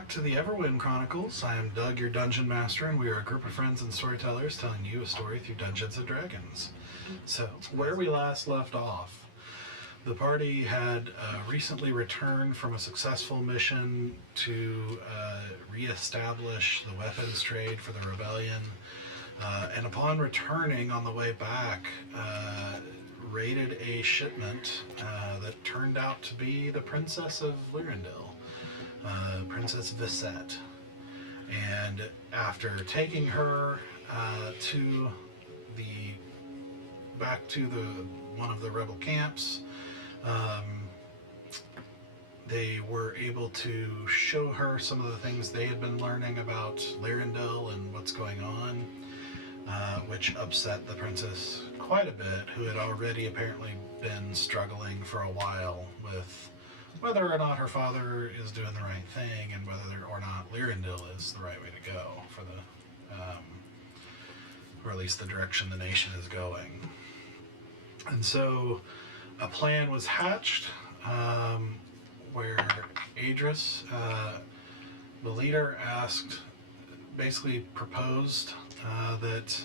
back to the Everwind Chronicles. I am Doug, your Dungeon Master, and we are a group of friends and storytellers telling you a story through Dungeons & Dragons. So, where we last left off, the party had recently returned from a successful mission to re-establish the weapons trade for the rebellion, and upon returning on the way back, raided a shipment that turned out to be the Princess of Lyrindil. Princess Visette, and after taking her back to one of the rebel camps, they were able to show her some of the things they had been learning about Lyrindil and what's going on, which upset the princess quite a bit, who had already apparently been struggling for a while with whether or not her father is doing the right thing and whether or not Lyrindil is the right way to go for or at least the direction the nation is going. And so a plan was hatched where Adris, the leader, basically proposed that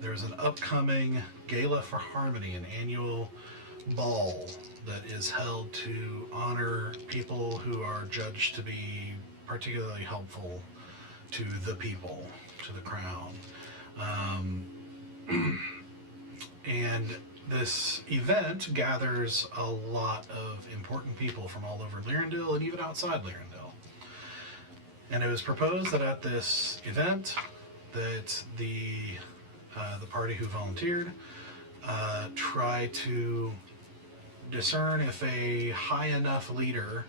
there's an upcoming Gala for Harmony, an annual ball that is held to honor people who are judged to be particularly helpful to the people, to the crown. And this event gathers a lot of important people from all over Lyrindil and even outside Lyrindil. And it was proposed that at this event that the party who volunteered try to discern if a high enough leader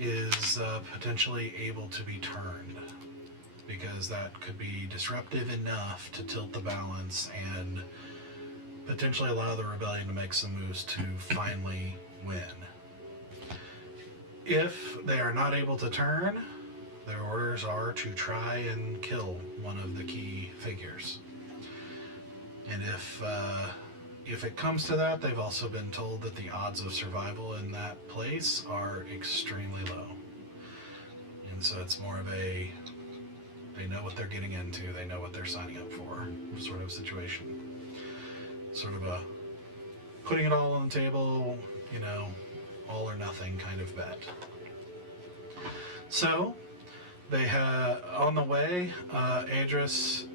is potentially able to be turned, because that could be disruptive enough to tilt the balance and potentially allow the rebellion to make some moves to finally win. If they are not able to turn, their orders are to try and kill one of the key figures. And if it comes to that, they've also been told that the odds of survival in that place are extremely low. And so it's more of they know what they're getting into, they know what they're signing up for sort of situation. Sort of a putting it all on the table, all or nothing kind of bet. So they had, on the way, Adris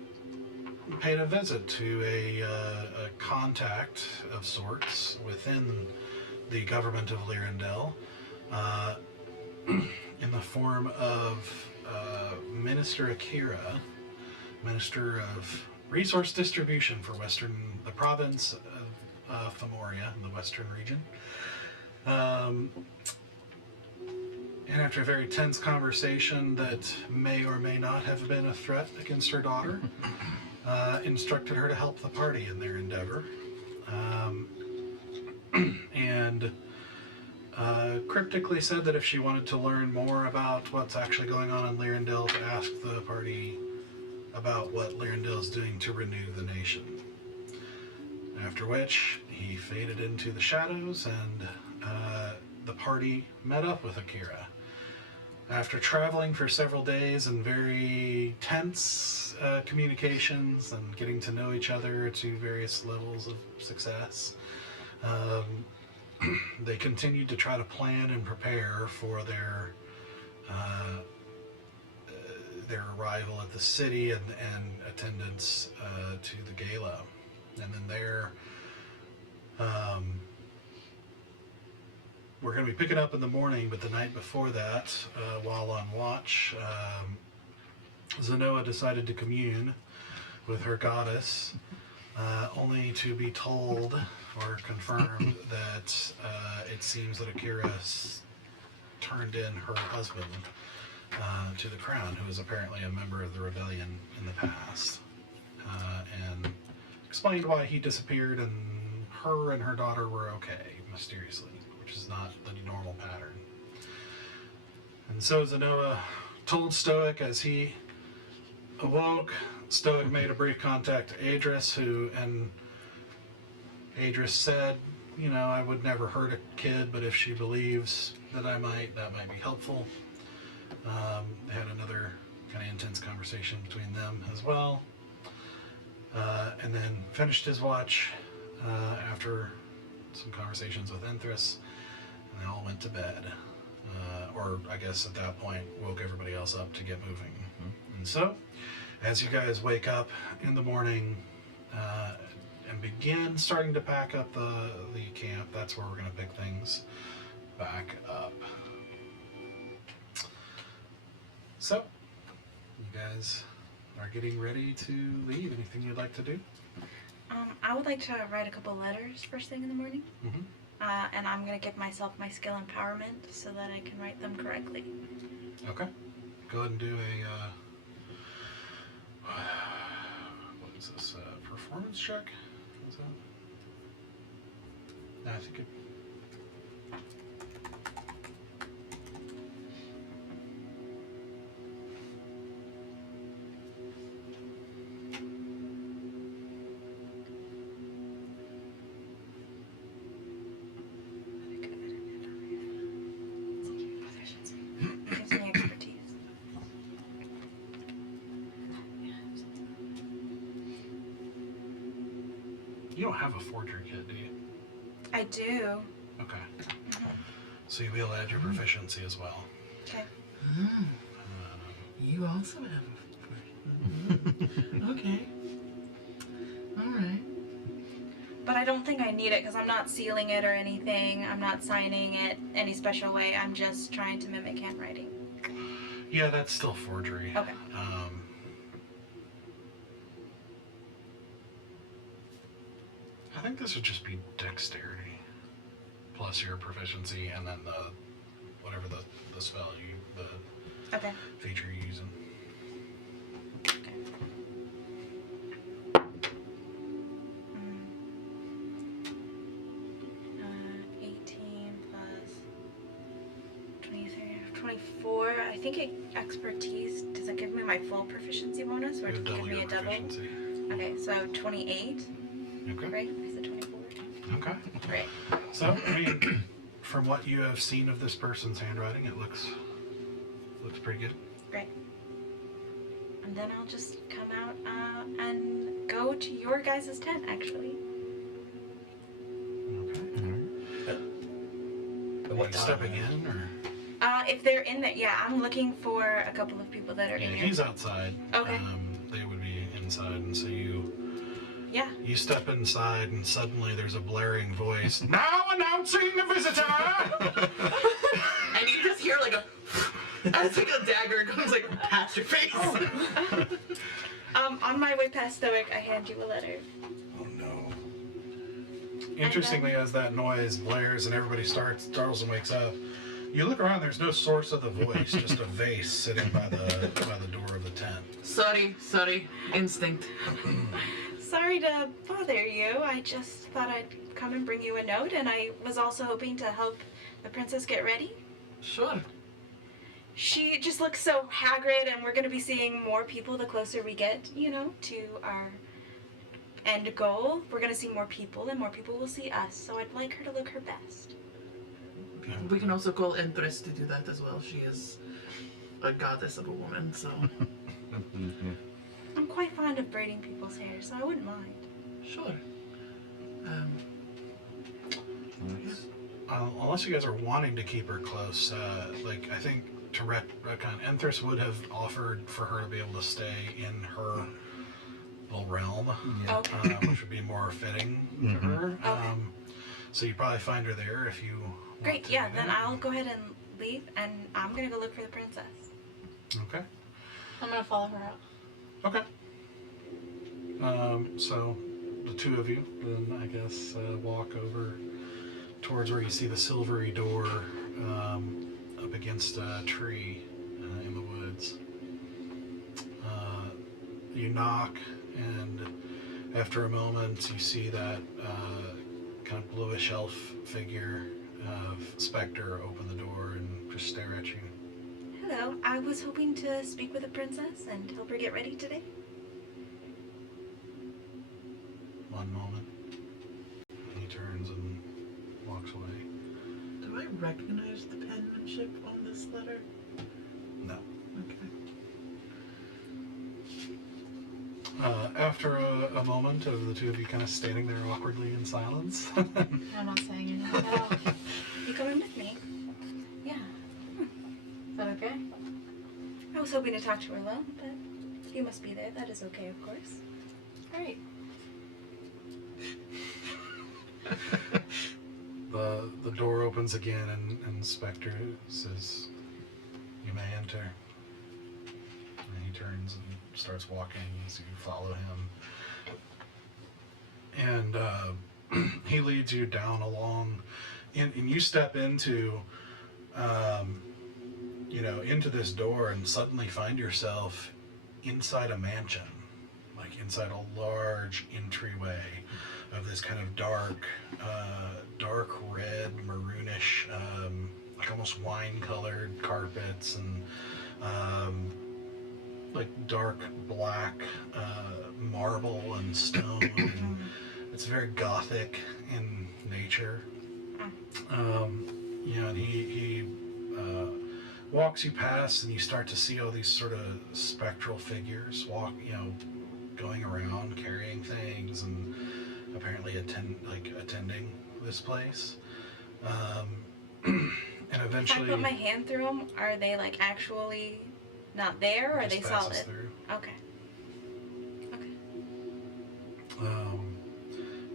paid a visit to a contact of sorts within the government of Lyrindil, in the form of Minister Akira, Minister of Resource Distribution for the province of Femoria in the western region. And after a very tense conversation that may or may not have been a threat against her daughter, instructed her to help the party in their endeavor, and cryptically said that if she wanted to learn more about what's actually going on in Lyrindil, to ask the party about what Lyrindil is doing to renew the nation. After which, he faded into the shadows, and the party met up with Akira. After traveling for several days and very tense communications and getting to know each other to various levels of success, they continued to try to plan and prepare for their arrival at the city and attendance to the gala. And then we're going to be picking up in the morning, but the night before that, while on watch, Zenoa decided to commune with her goddess, only to be told or confirmed that it seems that Akira turned in her husband to the crown, who is apparently a member of the rebellion in the past, and explained why he disappeared, and her and her daughter were okay, mysteriously, which is not the normal pattern. And so Zenoa told Stoic as he awoke. Stoic made a brief contact to Adris, and Adris said, I would never hurt a kid, but if she believes that that might be helpful. They had another kind of intense conversation between them as well. And then finished his watch after some conversations with Enthris, and they all went to bed. Or I guess at that point woke everybody else up to get moving. Mm-hmm. And so, as you guys wake up in the morning and begin starting to pack up the camp, that's where we're going to pick things back up. So, you guys are getting ready to leave. Anything you'd like to do? I would like to write a couple letters first thing in the morning. Mm-hmm. And I'm going to give myself my skill empowerment so that I can write them correctly. Okay. Go ahead and do a, what is this, performance check? Is that? No, I think it... Gives me expertise. You don't have a forgery kit, do you? I do. Okay. So you'll be able to add your proficiency as well. Okay. You also have a Okay. Alright. But I don't think I need it because I'm not sealing it or anything. I'm not signing it any special way. I'm just trying to mimic handwriting. Yeah, that's still forgery. Okay. I think this would just be dexterity plus your proficiency, and then the whatever the spell the Okay. feature you're using. Okay. 18 plus 23, 24. I think expertise, does it give me my full proficiency bonus or does it give me a double? Proficiency. Okay, so 28. Okay. Right? I said 24. Okay. Right. So, I mean, from what you have seen of this person's handwriting, it looks pretty good. Great. And then I'll just come out and go to your guys' tent, actually. Okay. At what Are you stepping in, or? If they're in there, yeah, I'm looking for a couple of people that are Yeah, in here. he's outside. Okay. They would be inside, and so you step inside, and suddenly there's a blaring voice. Now announcing the visitor! And you just hear like as like a dagger comes like past your face. On my way past Stoic, I hand you a letter. Oh no. Interestingly, as that noise blares and everybody startles and wakes up, you look around. There's no source of the voice, just a vase sitting by the door of the tent. Sorry. Instinct. Sorry to bother you. I just thought I'd come and bring you a note, and I was also hoping to help the princess get ready. Sure. She just looks so haggard, and we're going to be seeing more people the closer we get, to our end goal. We're going to see more people, and more people will see us, so I'd like her to look her best. We can also call Empress to do that as well. She is a goddess of a woman, so. I'm quite fond of braiding people's hair, so I wouldn't mind. Sure. Unless you guys are wanting to keep her close, I think to retcon, Enthris would have offered for her to be able to stay in her little realm, Okay. which would be more fitting to her. Okay. So you'd probably find her there if you want Great, to yeah, do then that. I'll go ahead and leave, and I'm going to go look for the princess. Okay. I'm gonna follow her out. Okay. So the two of you then, I guess, walk over towards where you see the silvery door up against a tree in the woods. You knock, and after a moment, you see that kind of bluish elf figure of Spectre open the door and just stare at you. Hello, I was hoping to speak with the princess and help her get ready today. One moment. He turns and walks away. Do I recognize the penmanship on this letter? No. After a moment of the two of you kind of standing there awkwardly in silence, I'm not saying anything at all. You coming with me? Yeah. Is that okay? I was hoping to talk to her alone, but you must be there. That is okay, of course. Great. the door opens again, and Spectre says, "You may enter." And he turns and starts walking as you follow him. And he leads you down along, and you step into, into this door, and suddenly find yourself inside a mansion, like inside a large entryway of this kind of dark red, maroonish, like almost wine-colored carpets, and like dark black marble and stone. And it's very gothic in nature. And he walks you past, and you start to see all these sort of spectral figures going around carrying things, and apparently attending this place. And eventually, If I put my hand through them, are they like actually not there, or are they just passes solid? through. Okay.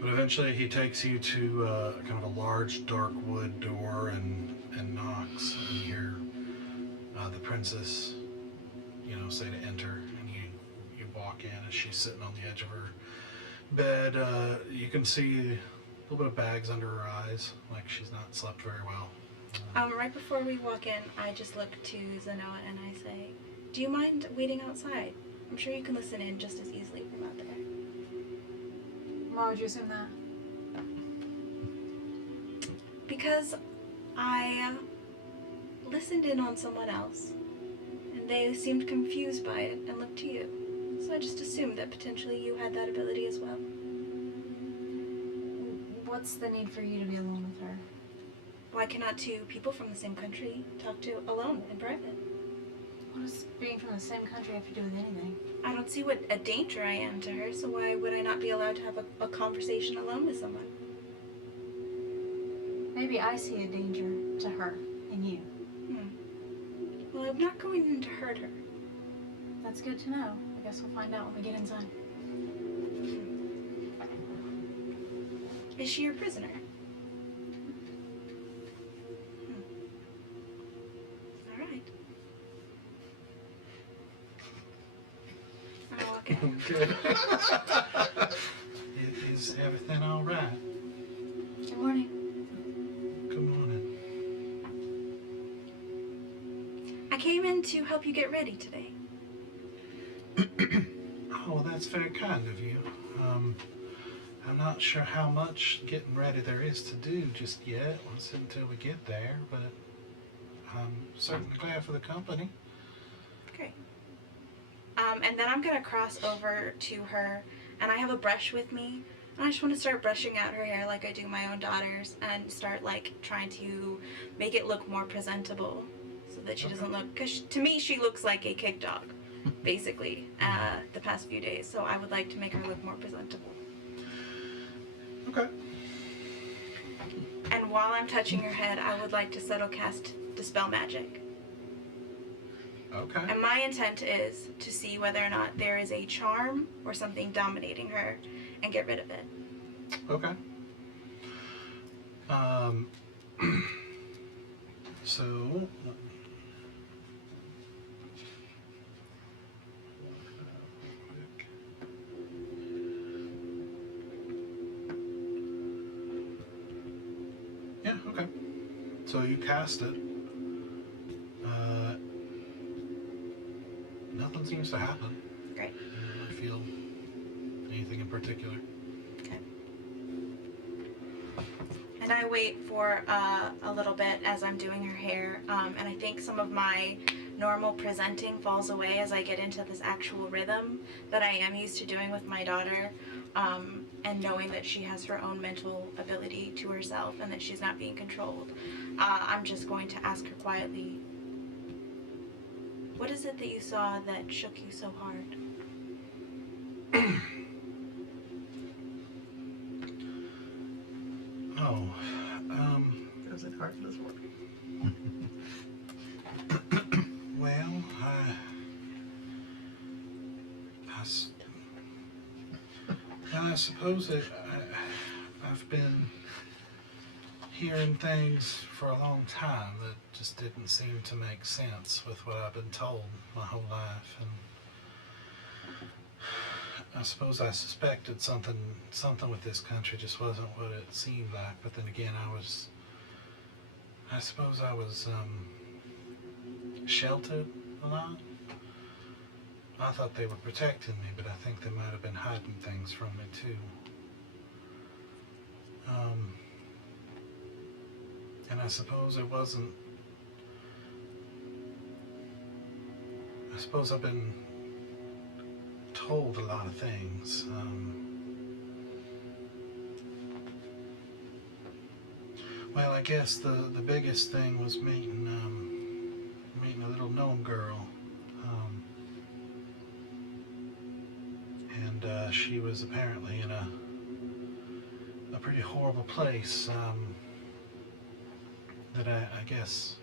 But eventually he takes you to kind of a large dark wood door, and knocks, and you hear the princess, say to enter, and you walk in, and she's sitting on the edge of her bed. You can see a little bit of bags under her eyes, like she's not slept very well. Right before we walk in, I just look to Zenoa and I say, "Do you mind waiting outside? I'm sure you can listen in just as easily from out there." Why would you assume that? Because I listened in on someone else, and they seemed confused by it and looked to you. So I just assumed that potentially you had that ability as well. What's the need for you to be alone with her? Why cannot two people from the same country talk to alone in private? What does being from the same country have to do with anything? I don't see what a danger I am to her, so why would I not be allowed to have a conversation alone with someone? Maybe I see a danger to her in you. Well, I'm not going in to hurt her. That's good to know. I guess we'll find out when we get inside. Is she your prisoner? All right. I'll walk in. Okay. Is everything all right? Good morning. Good morning. I came in to help you get ready today. Oh, that's very kind of you. I'm not sure how much getting ready there is to do just yet, until we get there, but I'm certainly glad for the company. Great. And then I'm gonna cross over to her, and I have a brush with me, and I just want to start brushing out her hair like I do my own daughters, and start like trying to make it look more presentable, so that she doesn't look. Because to me, she looks like a kick dog, basically, the past few days. So I would like to make her look more presentable. Okay. And while I'm touching her head, I would like to subtle cast Dispel Magic. Okay. And my intent is to see whether or not there is a charm or something dominating her and get rid of it. Okay. So, yeah, okay. So you cast it. Nothing seems to happen. Great. You don't really feel anything in particular. Okay. And I wait for a little bit as I'm doing her hair, and I think some of my normal presenting falls away as I get into this actual rhythm that I am used to doing with my daughter, and knowing that she has her own mental ability to herself and that she's not being controlled. I'm just going to ask her quietly, what is it that you saw that shook you so hard? Oh, Was it hard this one? well, I suppose I've been hearing things for a long time that just didn't seem to make sense with what I've been told my whole life, and I suppose I suspected something with this country just wasn't what it seemed like. But then again, I suppose I was sheltered a lot. I thought they were protecting me, but I think they might have been hiding things from me too. And I suppose it wasn't. I suppose I've been told a lot of things. Well, I guess the biggest thing was meeting a little gnome girl, and she was apparently in a pretty horrible place that I guess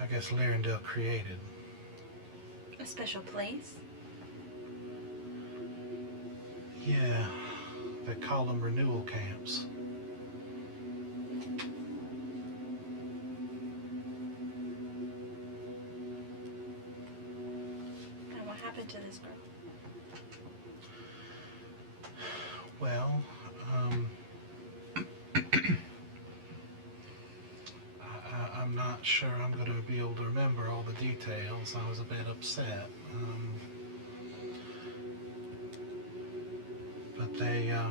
Larendelle created. A special place? Yeah, they call them renewal camps. And what happened to this girl? Well, I'm not sure I'm going to be able to remember all the details. I was a bit upset. But they, a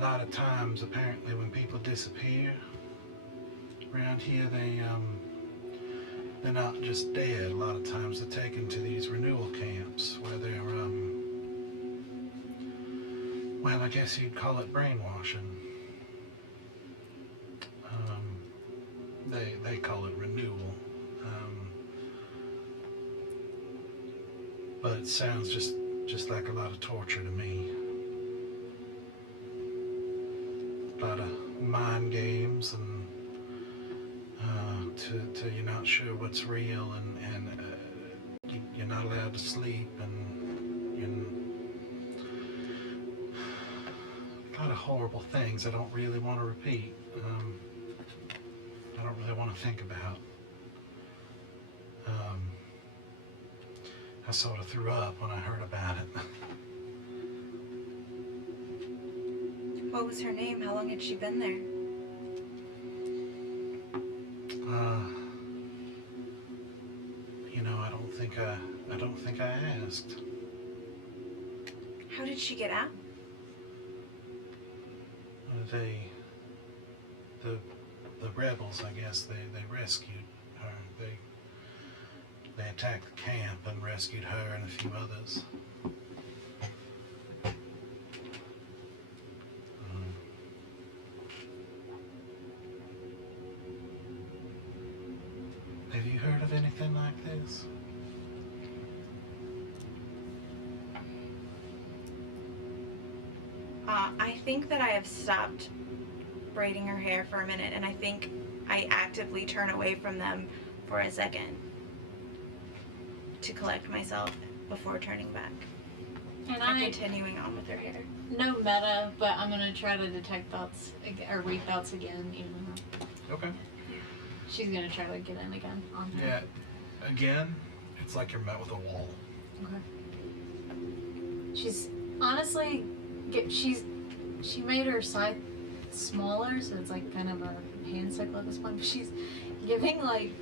lot of times, apparently, when people disappear around here, they're not just dead. A lot of times they're taken to these renewal camps where they're, well, I guess you'd call it brainwashing. They call it renewal. But it sounds just like a lot of torture to me. A lot of mind games, and till you're not sure what's real, and you're not allowed to sleep, and a lot of horrible things I don't really want to repeat. I don't really want to think about. I sort of threw up when I heard about it. What was her name? How long had she been there? I don't think I asked. How did she get out? The rebels, I guess, they rescued her. They attacked the camp and rescued her and a few others. Have you heard of anything like this? I think that I have stopped braiding her hair for a minute, and I think I actively turn away from them for a second to collect myself before turning back And and continuing on with her hair. no meta, but I'm gonna try to detect thoughts or read thoughts again, even though Okay. she's gonna try to get in again on her. Yeah. Again, it's like you're met with a wall. Okay. She's honestly, she made her scythe smaller, so it's like kind of a hand sickle at this point. But she's giving like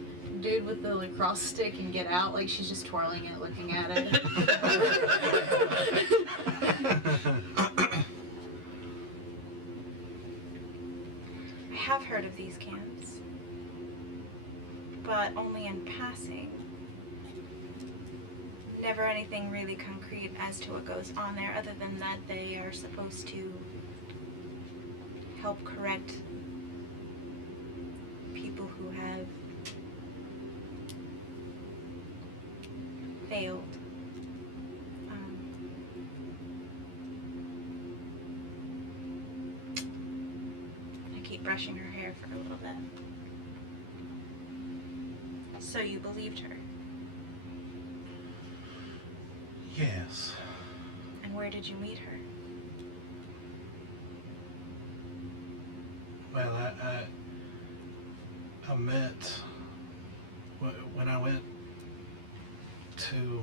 dude with the lacrosse stick and get out, like she's just twirling it, looking at it. I have heard of these camps, but only in passing. Never anything really concrete as to what goes on there, other than that they are supposed to help correct people who have failed. keep brushing her hair for a little bit. So you believed her. Yes. And where did you meet her? Well, I met when I went to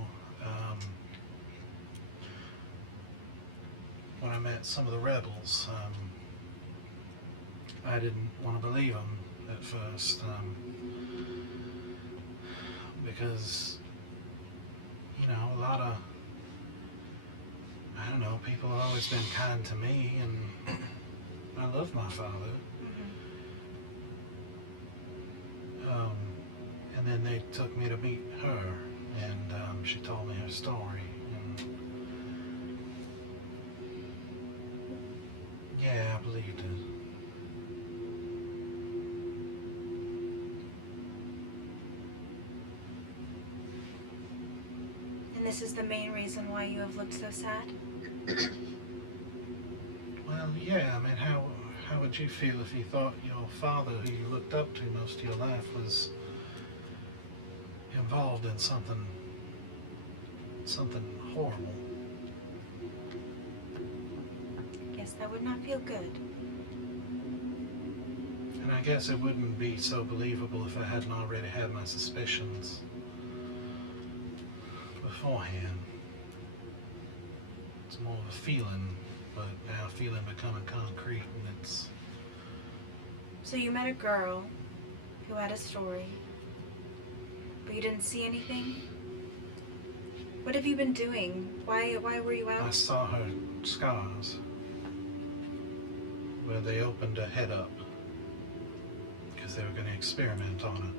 when I met some of the rebels. I didn't want to believe them at first because a lot of people have always been kind to me, and I love my father. And then they took me to meet her, and she told me her story. And yeah, I believed it. And this is the main reason why you have looked so sad? Well, yeah, I mean, how would you feel if you thought your father, who you looked up to most of your life, was involved in something horrible? Yes, that would not feel good. And I guess it wouldn't be so believable if I hadn't already had my suspicions beforehand. It's more of a feeling, but now feeling becoming concrete, and it's... So you met a girl who had a story, but you didn't see anything? What have you been doing? Why were you I out? saw her scars where they opened her head up because they were going to experiment on her.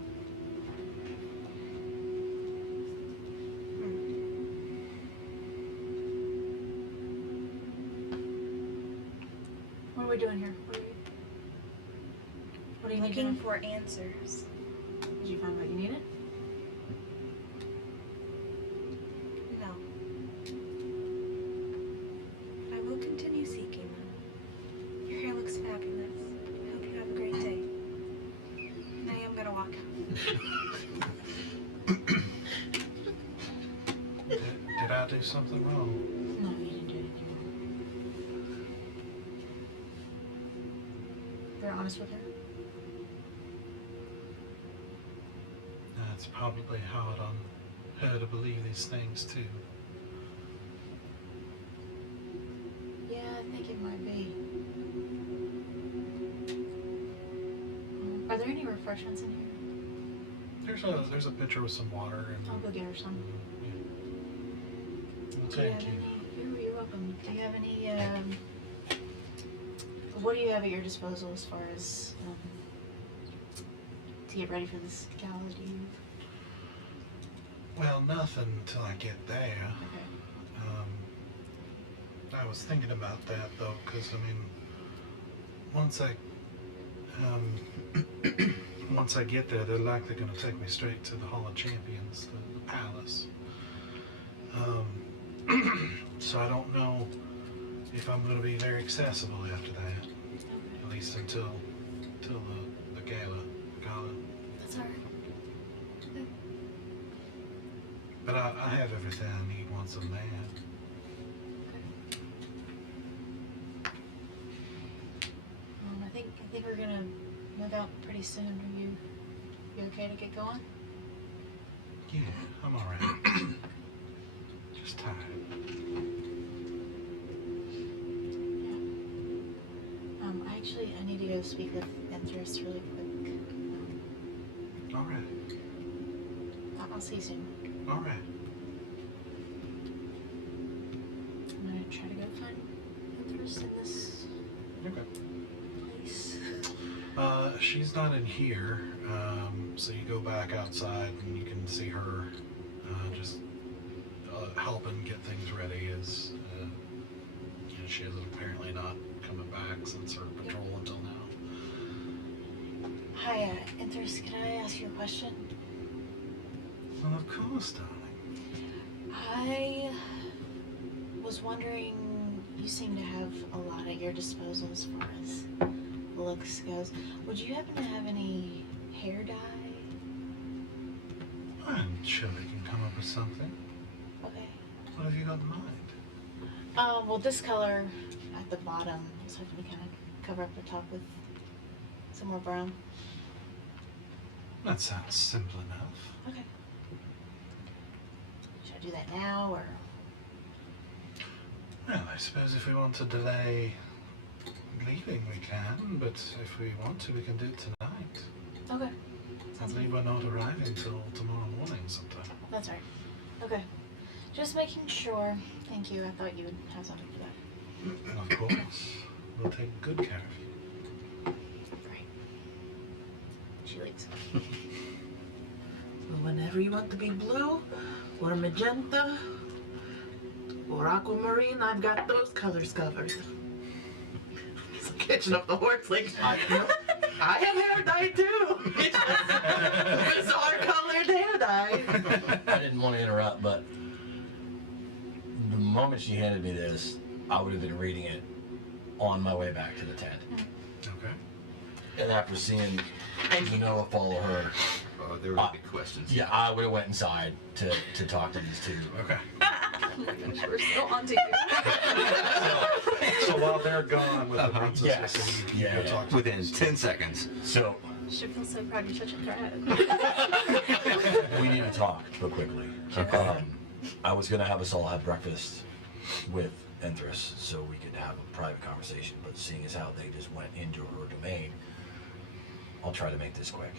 What are we doing here? What are you Looking looking for? for answers. Did you find what you needed? No. But I will continue seeking them. Your hair looks fabulous. I hope you have a great day. And I am gonna walk out. Did I do something wrong? No, you didn't do anything wrong. You're honest with her? That's probably hard on her to believe these things too. Yeah, I think it might be. Are there any refreshments in here? There's a pitcher with some water and... I'll go get her some. Yeah. Well, Do you thank have you. any? You're welcome. Do you have any, what do you have at your disposal as far as, to get ready for this gala? Do you? Well, nothing until I get there. Okay. I was thinking about that though, because I mean, once I get there, they're likely going to take me straight to the Hall of Champions, the palace. So I don't know if I'm going to be very accessible after that, at least until the gala. That's alright. But I have everything I need once I'm there. I think we're gonna move out pretty soon. Are you okay to get going? Yeah, I'm alright. Just tired. I need to go speak with Ventress really quick. Alright. I'll see you soon. Alright. I'm gonna try to go find Ventress in this Okay. place. She's not in here, so you go back outside and you can see her just helping get things ready as she is apparently not coming back since her patrol until now. Hi, Ventress, can I ask you a question? Well, of course, darling. I was wondering, you seem to have a lot at your disposal as far as looks goes, would you happen to have any hair dye? I'm sure we can come up with something. Okay. What have you got in mind? Well, this color at the bottom, I was hoping to kind of cover up the top with some more brown. That sounds simple enough. Okay. Should I do that now, or? Well, I suppose if we want to delay leaving, we can, but if we want to, we can do it tonight. Okay. I Sounds believe good. we're not arriving till tomorrow morning sometime. That's right. Okay. Just making sure. Thank you. I thought you would have something for that. Of course. We'll take good care of you. Great. She leaves. So whenever you want to be blue, or magenta, or aquamarine, I've got those colors covered. He's catching up the horse like, I have hair dye too. Bizarre colored hair dye. I didn't want to interrupt, but the moment she handed me this, I would have been reading it on my way back to the tent. Okay. And after seeing Zenoa follow her, Oh, there would be questions. yeah, I would have went inside to talk to these two. Okay. Oh my gosh, we're so onto you. So while they're gone with the princess, Yes. you Yeah, go yeah. talk to Within 10 seconds. So Should feel so proud you're such a threat. we need to talk real quickly. I was gonna have us all have breakfast with Enthris so we could have a private conversation, but seeing as how they just went into her domain, I'll try to make this quick.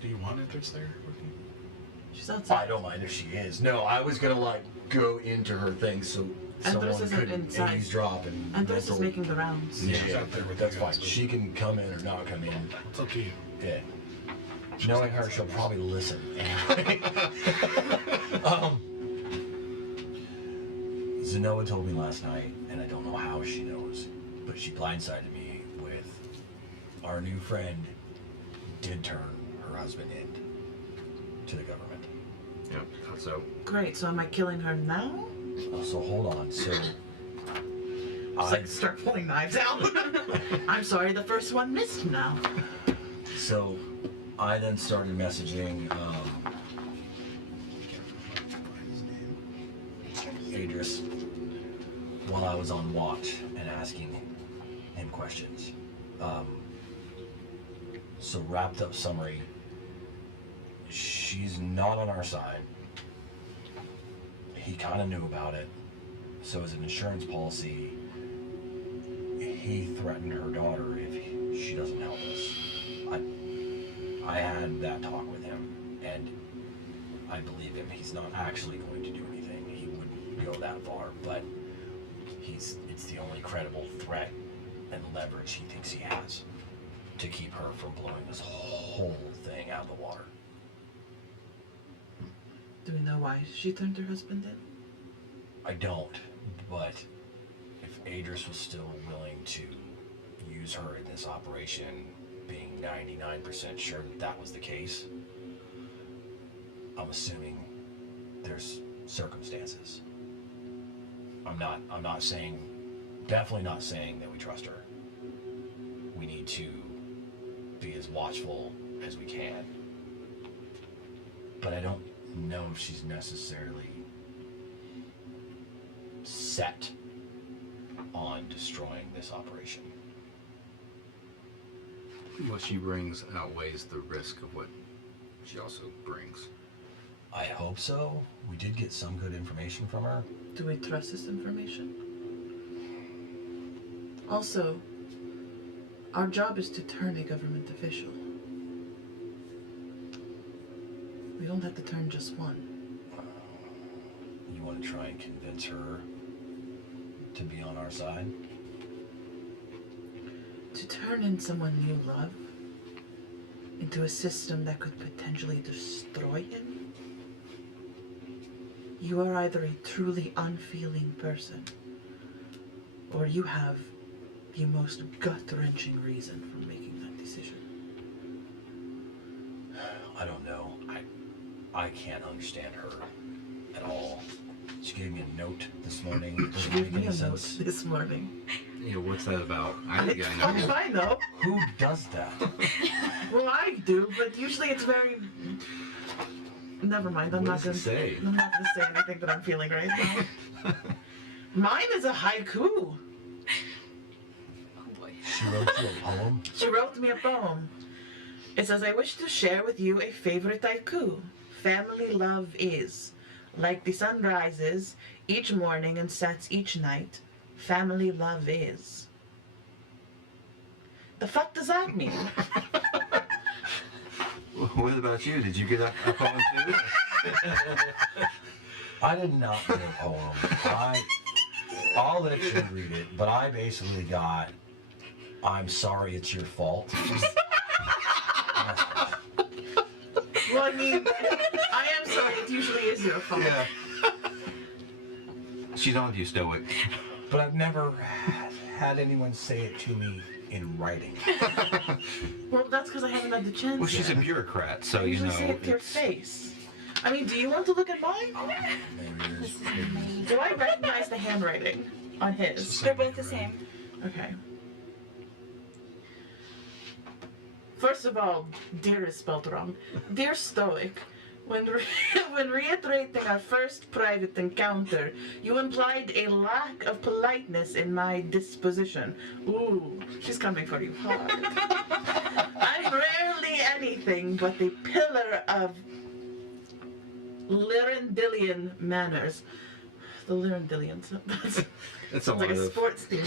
Do you want Enthris there with you? She's outside. I don't mind if she is. No, I was gonna like go into her thing so someone isn't could inside. eavesdrop and And this is mental- making the rounds. Yeah, She's out there with that's you fine. guys. She can come in or not come in. It's up to you. Yeah. Knowing her, she'll probably listen. Anyway. Zenoa told me last night, and I don't know how she knows, but she blindsided me with our new friend did turn her husband in to the government. Yep, thought so. Great, so am I killing her now? So hold on. So Just I like start pulling knives out. I'm sorry, the first one missed now. So I then started messaging Idris while I was on watch and asking him questions. So wrapped up summary, she's not on our side. He kind of knew about it. So as an insurance policy, he threatened her daughter if she doesn't help us. I had that talk with him, and I believe him. He's not actually going to do anything. He wouldn't go that far, but it's the only credible threat and leverage he thinks he has to keep her from blowing this whole thing out of the water. Do we know why she turned her husband in? I don't, but if Idris was still willing to use her in this operation, being 99% sure that was the case, I'm assuming there's circumstances. I'm not saying, definitely not saying that we trust her. We need to be as watchful as we can. But I don't know if she's necessarily set on destroying this operation. What she brings outweighs the risk of what she also brings. I hope so. We did get some good information from her. Do we trust this information? Also, our job is to turn a government official. We don't have to turn just one. You want to try and convince her to be on our side? To turn in someone you love into a system that could potentially destroy him? You are either a truly unfeeling person, or you have the most gut-wrenching reason for making that decision. I don't know. I can't understand her at all. She gave me a note this morning. It She doesn't gave make me any a note sense. this morning. Yeah, what's that about? I think It's I fucking know. fine though. Who does that? Well, I do, but usually it's very. Never mind. I'm What not does it gonna say? I'm not gonna say anything that I'm feeling right now. Mine is a haiku. Oh boy. She wrote you a poem? She wrote me a poem. It says, I wish to share with you a favorite haiku. Family love is like the sun rises each morning and sets each night. Family love is. The fuck does that mean? What about you? Did you get a poem too? I did not get a poem. I'll let you read it, but I basically got, I'm sorry it's your fault. Well, I mean, I am sorry. It usually is your fault. Yeah. She's on to you, Stoic. But I've never had anyone say it to me in writing. Well, that's because I haven't had the chance. Well, she's a yet. bureaucrat, so I you usually know. say it to your it's- face. I mean, do you want to look at mine? Maybe This there's is amazing. Do I recognize the handwriting on his? They're both the same. Okay. First of all, dear is spelled wrong. Dear Stoic, when reiterating our first private encounter, you implied a lack of politeness in my disposition. Ooh, she's coming for you hard. I'm rarely anything but the pillar of Lyrandillian manners. The Lyrandillians. That's It's a sounds like lot a of. sports team.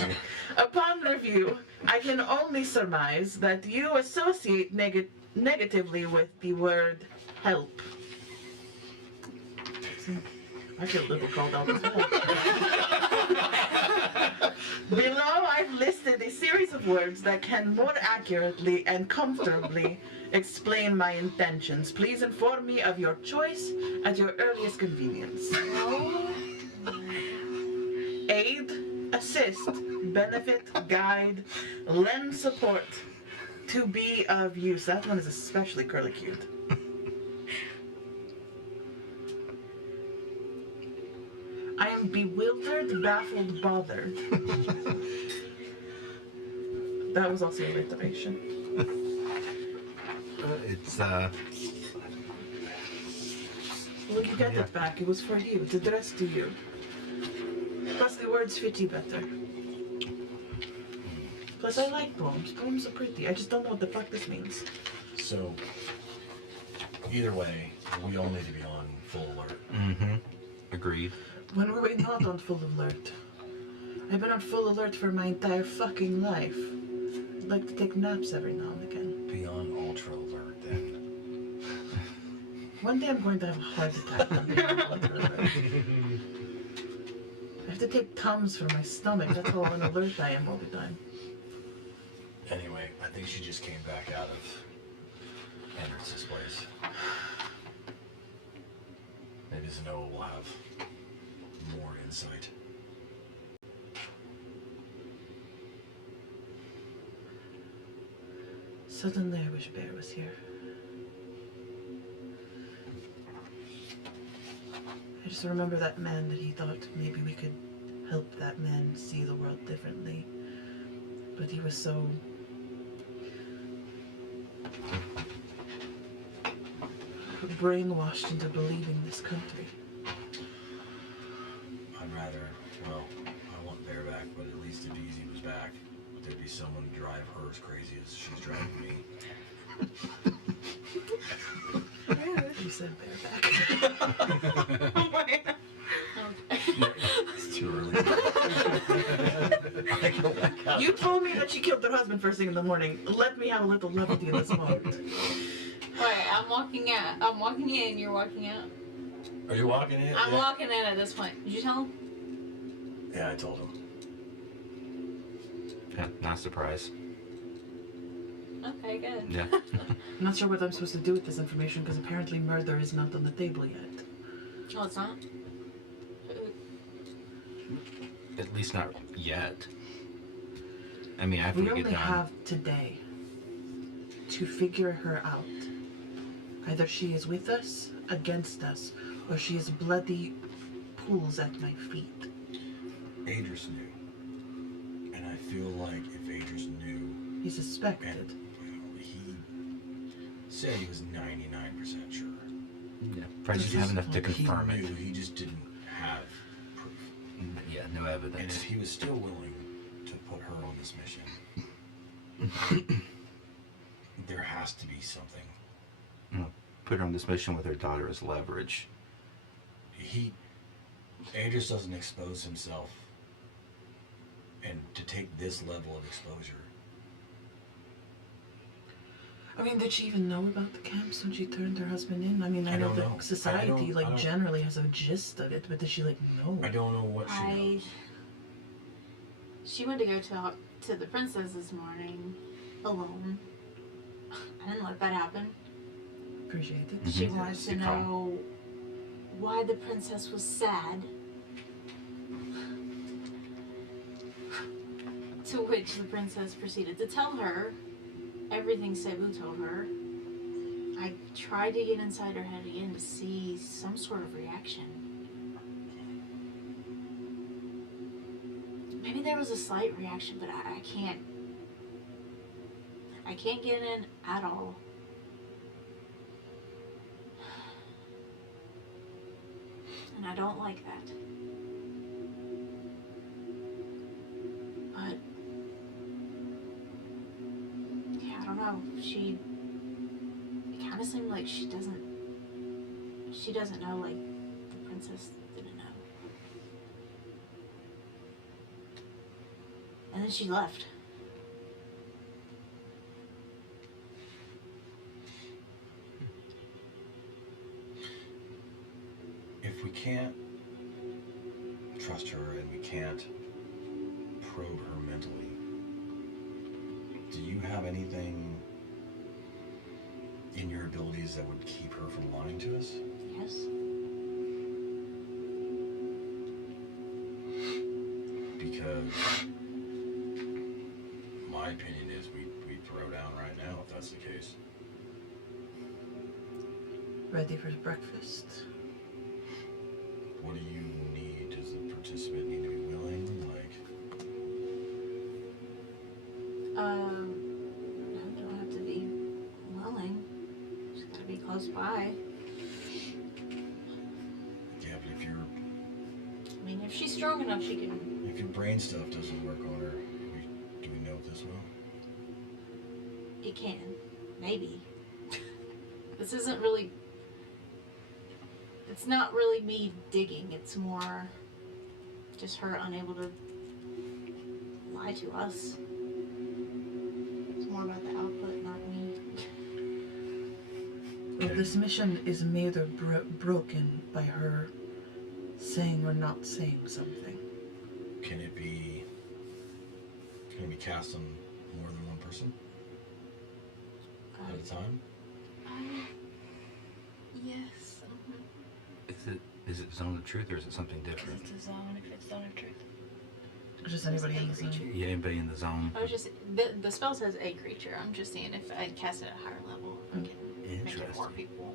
Upon review, I can only surmise that you associate negatively with the word help. I feel a little called out as well. Below, I've listed a series of words that can more accurately and comfortably explain my intentions. Please inform me of your choice at your earliest convenience. Aid, assist, benefit, guide, lend support, to be of use. That one is especially curly cute. I am bewildered, baffled, bothered. That was also alliteration. It's Well, you get it back. It was for you. It's addressed to you. Plus, the words fit you better. Plus, I like poems. Poems are pretty. I just don't know what the fuck this means. So, either way, we all need to be on full alert. Mm-hmm. Agreed. When were we not on full alert? I've been on full alert for my entire fucking life. I'd like to take naps every now and again. Be on ultra alert then. One day I'm going to have a heart attack. On being on ultra alert. I have to take Tums for my stomach. That's how on alert I am all the time. Anyway, I think she just came back out of Amidst's place. Maybe Zenoa will have more insight. Suddenly I wish Bear was here. I just remember that man that he thought maybe we could help that man see the world differently. But he was so brainwashed into believing this country. I'd rather, well, I want Bear back, but at least if Easy was back, there'd be someone to drive her as crazy as she's driving me. You said Bear back. Oh my. It's too early. I go back out. You told me that she killed her husband first thing in the morning. Let me have a little levity in this moment. Alright, I'm walking in, you're walking out. Are you walking in? I'm Yeah. walking in at this point. Did you tell him? Yeah, I told him. Yeah, not surprised. Okay, good. Yeah. I'm not sure what I'm supposed to do with this information because apparently murder is not on the table yet. Oh, it's not? At least not yet. I mean, after We we only get done. have today to figure her out. Either she is with us, against us, or she is bloody pools at my feet. Adris knew. And I feel He suspected. And he said he was 99% sure. Yeah, probably just have enough to confirm he it. knew, he just didn't have proof. Yeah, no And evidence. if he was still willing to put her on this mission, there has to be something. Put her on this mission with her daughter as leverage. Andrews doesn't expose himself, and to take this level of exposure. I mean, did she even know about the camps when she turned her husband in? I mean, I know don't that know. society I don't- generally has a gist of it, but did she know? I don't know what she knows. She went to go talk to the princess this morning alone. I didn't let that happen. Appreciate it. She Mhm. wanted to know why the princess was sad. To which the princess proceeded to tell her everything Cebu told her. I tried to get inside her head again to see some sort of reaction. Maybe there was a slight reaction, but I can't get in at all. And I don't like that. But yeah, I don't know. It kind of seemed like she doesn't know, like the princess didn't know. And then she left. If we can't trust her and we can't probe her mentally, do you have anything in your abilities that would keep her from lying to us? Yes. Because my opinion is we throw down right now if that's the case. Ready for breakfast? What do you need? Does the participant need to be willing? No, don't have to be willing. Just gotta be close by. Yeah, but if your I mean, if she's strong enough, she can. brain stuff doesn't work on her, do we know this will? It can. Maybe. This isn't really. It's not really me digging. It's more just her unable to lie to us. It's more about the output, not me. Well, this mission is made or broken by her saying or not saying something. Can it be cast on more than one person at a time? Yes. Is it zone of truth or is it something different? It's a zone. If it's zone of truth. Just anybody in the zone. Yeah, anybody in the zone. I was just the spell says a creature. I'm just seeing if I cast it at a higher level, I can make it more people.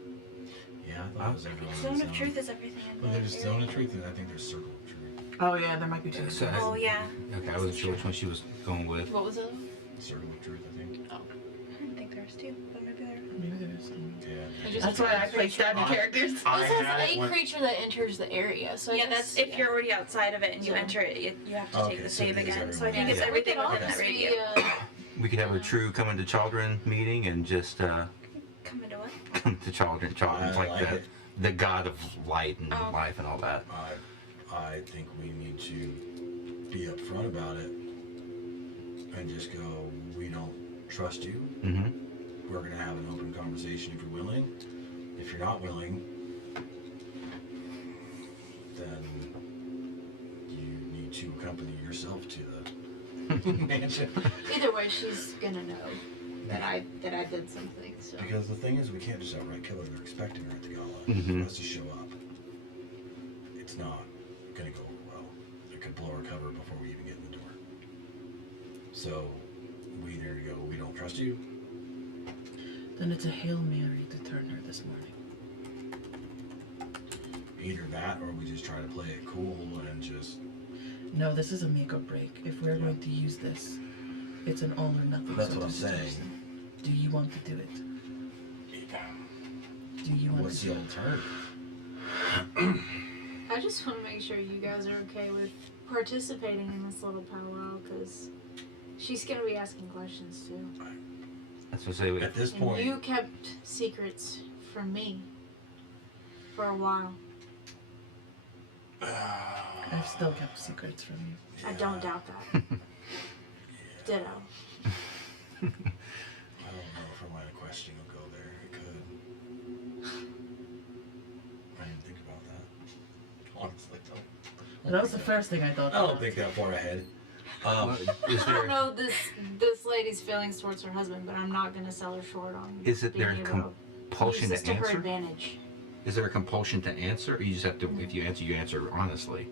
Yeah, I thought it was everyone in Zone the of truth is everything in Well, the there's area. zone of truth, and I think there's circle of truth. Oh yeah, there might be two. So Oh yeah. Okay, I wasn't sure which one she was going with. What was it? Circle of truth, I think. Oh. I didn't think there was two, but maybe there. Maybe there is. Yeah. That's why I play stabby characters. It says a creature that enters the area, so I Yeah, guess, that's if you're already outside of it and you So- enter it, you have to Okay, take the so save it is again. So I everyone. think it's Yeah. everything We could within that almost radius. be, We could have a true coming to children meeting and just Come into what? come to children. Children's I like like it. the god of light and Oh. life and all that. I think we need to be upfront about it and just go, we don't trust you. Mm-hmm. We're going to have an open conversation if you're willing. If you're not willing, then you need to accompany yourself to the mansion. either way, she's gonna know that I did something. So Because the thing is, we can't just outright kill her. They're expecting her at the gala. Mhm. For us to show up, it's not going to go over well. It could blow our cover before we even get in the door. So we either go, we don't trust you. Then it's a Hail Mary to turn her this morning. Either that, or we just try to play it cool and just. No, this is a make or break. If we're going to use this, It's an all or nothing. That's sort what I'm of saying. situation. Do you want to do it? Do you want What's to the do it? alternative? I just want to make sure you guys are okay with participating in this little powwow, because she's going to be asking questions too. That's what I say. At this And point, you kept secrets from me for a while. I've still kept secrets from you. I don't doubt that. Ditto. I don't know if my question will go there. It could. I didn't think about that. Honestly, That was the first thing I thought. I don't think that far ahead. Is I don't there know this lady's feelings towards her husband, but I'm not going to sell her short on. is it there being a able to compulsion use this to to her answer? advantage. Is there a compulsion to answer, or you just have to? If you answer honestly,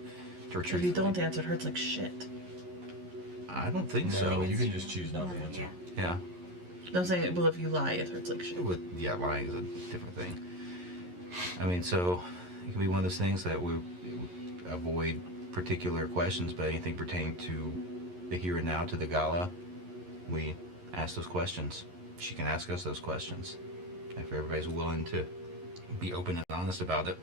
or If you don't answer, it hurts like shit. I don't think No, so. you can just choose not to answer. Yeah. I'm saying, well, if you lie, it hurts like shit. Yeah, lying is a different thing. I mean, so it can be one of those things that we avoid particular questions, but anything pertaining to the here and now, to the gala, we ask those questions. She can ask us those questions. If everybody's willing to be open and honest about it.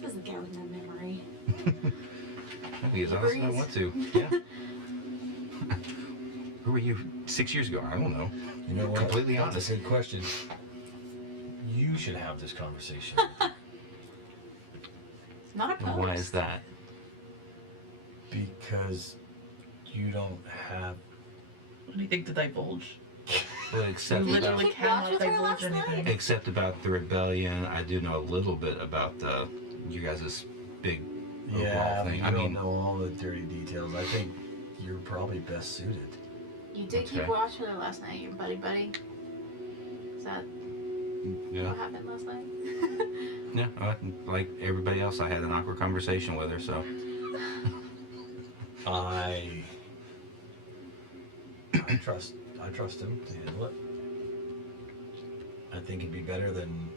This is the guy with no memory. Be as honest as I want to. Yeah. Who were you 6 years ago? I don't know. You know what? Completely That's honest. a good question. You should have this conversation. Not opposed. Why is that? Because you don't have. Anything to divulge. Well, except You Did you literally keep watch cannot with her divulge last night? anything. except about the rebellion, I do know a little bit about the you guys' big overall thing. You I don't mean, know all the dirty details. I think you're probably best suited. You did keep Okay. watch with her last night, your buddy. Is that yeah, what happened last night? yeah. Like everybody else, I had an awkward conversation with her. So I trust him to handle it. I think it'd be better than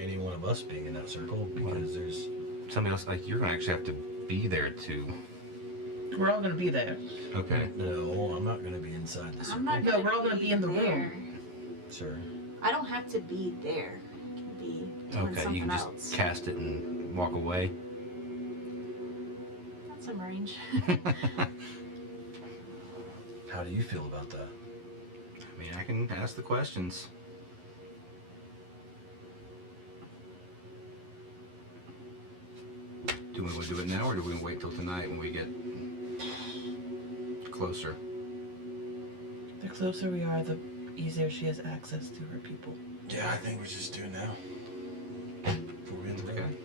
any one of us being in that circle because there's. somebody else, like you're gonna actually have to be there to. We're all gonna be there. Okay. No, I'm not going to be inside the circle. I'm not No, gonna we're all gonna be in the room. there. Sure. I don't have to be there. I can be doing Okay. something You can just else. cast it and walk away. That's some range. How do you feel about that? I mean, I can ask the questions. Do we want to do it now, or do we wait till tonight when we get closer? The closer we are, the easier she has access to her people. Yeah, I think we just do it now. Before we end the road.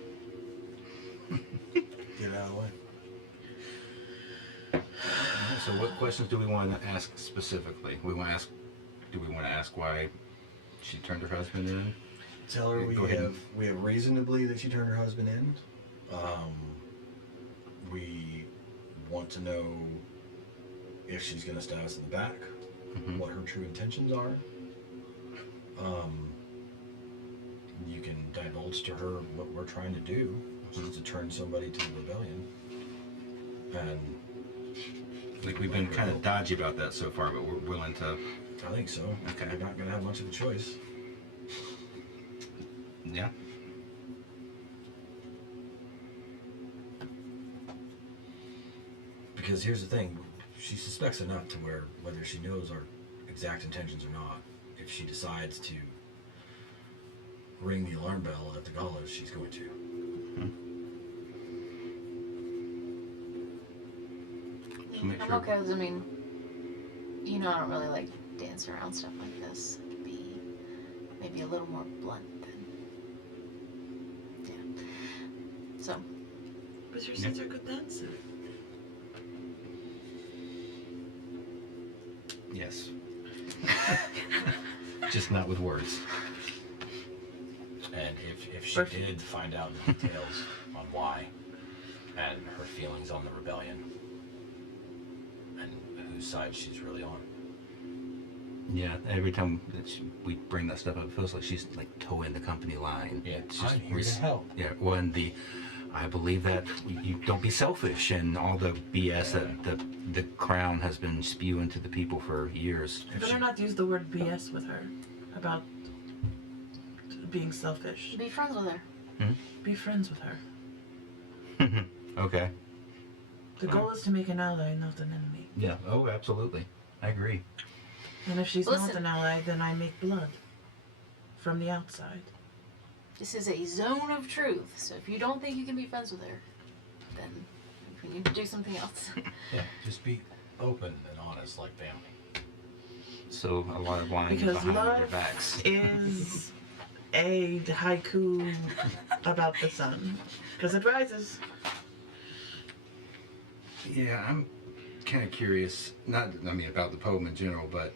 Get it out of the way. So, what questions do we want to ask specifically? We want to ask. Do we want to ask why she turned her husband in? Tell her Go ahead. we have reason to believe that she turned her husband in. We want to know if she's going to stab us in the back, Mhm. what her true intentions are. You can divulge to her what we're trying to do, which is to turn somebody to the rebellion. And Like we've been kind of dodgy about that so far, but we're willing to. I think so. Okay. You're not going to have much of a choice. Yeah. Because here's the thing, she suspects enough to where whether she knows our exact intentions or not, if she decides to ring the alarm bell at the gala, she's going to. So make I'm sure. okay with, I mean, you know I don't really like dance around stuff like this. It could be maybe a little more blunt than, yeah. So, But your sister could dance. Yes. Just not with words. And if she Perfect. did find out the details on why, and her feelings on the rebellion, and whose side she's really on. Yeah. Every time that we bring that stuff up, it feels like she's like towing the company line. Yeah, It's just I'm here to help. Yeah. Well, and I believe that you don't be selfish and all the BS that the crown has been spewing to the people for years. Better not use the word BS with her about being selfish. Be friends with her. Be friends with her. Okay. The goal is to make an ally, not an enemy. Yeah. Oh, absolutely. I agree. And if she's not Listen. an ally, then I make blood from the outside. This is a zone of truth, so if you don't think you can be friends with her, then we need to do something else. Yeah, just be open and honest like family. So a lot of lying Because behind their love backs. is a haiku about the sun. Because it rises. Yeah, I'm kind of curious. About the poem in general, but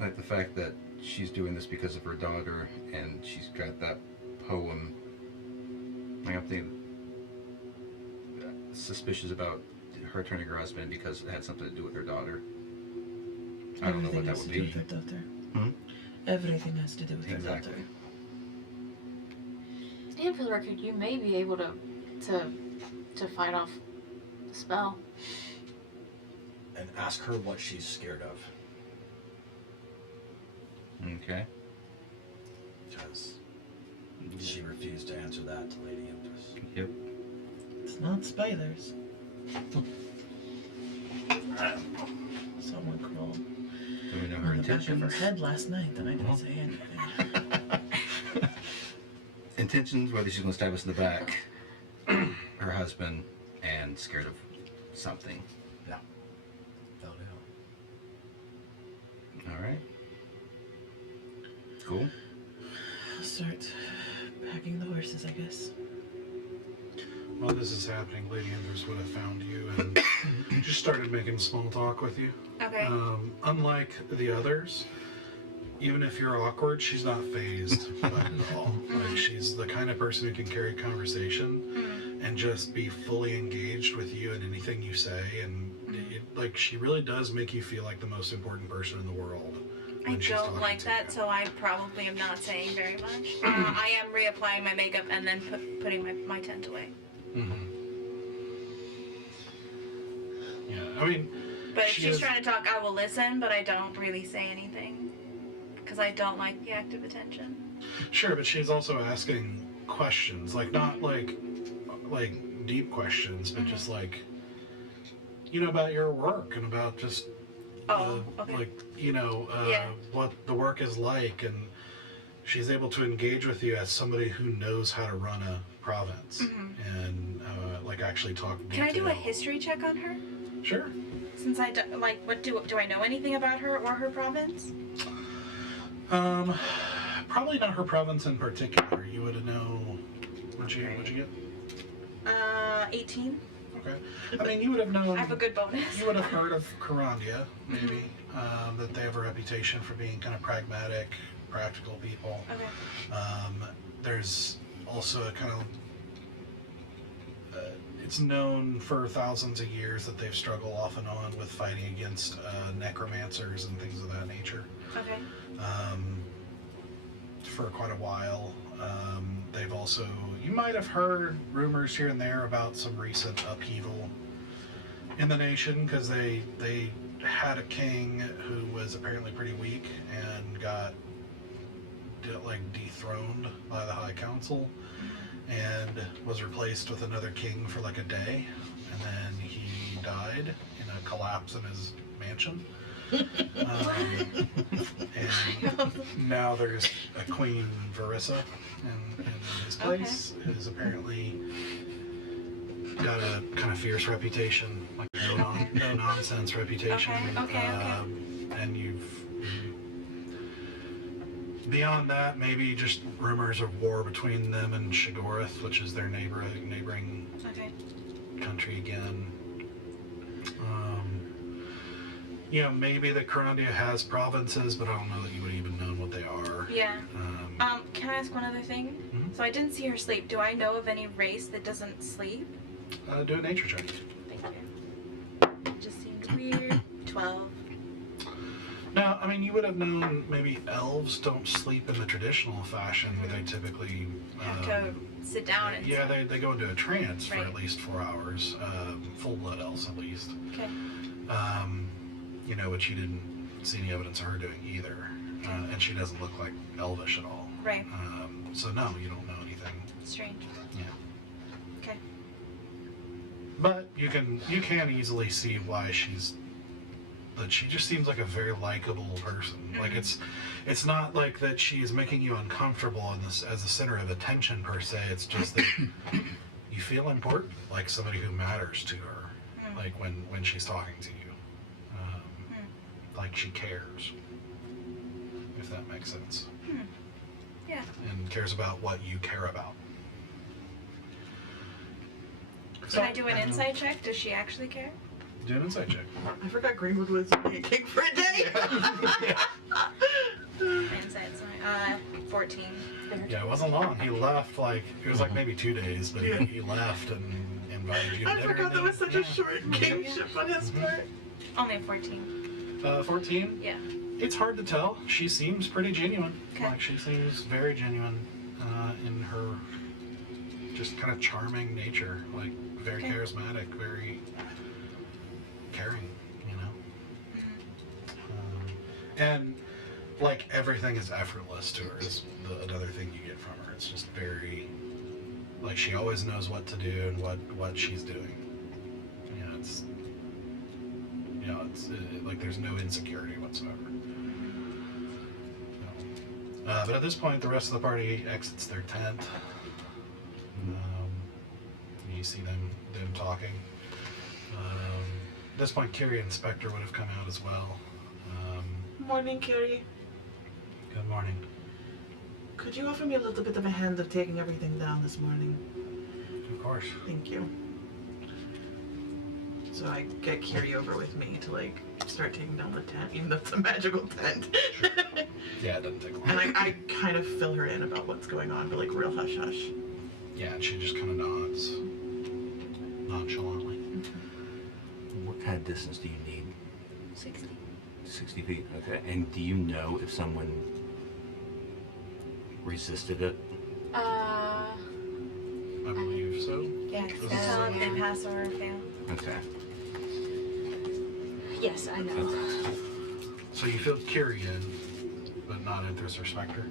like the fact that she's doing this because of her daughter, and she's got that poem. Like I'm thinking suspicious about her turning her husband because it had something to do with her daughter. I don't know what Everything that has would to do be. with her daughter. Hmm? Everything has to do with Exactly. her daughter. And for the record, you may be able to fight off the spell. And ask her what she's scared of. Okay. Because she refused to answer that to Lady Empress. Yep. It's not spiders. Someone crawled Do we know her on the back of her intentions? head last night and I didn't say anything. Intentions, whether she's going to stab us in the back, her husband, and scared of something. No doubt. All right. Cool. I'll start packing the horses, I guess. While this is happening, Lady Empress would have found you and just started making small talk with you. Okay. Unlike the others, even if you're awkward, she's not phased by it at all. Like, she's the kind of person who can carry conversation and just be fully engaged with you in anything you say. And she really does make you feel like the most important person in the world. I when she's don't talking like to that, you. so I probably am not saying very much. I am reapplying my makeup and then putting my tent away. Yeah, I mean, But if She she's is- trying to talk, I will listen, but I don't really say anything. Because I don't like the active attention. sure, but she's also asking questions, like not like deep questions, but just like about your work and about just Oh, okay. yeah. what the work is like, and she's able to engage with you as somebody who knows how to run a province and actually talk. Can I do a detail. history check on her? Sure. Since I do, do I know anything about her or her province? Probably not her province in particular. You would know. What'd you get? 18. Okay. I mean, you would have known. I have a good bonus. You would have heard of Karandia, maybe, that they have a reputation for being kind of pragmatic, practical people. Okay. There's also a kind of, it's known for thousands of years that they've struggled off and on with fighting against necromancers and things of that nature. Okay. For quite a while. They've also, you might have heard rumors here and there about some recent upheaval in the nation, because they had a king who was apparently pretty weak and got dethroned by the High Council and was replaced with another king for like a day, and then he died in a collapse in his mansion. And now there's a Queen Varissa in his place, who's apparently got a kind of fierce reputation, like no nonsense reputation. Okay. And beyond that, maybe just rumors of war between them and Shigoroth, which is their neighboring Okay. country again. Maybe that Karandia has provinces, but I don't know that you would even know what they are. Yeah. Can I ask one other thing? Mhm. So I didn't see her sleep. Do I know of any race that doesn't sleep? Do a nature check. Thank you. It just seems weird. 12. Now, I I mean, you would have known maybe elves don't sleep in the traditional fashion, where they typically Have to sit down and yeah, they go into a trance for Right. at least 4 hours. Full blood elves, at least. Okay. You know, which you didn't see any evidence of her doing either, and she doesn't look like elvish at all. Right. So no, you don't know anything. Strange. Yeah. Okay. But you can easily see why that she just seems like a very likable person. Like it's not like that she's making you uncomfortable in this as the center of attention per se. It's just that you feel important, like somebody who matters to her, like when she's talking to you, like she cares, if that makes sense. Yeah. And cares about what you care about. Can I do an insight check? Does she actually care? Do an insight check. I forgot Greenwood was king for a day. Insight's 14. Yeah, it wasn't long. He left like it was like maybe 2 days, but he left and invited you to I dinner. forgot that was such a short kingship on his part. Only a 14. 14. Yeah. It's hard to tell. She seems pretty genuine. Okay. Like she seems very genuine in her just kind of charming nature. Like very Okay. charismatic, very caring. You know. And like everything is effortless to her is another thing you get from her. It's just very like she always knows what to do and what she's doing. It's like there's no insecurity whatsoever. But at this point, the rest of the party exits their tent. You see them talking. At this point, Kiri and Spectre would have come out as well. Morning, Carrie. Good morning. Could you offer me a little bit of a hand of taking everything down this morning? Of course. Thank you. So I get Kiri over with me to like start taking down the tent, even though it's a magical tent. Yeah, it doesn't take long. And I kind of fill her in about what's going on, but like real hush hush. Yeah, and she just kind of nods nonchalantly. What kind of distance do you need? 60. 60 feet. Okay. And do you know if someone resisted it? I believe so. Yeah, This because is, tell if they pass or fail. Okay. Yes, I know. So you filled Kiri in, but not Interest or Spectre?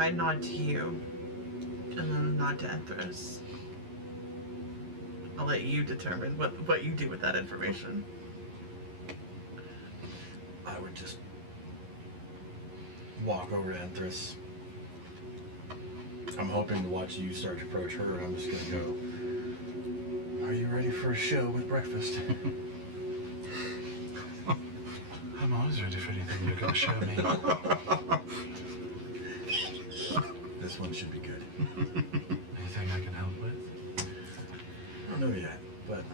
I nod to you, and then nod to Enthras. I'll let you determine what you do with that information. I would just walk over to Enthras. I'm hoping to watch you start to approach her, and I'm just gonna go, "Are you ready for a show with breakfast?" I'm always ready for anything you're going to show me. This one should be good. Anything I can help with? I don't know yet, but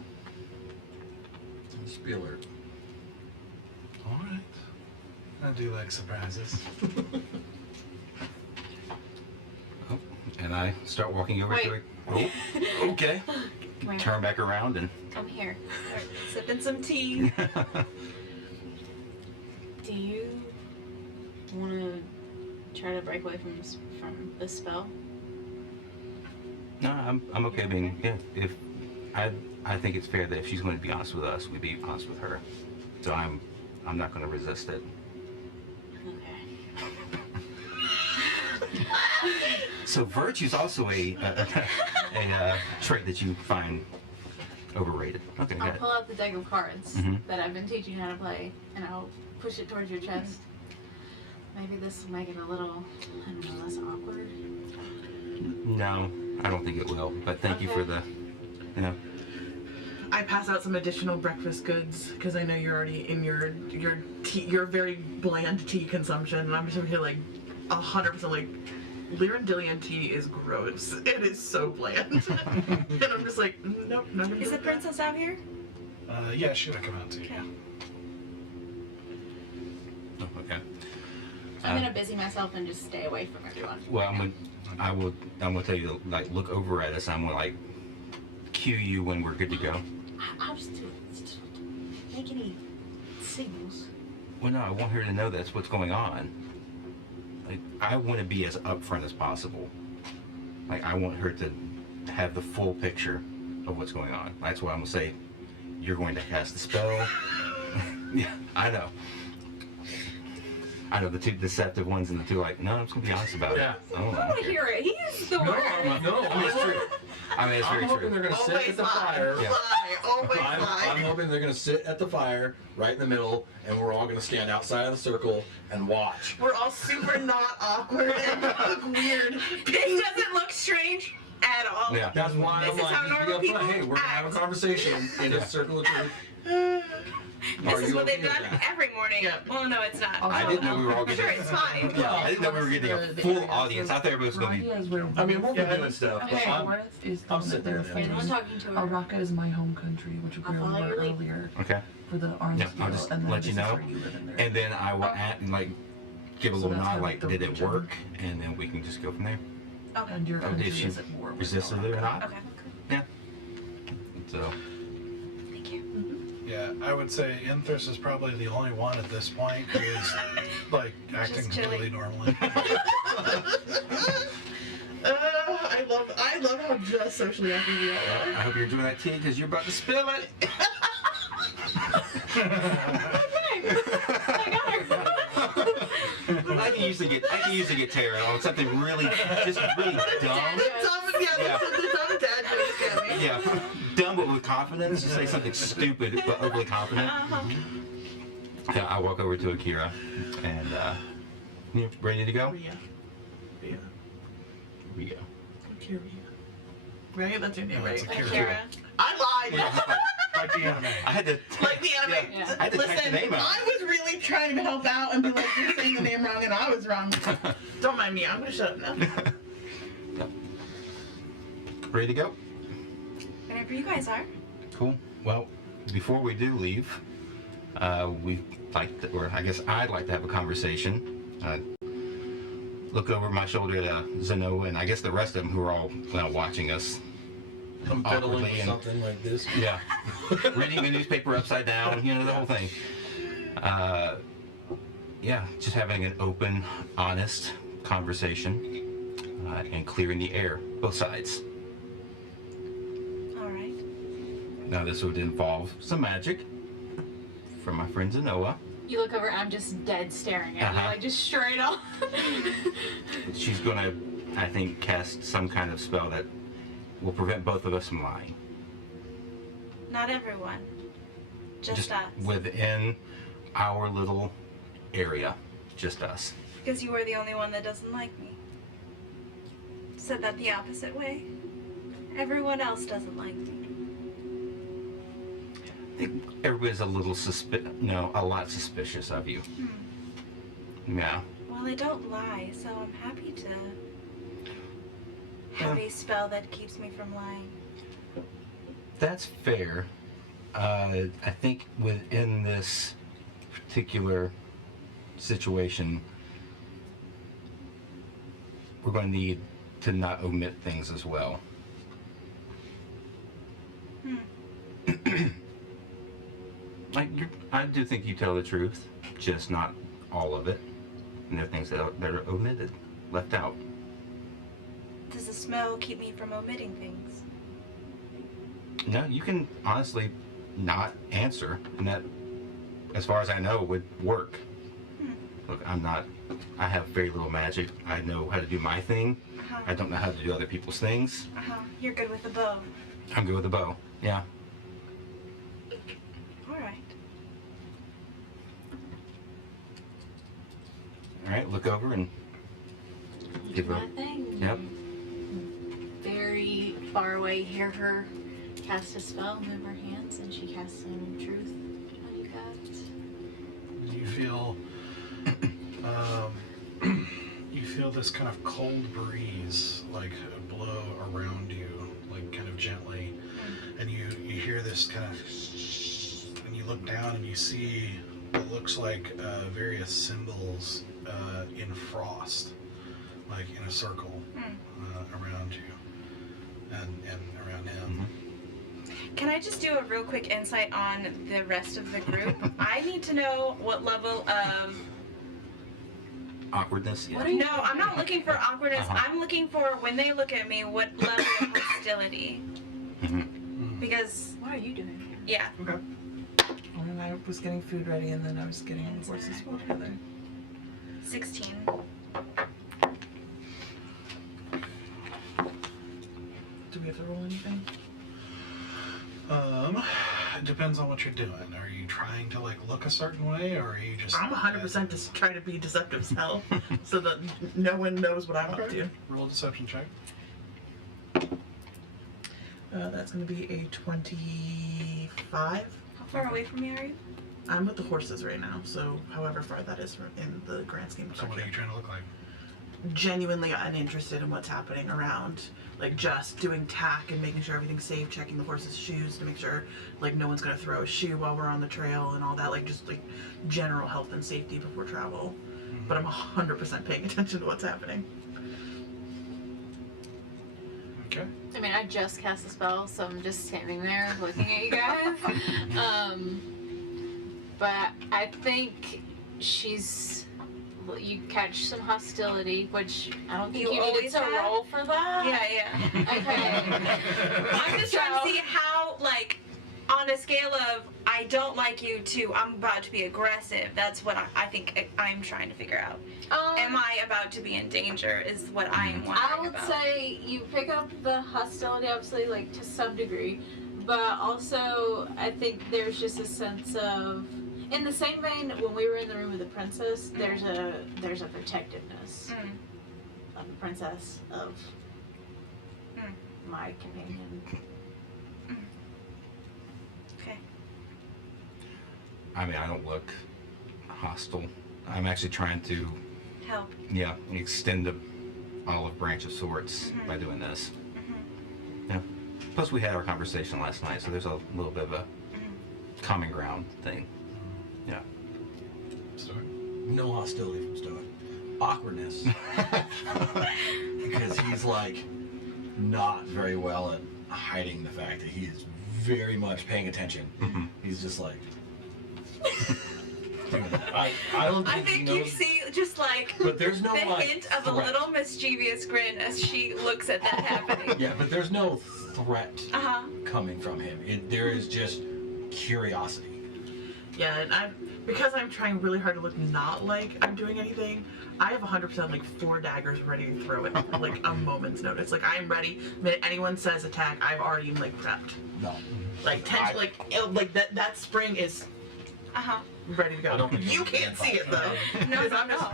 just be alert. All right. I do like surprises. And I start walking over to Wait. her. Oh, okay. Wait. Turn back around and. I'm here. Start sipping some tea. Do you want to try to break away from the spell? No, I'm okay being. Yeah, if I think it's fair that if she's going to be honest with us, we be honest with her. So I'm not going to resist it. Okay. So virtue's also a trait that you find overrated. Okay, I'll got it. pull out the deck of cards Mhm. that I've been teaching you how to play, and I'll push it towards your chest. Maybe this will make it a little, I don't know, less awkward. No, I don't think it will. But thank you for the. I pass out some additional breakfast goods because I know you're already in your tea, your very bland tea consumption, and I'm just over here like 100% like Lyrandillion tea is gross. It is so bland, and I'm just like, nope, not gonna Is do the that. princess out here? Yeah, she would have come out too. Okay. Oh, okay. I'm gonna busy myself and just stay away from everyone. Well, I'm gonna tell you to like look over at us. I'm gonna like cue you when we're good to go. I'll just do it. make any signals. Well, no, I want her to know that's what's going on. Like, I want to be as upfront as possible. Like, I want her to have the full picture of what's going on. That's why I'm gonna say, you're going to cast the spell. Yeah, I know. I know the two deceptive ones and the two like, no, I'm just gonna be honest about Yeah. it. I don't I know. want to hear it. He's the worst. No, I mean, it's true. I mean, it's I'm very hoping true. they're gonna sit Always at the lie. fire. Yeah. Lie. Always I'm lie. hoping they're gonna sit at the fire right in the middle, and we're all gonna stand outside of the circle and watch. We're all super not awkward and look weird. It doesn't look strange at all. Yeah. That's why This I'm is like, how just be normal upfront. people Hey, we're gonna have a act. conversation in Yeah. a circle of truth. This Are is you what okay they've with done that? every morning. Yeah. Well, no, it's not. I didn't know we were all I'm sure getting. it's fine. Yeah, I didn't know we were getting a full audience. I thought everybody was gonna be. I mean, we'll be doing stuff. but Okay. I'm Is I'm the one that sitting they're there. Yeah, no one's talking to her. Araka is my home country, which I'll we were follow your lead. earlier Okay. for the arms Yeah, I'll deal, just and then let this you is know. where you live in there. And then I will like give a So little that's nod, kind of like, the did it region. work? And then we can just go from there. And your Oh, country did she is at war with resisted it or Araka. not? Okay. Yeah. So. Thank you. Yeah, I would say Inthris is probably the only one at this point who is like acting Just chilling. completely normally. I love how just socially active we all I are. hope you're enjoying that tea because you're about to spill it. I can usually get Tara on something really just really dumb. The dumb, Yeah. the dumb dad jokes get me. Yeah, dumb but with confidence. Just say something stupid but overly confident. Yeah, I walk over to Akira and you ready to go? Rhea. Rhea. We go. Akira. Right? That's your name, No, it's right? Akira. Akira. I lied. Like the anime. I had to. Like the anime. Yeah. I had to type the Listen, name out. I was really trying to help out and be like, you're saying the name wrong and I was wrong. Don't mind me. I'm gonna shut up now. Ready to go? Whenever you guys are. Cool. Well, before we do leave, we'd like to, or I guess I'd like to have a conversation. Look over my shoulder at Zeno and I guess the rest of them who are all watching us. I'm Awkwardly pedaling and- something like this. Yeah. Reading the newspaper upside down, you know, the whole thing. Yeah, just having an open, honest conversation and clearing the air, both sides. All right. Now, this would involve some magic from my friend Zenoa. You look over, I'm just dead staring at you, Uh-huh. like just straight on. She's gonna, I think, cast some kind of spell that will prevent both of us from lying. Not everyone. Just us. Within our little area. Just us. Because you were the only one that doesn't like me. Said that the opposite way. Everyone else doesn't like me. I think everybody's a little a lot suspicious of you. Yeah. Well, I don't lie, so I'm happy to have a spell that keeps me from lying. That's fair. I think within this particular situation, we're going to need to not omit things as well. I do think you tell the truth, just not all of it. And there are things that are omitted, left out. Does the smell keep me from omitting things? No, you can honestly not answer, and that, as far as I know, would work. Look, I have very little magic. I know how to do my thing. Uh-huh. I don't know how to do other people's things. Uh-huh. You're good with the bow. I'm good with a bow. Yeah. All right. All right, look over and give her. That thing. Yep. Very far away, hear her cast a spell, move her hands, and she casts some truth on you guys. You feel you feel this kind of cold breeze like blow around you, like kind of gently, and you hear this kind of, and you look down and you see what looks like various symbols in frost, like in a circle around you and around him. Can I just do a real quick insight on the rest of the group? I need to know what level of... Awkwardness. Yeah. What are you No, I'm not looking for awkwardness. Uh-huh. I'm looking for, when they look at me, what level of hostility. Mhm. Because, What are you doing here? yeah. Okay. And I was getting food ready, and then I was getting the horses put together. 16. Do we have to roll anything? It depends on what you're doing. Are you trying to like look a certain way, or are you just? I'm 100% just trying to be deceptive as hell, so that no one knows what I'm up Okay. to. Roll a deception check. That's going to be a 25. How far away from me are you? I'm with the horses right now, so however far that is in the grand scheme of So what are you things. trying to look like? Genuinely uninterested in what's happening around, like just doing tack and making sure everything's safe, checking the horses' shoes to make sure like no one's gonna throw a shoe while we're on the trail and all that, like just like general health and safety before travel. But I'm 100% paying attention to what's happening. Okay. I mean, I just cast a spell, so I'm just standing there looking at you guys. But I think you catch some hostility, which I don't think You you needed always to have? roll for that. Yeah. Okay. I'm just trying to see how, like, on a scale of I don't like you to I'm about to be aggressive. That's what I think I'm trying to figure out. Am I about to be in danger? Is what I am wondering I would about. say you pick up the hostility, obviously, like to some degree, but also I think there's just a sense of, in the same vein, when we were in the room with the princess, there's a protectiveness of the princess, of my companion. Okay. I mean, I don't look hostile. I'm actually trying to, Help. extend a olive branch of sorts by doing this. Yeah. Plus, we had our conversation last night, so there's a little bit of a common ground thing. Yeah. Stoic. No hostility from Stoic. Awkwardness. Because he's like not very well at hiding the fact that he is very much paying attention. Mhm. He's just like doing that. I don't I think he think you knows, see just like but there's no the like hint of a threat. little mischievous grin as she looks at that happening. Yeah, but there's no threat Uh-huh. coming from him. There is just curiosity. Yeah, and because I'm trying really hard to look not like I'm doing anything, I have 100% like 4 daggers ready to throw at like a moment's notice. Like I'm ready. The minute anyone says attack, I've already like prepped. No. Like that spring is Uh-huh. ready to go. I don't think You you can't can see it though. No, 'Cause no, I'm just, no.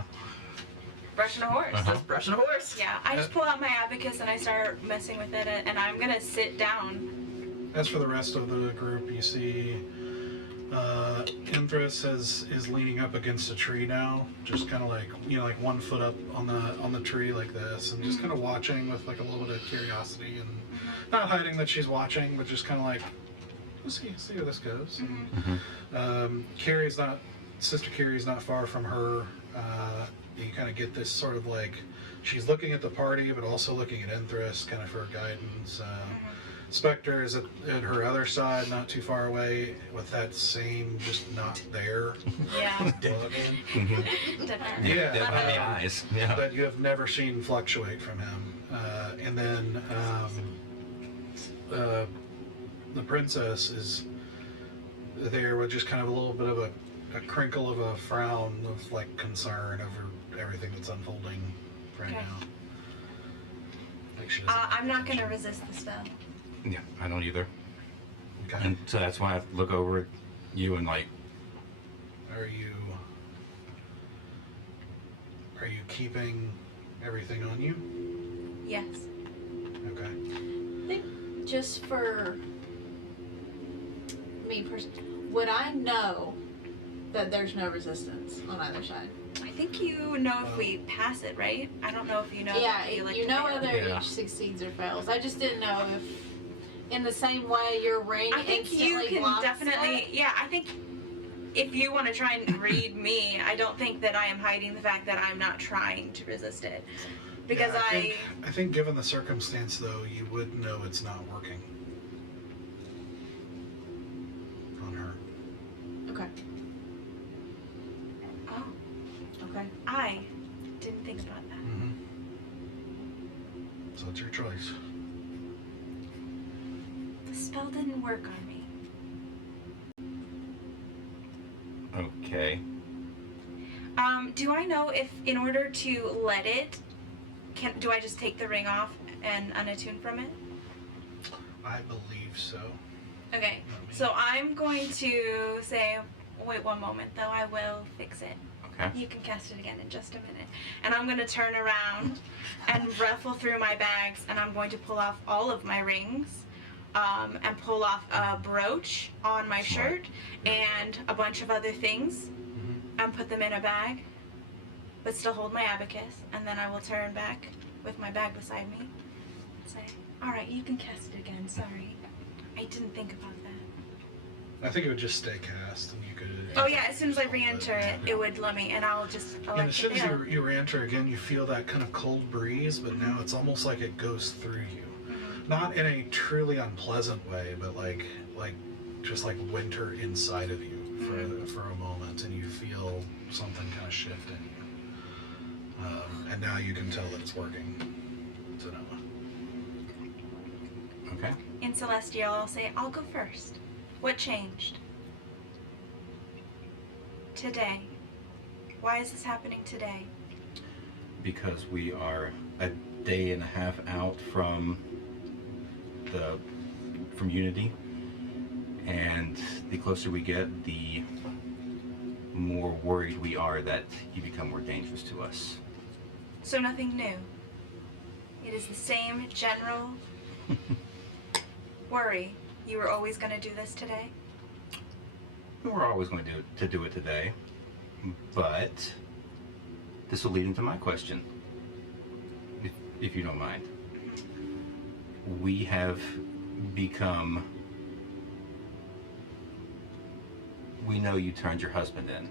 Brushing a horse. just brushing a horse. Yeah, I just pull out my abacus and I start messing with it, and I'm gonna sit down. As for the rest of the group, you see Impress is leaning up against a tree now, just kind of like like 1 foot up on the tree like this, and just kind of watching with like a little bit of curiosity and not hiding that she's watching, but just kind of like we'll see where this goes. And, Sister Carrie's not far from her. You kind of get this sort of like she's looking at the party, but also looking at Impress, kind of for guidance. Spectre is at her other side, not too far away, with that same just not there Yeah. look. Yeah, Definitely the eyes. Yeah. that you have never seen fluctuate from him. And then the princess is there with just kind of a little bit of a crinkle of a frown of like concern over everything that's unfolding right Okay. now. Like she doesn't I'm not pay gonna attention. resist the spell. Yeah, I don't either. Okay. And so that's why I look over at you and like, Are you keeping everything on you? Yes. Okay. I think just for me personally, would I know that there's no resistance on either side? I think you know if we pass it, right? I don't know if you know. Yeah, if we, like, you know fail. whether Yeah. each succeeds or fails. I just didn't know if, in the same way, your ring I think you instantly can blocks definitely. it. Yeah, I think if you want to try and read me, I don't think that I am hiding the fact that I'm not trying to resist it, because Yeah, I think given the circumstance though, you would know it's not working. Okay. Oh, Okay. I didn't think about that. Mm-hmm. So it's your choice. The spell didn't work on me. Okay. Do I know if, in order to let it, do I just take the ring off and unattune from it? I believe so. Okay, so I'm going to say, wait one moment though, I will fix it. Okay. You can cast it again in just a minute. And I'm going to turn around and ruffle through my bags, and I'm going to pull off all of my rings, and pull off a brooch on my shirt and a bunch of other things, and put them in a bag, but still hold my abacus, and then I will turn back with my bag beside me and say, alright, you can cast it again, sorry. I didn't think about that. I think it would just stay cast, and you could. Oh yeah, as soon as I re-enter it, it would let me, and I'll just And elect as to soon as fail. you re-enter again, you feel that kind of cold breeze, but now it's almost like it goes through you. Not in a truly unpleasant way, but like just like winter inside of you for a moment, and you feel something kind of shift in you. And now you can tell that it's working. So no. Okay. In Celestial, I'll say, I'll go first. What changed? Today. Why is this happening today? Because we are a day and a half out from Unity, and the closer we get, the more worried we are that you become more dangerous to us. So nothing new. It is the same general worry. You were always going to do this today? We're always going to do it today, but this will lead into my question, if you don't mind. We have become... We know you turned your husband in.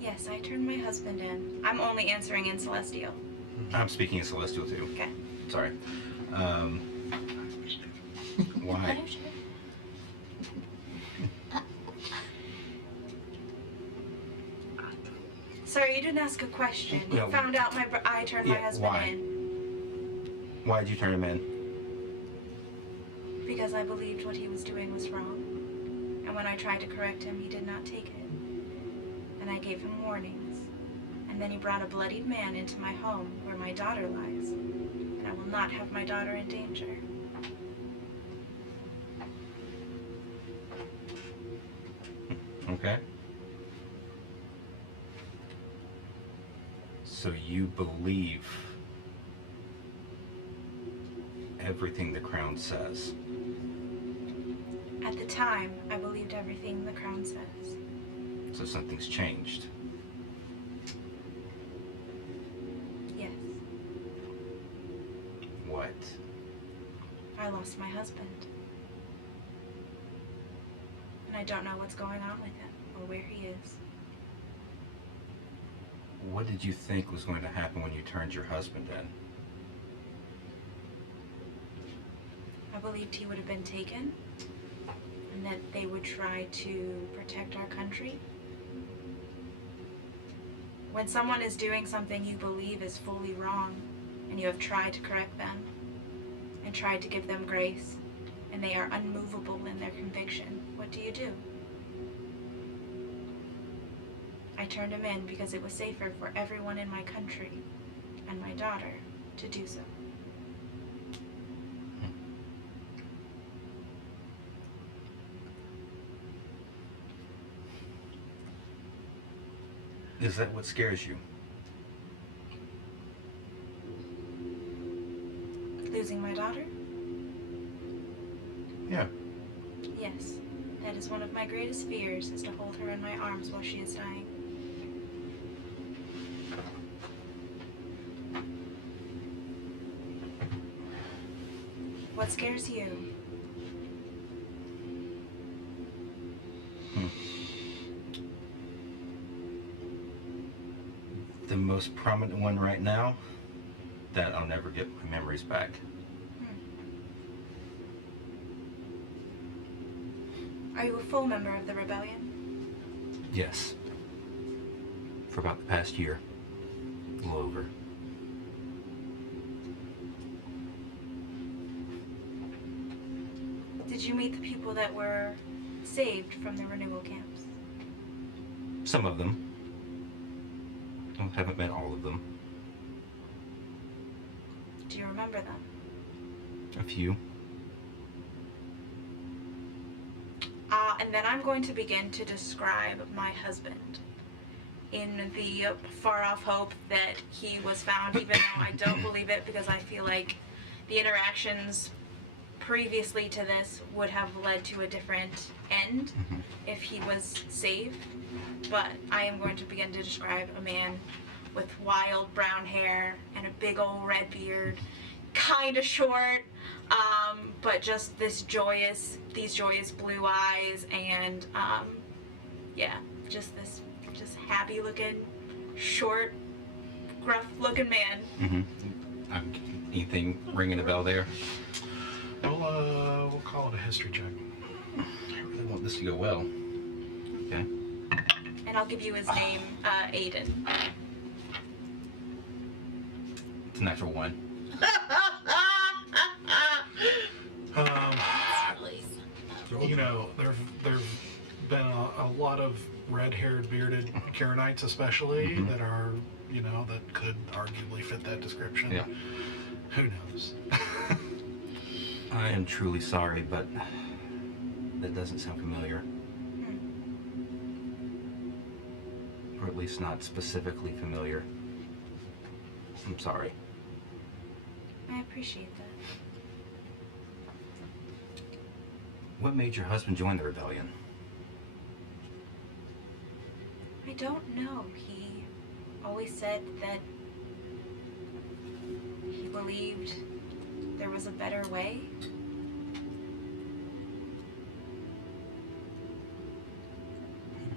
Yes, I turned my husband in. I'm only answering in Celestial. I'm speaking in Celestial too. Okay. Sorry. Why? Sorry, you didn't ask a question. You No. found out I turned my Yeah, husband why? in Why did you turn him in? because I believed what he was doing was wrong. And when I tried to correct him, he did not take it. And I gave him warnings. And then he brought a bloodied man into my home where my daughter lies. And I will not have my daughter in danger. Okay. So you believe everything the crown says. At the time, I believed everything the crown says. So something's changed. Yes, What? I lost my husband. And I don't know what's going on with him or where he is. What did you think was going to happen when you turned your husband in? I believed he would have been taken and that they would try to protect our country. When someone is doing something you believe is fully wrong and you have tried to correct them and tried to give them grace and they are unmovable in their conviction, what do? I turned him in because it was safer for everyone in my country and my daughter to do so. Is that what scares you? Losing my daughter? Yeah. Yes. That is one of my greatest fears, is to hold her in my arms while she is dying. What scares you? The most prominent one right now, that I'll never get my memories back. Are you a full member of the rebellion? Yes. For about the past year. A little over. Did you meet the people that were saved from the renewal camps? Some of them. I haven't met all of them. Do you remember them? A few. And then I'm going to begin to describe my husband in the far-off hope that he was found, even though I don't believe it, because I feel like the interactions previously to this would have led to a different end if he was saved. But I am going to begin to describe a man with wild brown hair and a big old red beard, kind of short, but just these joyous blue eyes, and just this happy looking, short, gruff looking man. Anything ringing a bell there? We'll call it a history check. I really want this to go well. Okay. And I'll give you his name, Aiden. It's a natural 1. You know, there've been a lot of red-haired, bearded Karenites, especially, that are, you know, that could arguably fit that description. Yeah. Who knows? I am truly sorry, but that doesn't sound familiar. Or at least not specifically familiar. I'm sorry. I appreciate that. What made your husband join the rebellion? I don't know. He always said that he believed there was a better way.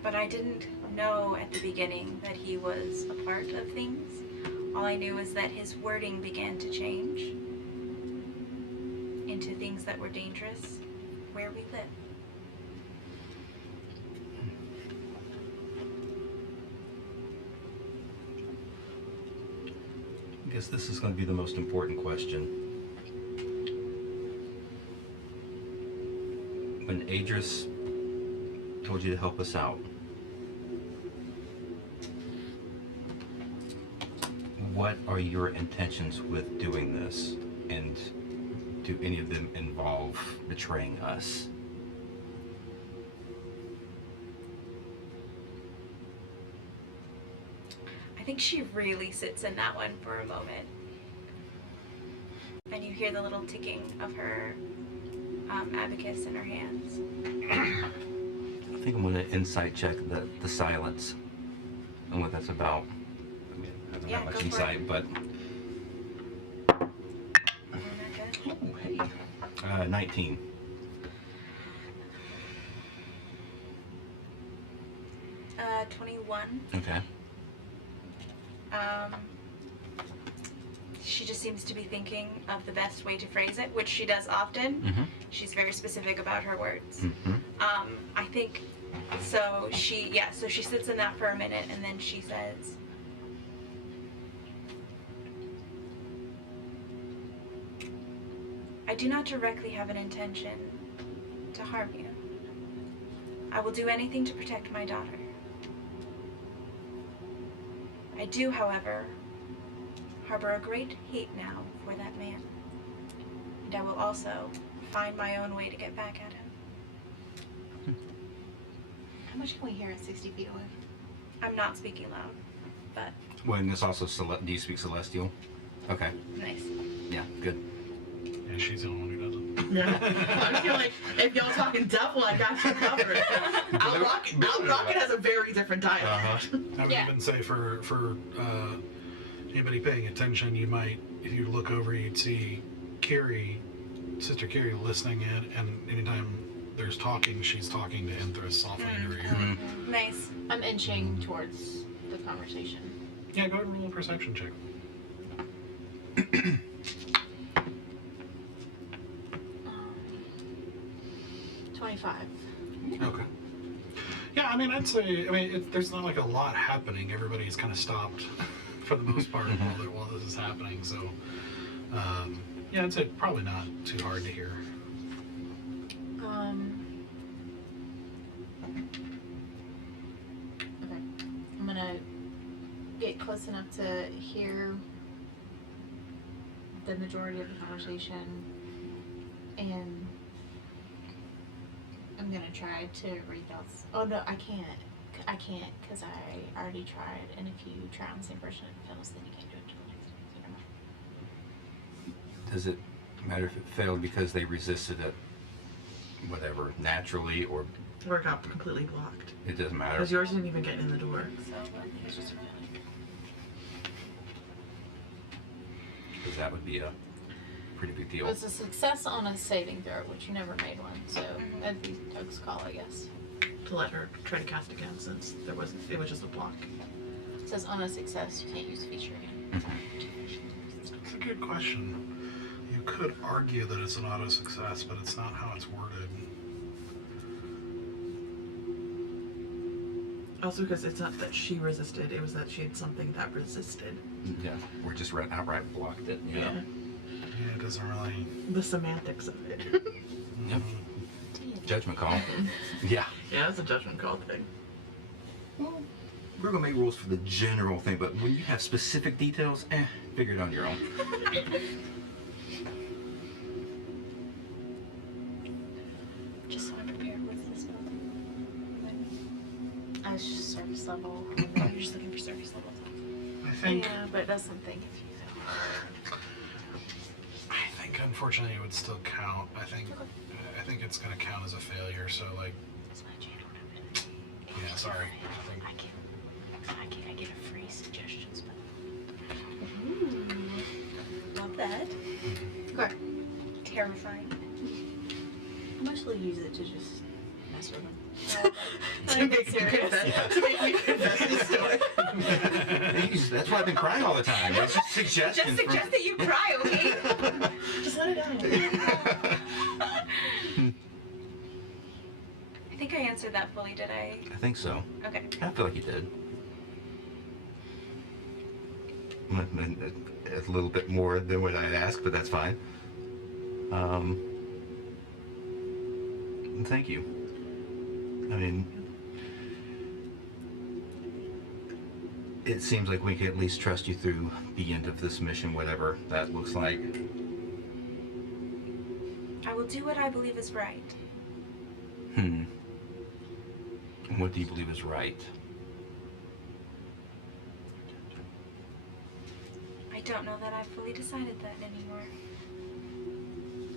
But I didn't know at the beginning that he was a part of things. All I knew is that his wording began to change into things that were dangerous where we live. I guess this is going to be the most important question. When Adris told you to help us out, what are your intentions with doing this? And do any of them involve betraying us? I think she really sits in that one for a moment. And you hear the little ticking of her abacus in her hands. I think I'm going to insight check the silence and what that's about. I mean, I don't Yeah, have much go for insight, it. but oh, hey, 19. Uh, 21. Okay. She just seems to be thinking of the best way to phrase it, which she does often. Mm-hmm. She's very specific about her words. Mm-hmm. I think, so she sits in that for a minute, and then she says, I do not directly have an intention to harm you. I will do anything to protect my daughter. I do, however, harbor a great hate now for that man. And I will also find my own way to get back at him. How much can we hear at 60 feet away? I'm not speaking loud, but Well, and this also, do you speak Celestial? Okay. nice. Yeah, good. Yeah, she's the only one who doesn't. I feel like if y'all talking devil, I got you covered. Outrocket has a very different dialect. I would Yeah. even say for anybody paying attention, you might, if you look over, you'd see Sister Carrie listening in, and anytime there's talking, she's talking to Enthras softly into her ear. Nice. I'm inching towards the conversation. Yeah, go ahead and roll a perception check. 25. Okay. Yeah, I mean, I'd say, there's not like a lot happening. Everybody's kind of stopped for the most part while this is happening. So, yeah, I'd say probably not too hard to hear. Okay. I'm gonna get close enough to hear the majority of the conversation, and I'm gonna try to read thoughts. Oh no, I can't because I already tried, and if you try on the same person and it fails, then you can't do it to the next one. So never mind. Does it matter if it failed because they resisted it, whatever, naturally, or Or it got completely blocked. it doesn't matter? Because yours didn't even get in the door. So I think it's just really. Because that would be a pretty big It deal. was a success on a saving throw, which you never made one, so that'd be Doug's call, I guess. To let her try to cast again since it was just a block. It says on a success, you can't use the feature again. It's a good question. You could argue that it's an auto success, but it's not how it's worded. Also because it's not that she resisted, it was that she had something that resisted. Yeah, or just outright blocked it. Yeah. Yeah, it doesn't really. The semantics of it. Yep. Judgment call. Yeah. Yeah, it's a judgment call thing. Well, we're gonna make rules for the general thing, but when you have specific details, figure it on your own. Just so I'm prepared with this spell. I was just surface level. Oh, you're just looking for surface level stuff. I think. Yeah, but it doesn't think if you fail. I think unfortunately it would still count. I think it's gonna count as a failure. So like, It's my channel, not mine. yeah, sorry. I think I get a free suggestions spell. Ooh. Love that. Okay. Terrifying. I mostly use it to just mess with them. To make you confess, to make you confess the story. Jeez, that's why I've been crying all the time. It's just suggestions. Just suggest that you cry, okay? Just let it out. I think I answered that fully, did I? I think so. Okay. I feel like you did. A little bit more than what I'd asked, but that's fine. Thank you. I mean, it seems like we can at least trust you through the end of this mission, whatever that looks like. I will do what I believe is right. What do you believe is right? I don't know that I've fully decided that anymore.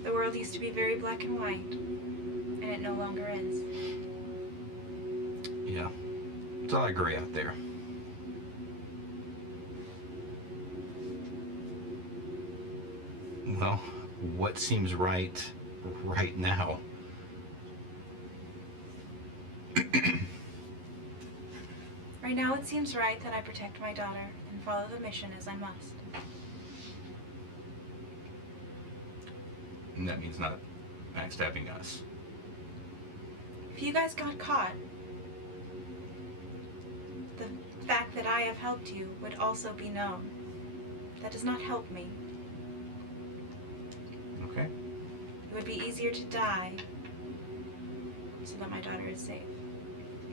The world used to be very black and white, and it no longer is. Yeah. It's a lot of gray out there. Well, what seems right now? Right now it seems right that I protect my daughter and follow the mission as I must. And that means not backstabbing us. If you guys got caught, the fact that I have helped you would also be known. That does not help me. Okay. It would be easier to die so that my daughter is safe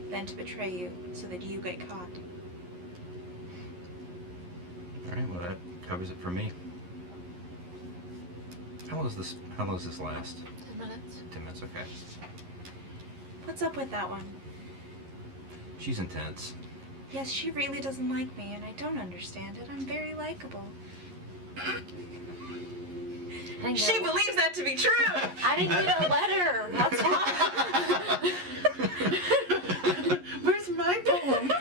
than to betray you so that you get caught. Alright, well that covers it for me. How long does this last? 10 minutes. 10 minutes, okay. What's up with that one? She's intense. Yes, she really doesn't like me, and I don't understand it. I'm very likable. She believes that to be true! I didn't get a letter. That's why. Where's my poem?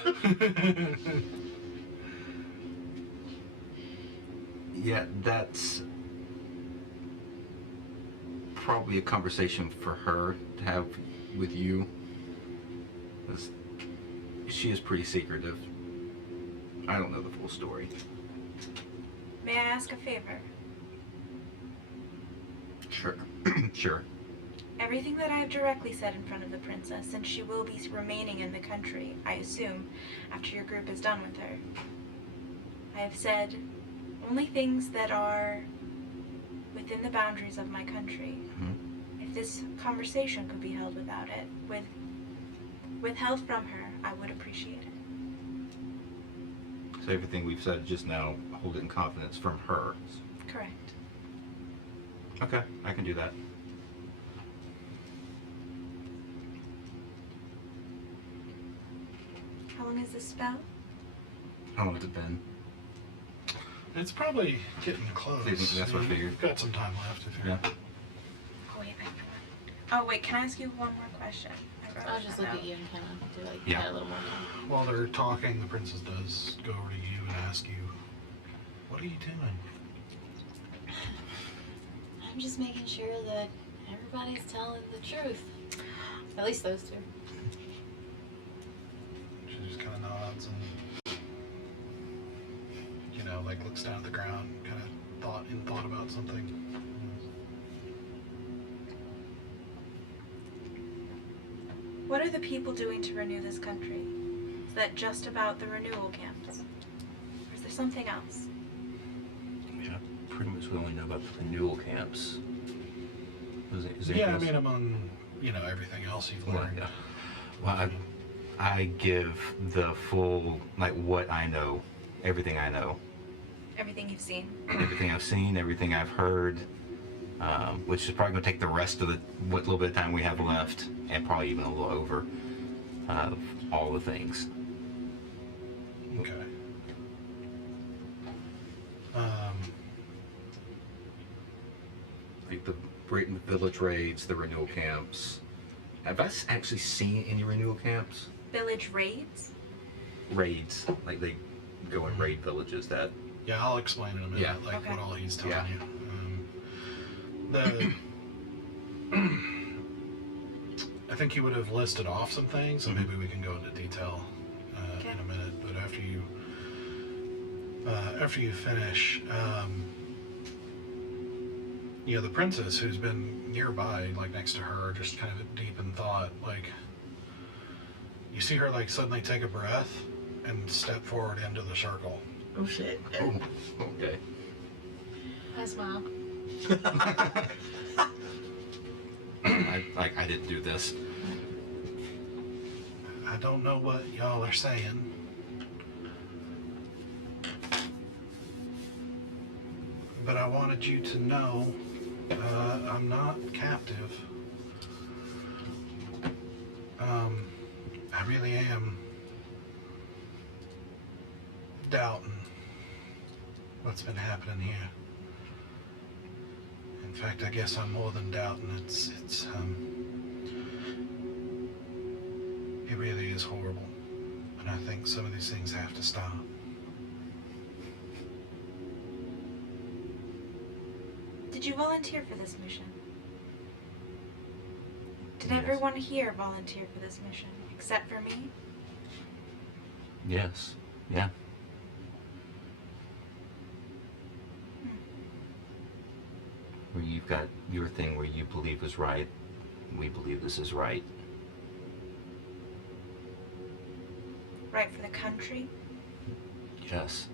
Yeah, that's probably a conversation for her to have with you. 'Cause she is pretty secretive. I don't know the full story. May I ask a favor? Sure. Sure. everything that I have directly said in front of the princess, since she will be remaining in the country, I assume, after your group is done with her. I have said only things that are within the boundaries of my country. If this conversation could be held without it, withheld from her, I would appreciate it. So everything we've said just now, hold it in confidence from her. Correct. Okay, I can do that. How long is this spell? How long has it been? It's probably getting close. That's what I figured. You've got some time left if you're. Yeah. Oh wait, can I ask you one more question? I'll just look at you and kind of do like Yeah. a little more time. While they're talking, the princess does go over to you and ask you, "What are you doing?" I'm just making sure that everybody's telling the truth. At least those two. She just kind of nods and, like looks down at the ground, kind of thought about something. What are the people doing to renew this country? Is that just about the renewal camps? Or is there something else? Yeah, pretty much we only know about the renewal camps. Is there Yeah, I anything mean, else? among everything else you've Well, learned. yeah. Well, I give the full, like, what I know, everything I know. Everything you've seen? Everything I've seen, everything I've heard, which is probably going to take the rest of what little bit of time we have left, and probably even a little over, of all the things. Okay. Like the village raids, the renewal camps. Have I actually seen any renewal camps? Village raids? Raids, like they go and raid villages that. Yeah, I'll explain in a minute, Yeah. like Okay. what all he's telling Yeah. you. I think you would have listed off some things, and maybe we can go into detail Okay. in a minute. But after you finish, the princess who's been nearby, like next to her, just kind of deep in thought, like you see her like suddenly take a breath and step forward into the circle. Oh shit. Oh, okay. I smile. I didn't do this. I don't know what y'all are saying. But I wanted you to know I'm not captive. I really am doubting what's been happening here. In fact, I guess I'm more than doubting. It really is horrible. And I think some of these things have to stop. Did you volunteer for this mission? Did Yes. everyone here volunteer for this mission, except for me? Yes. Yeah. Where you've got your thing where you believe is right, we believe this is right. Right for the country? Yes.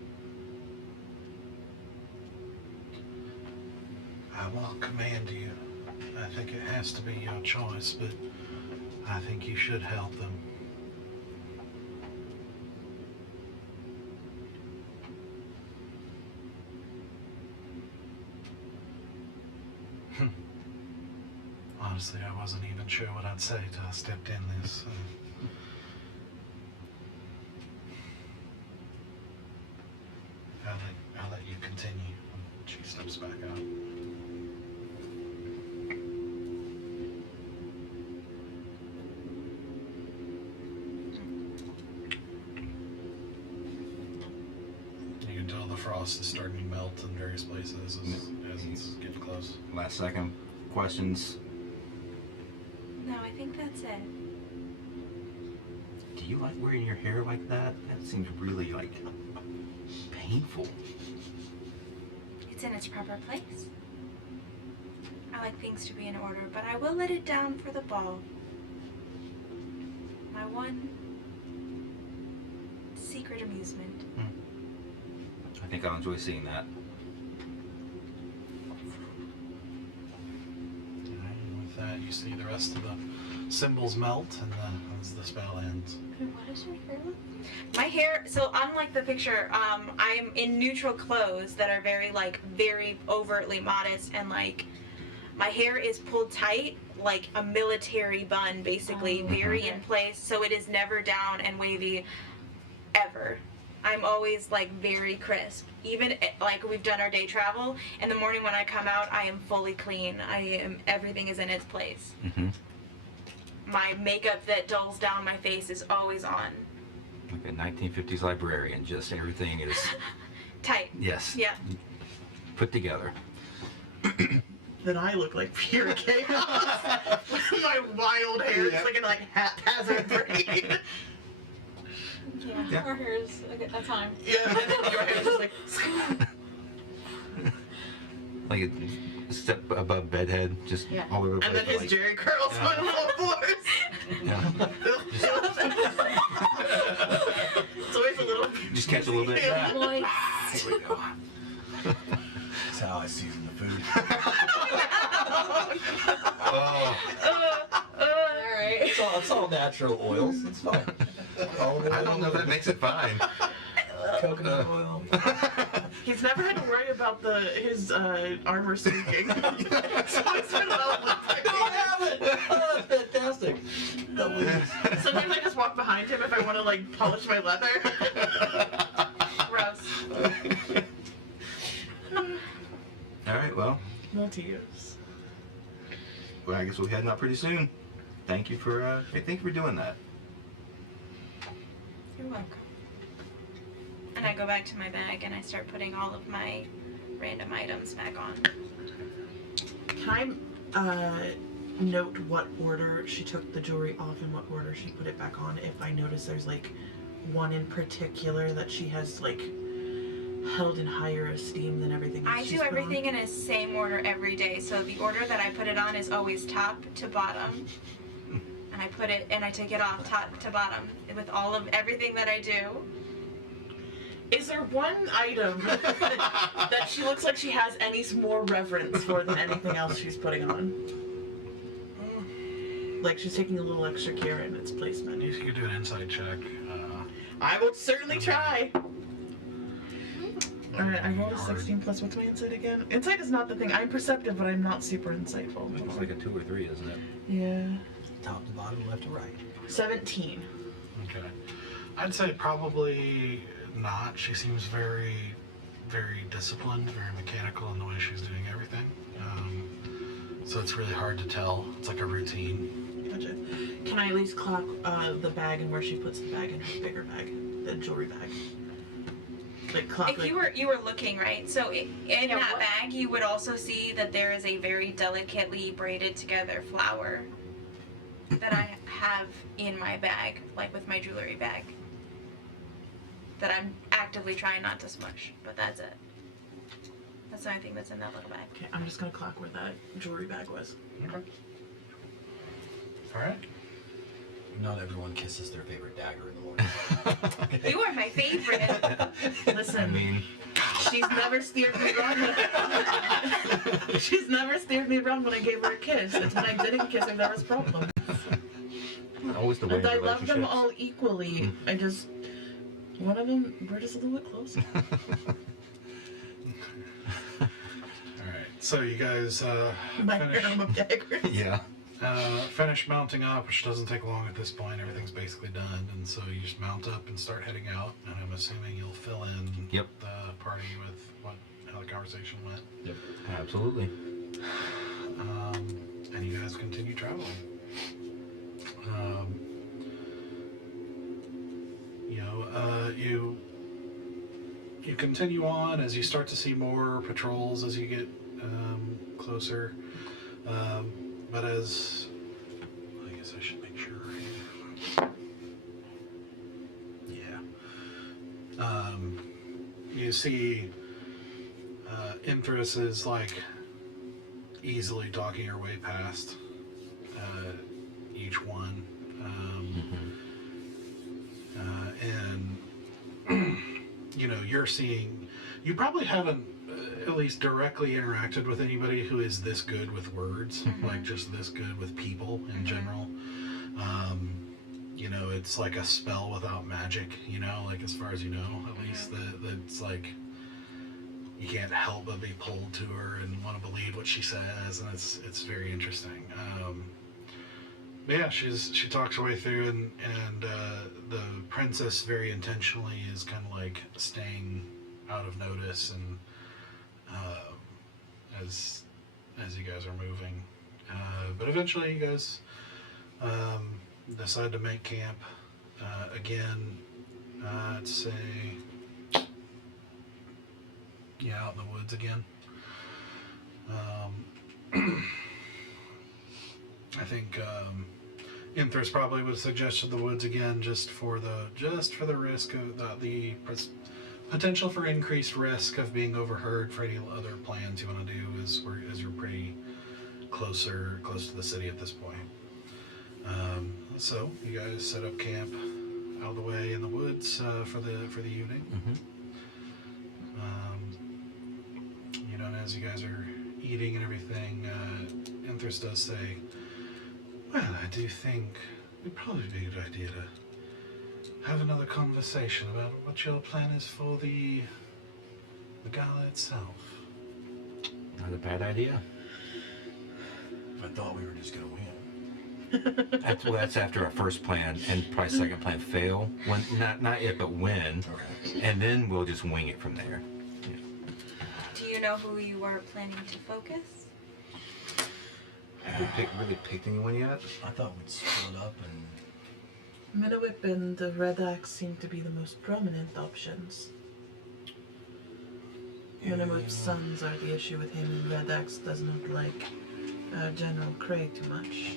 I won't command you. I think it has to be your choice, but I think you should help them. Honestly, I wasn't even sure what I'd say till I stepped in this. I'll let you continue. She steps back out. You can tell the frost is starting to melt in various places as it's getting close. Last second questions. No, I think that's it. Do you like wearing your hair like that? That seems really like painful. It's in its proper place. I like things to be in order, but I will let it down for the ball. My one secret amusement. I think I'll enjoy seeing that. And with that, you see the rest of the symbols melt, and as the spell ends. And what is your hair look? My hair, so unlike the picture, I'm in neutral clothes that are very overtly modest, and like my hair is pulled tight like a military bun, basically, very in place, so it is never down and wavy ever. I'm always like very crisp. Even like we've done our day travel, in the morning when I come out, I am fully clean. Everything is in its place. Mm-hmm. My makeup that dulls down my face is always on. Like a 1950s librarian, just everything is Tight. yes. Yeah. Put together. Then I look like pure chaos. With my wild hair, it's looking like haphazard braid. Yeah, Yeah. our hair is a time. Yeah, and then your hair's just like. Like a step above bedhead, just Yeah. all over the And then place, his Jerry curls on all fours. yeah. It's always a little. Just catch a little bit. Yeah. Moist. Here we go. That's how I season the food. Oh, Alright. It's all natural oils. It's fine. I don't know if that makes it fine. Coconut oil. He's never had to worry about his armor squeaking. So it's been well I have it. Oh, that's fantastic. Sometimes I just walk behind him if I want to like polish my leather. Gross. All right, well, Multi-use. I guess we'll be heading out pretty soon. Thank you for doing that. You're welcome. And I go back to my bag and I start putting all of my random items back on. Can I note what order she took the jewelry off and what order she put it back on? If I notice there's like one in particular that she has like held in higher esteem than everything else I she's do put on? everything in a same order every day. So the order that I put it on is always top to bottom. And I put it and I take it off top to bottom with all of everything that I do. Is there one item that she looks like she has any more reverence for than anything else she's putting on? Like she's taking a little extra care in its placement. You could do an insight check. I will certainly try. Alright, I rolled a 16 plus what's my insight again? Insight is not the thing. I'm perceptive, but I'm not super insightful. It's like a 2 or 3, isn't it? Yeah. Top to bottom, left to right. 17. Okay. I'd say probably not. She seems very, very disciplined, very mechanical in the way she's doing everything. So it's really hard to tell. It's like a routine. Gotcha. Can I at least clock the bag and where she puts the bag in her bigger bag, the jewelry bag? Like clock. If you were looking, right, so in Yeah, that what- bag you would also see that there is a very delicately braided together flower that I have in my bag, like with my jewelry bag, that I'm actively trying not to smush, but that's it. That's the only thing that's in that little bag. Okay, I'm just gonna clock where that jewelry bag was. Okay. All right. Not everyone kisses their favorite dagger in the morning. You are my favorite. Listen, I mean, she's never steered me wrong. She's never steered me wrong when I gave her a kiss. It's when I didn't kiss her there was problems. always the way And in I love them relationships. all equally. I just one of them we're just a little bit closer. All right. So you guys My finish, arm of dagger. Yeah. finish mounting up, which doesn't take long at this point. Everything's basically done, and so you just mount up and start heading out. And I'm assuming you'll fill in Yep. the party with how the conversation went. Yep. Absolutely. And you guys continue traveling. You continue on as you start to see more patrols as you get closer. But as I guess I should make sure. Yeah. You see Imthras is like easily talking your way past each one. And you know, you're seeing, you probably haven't at least directly interacted with anybody who is this good with words, like just this good with people in general. You know, it's like a spell without magic, you know, like as far as you know, at least it's like you can't help but be pulled to her and want to believe what she says, and it's very interesting. But yeah, she talks her way through, and the princess very intentionally is kind of like staying out of notice, and as you guys are moving, but eventually you guys decide to make camp again. I'd say, yeah, out in the woods again. I think Inthras probably would have suggested the woods again, just for the risk of the potential for increased risk of being overheard for any other plans you want to do, as you're pretty close to the city at this point. So you guys set up camp out of the way in the woods for the evening. You know, and as you guys are eating and everything, Inthras does say, "Well, I do think it'd probably be a good idea to have another conversation about what your plan is for the gala itself." Not a bad idea. I thought we were just gonna win. That's after our first plan and probably second plan fail. When not yet, but when, Okay. and then we'll just wing it from there. Do you know who you are planning to focus? Have we really picked anyone yet? I thought we'd split up and Minowip and the Red Axe seem to be the most prominent options. Minowip's sons are the issue with him, and Red Axe does not like General Cray too much.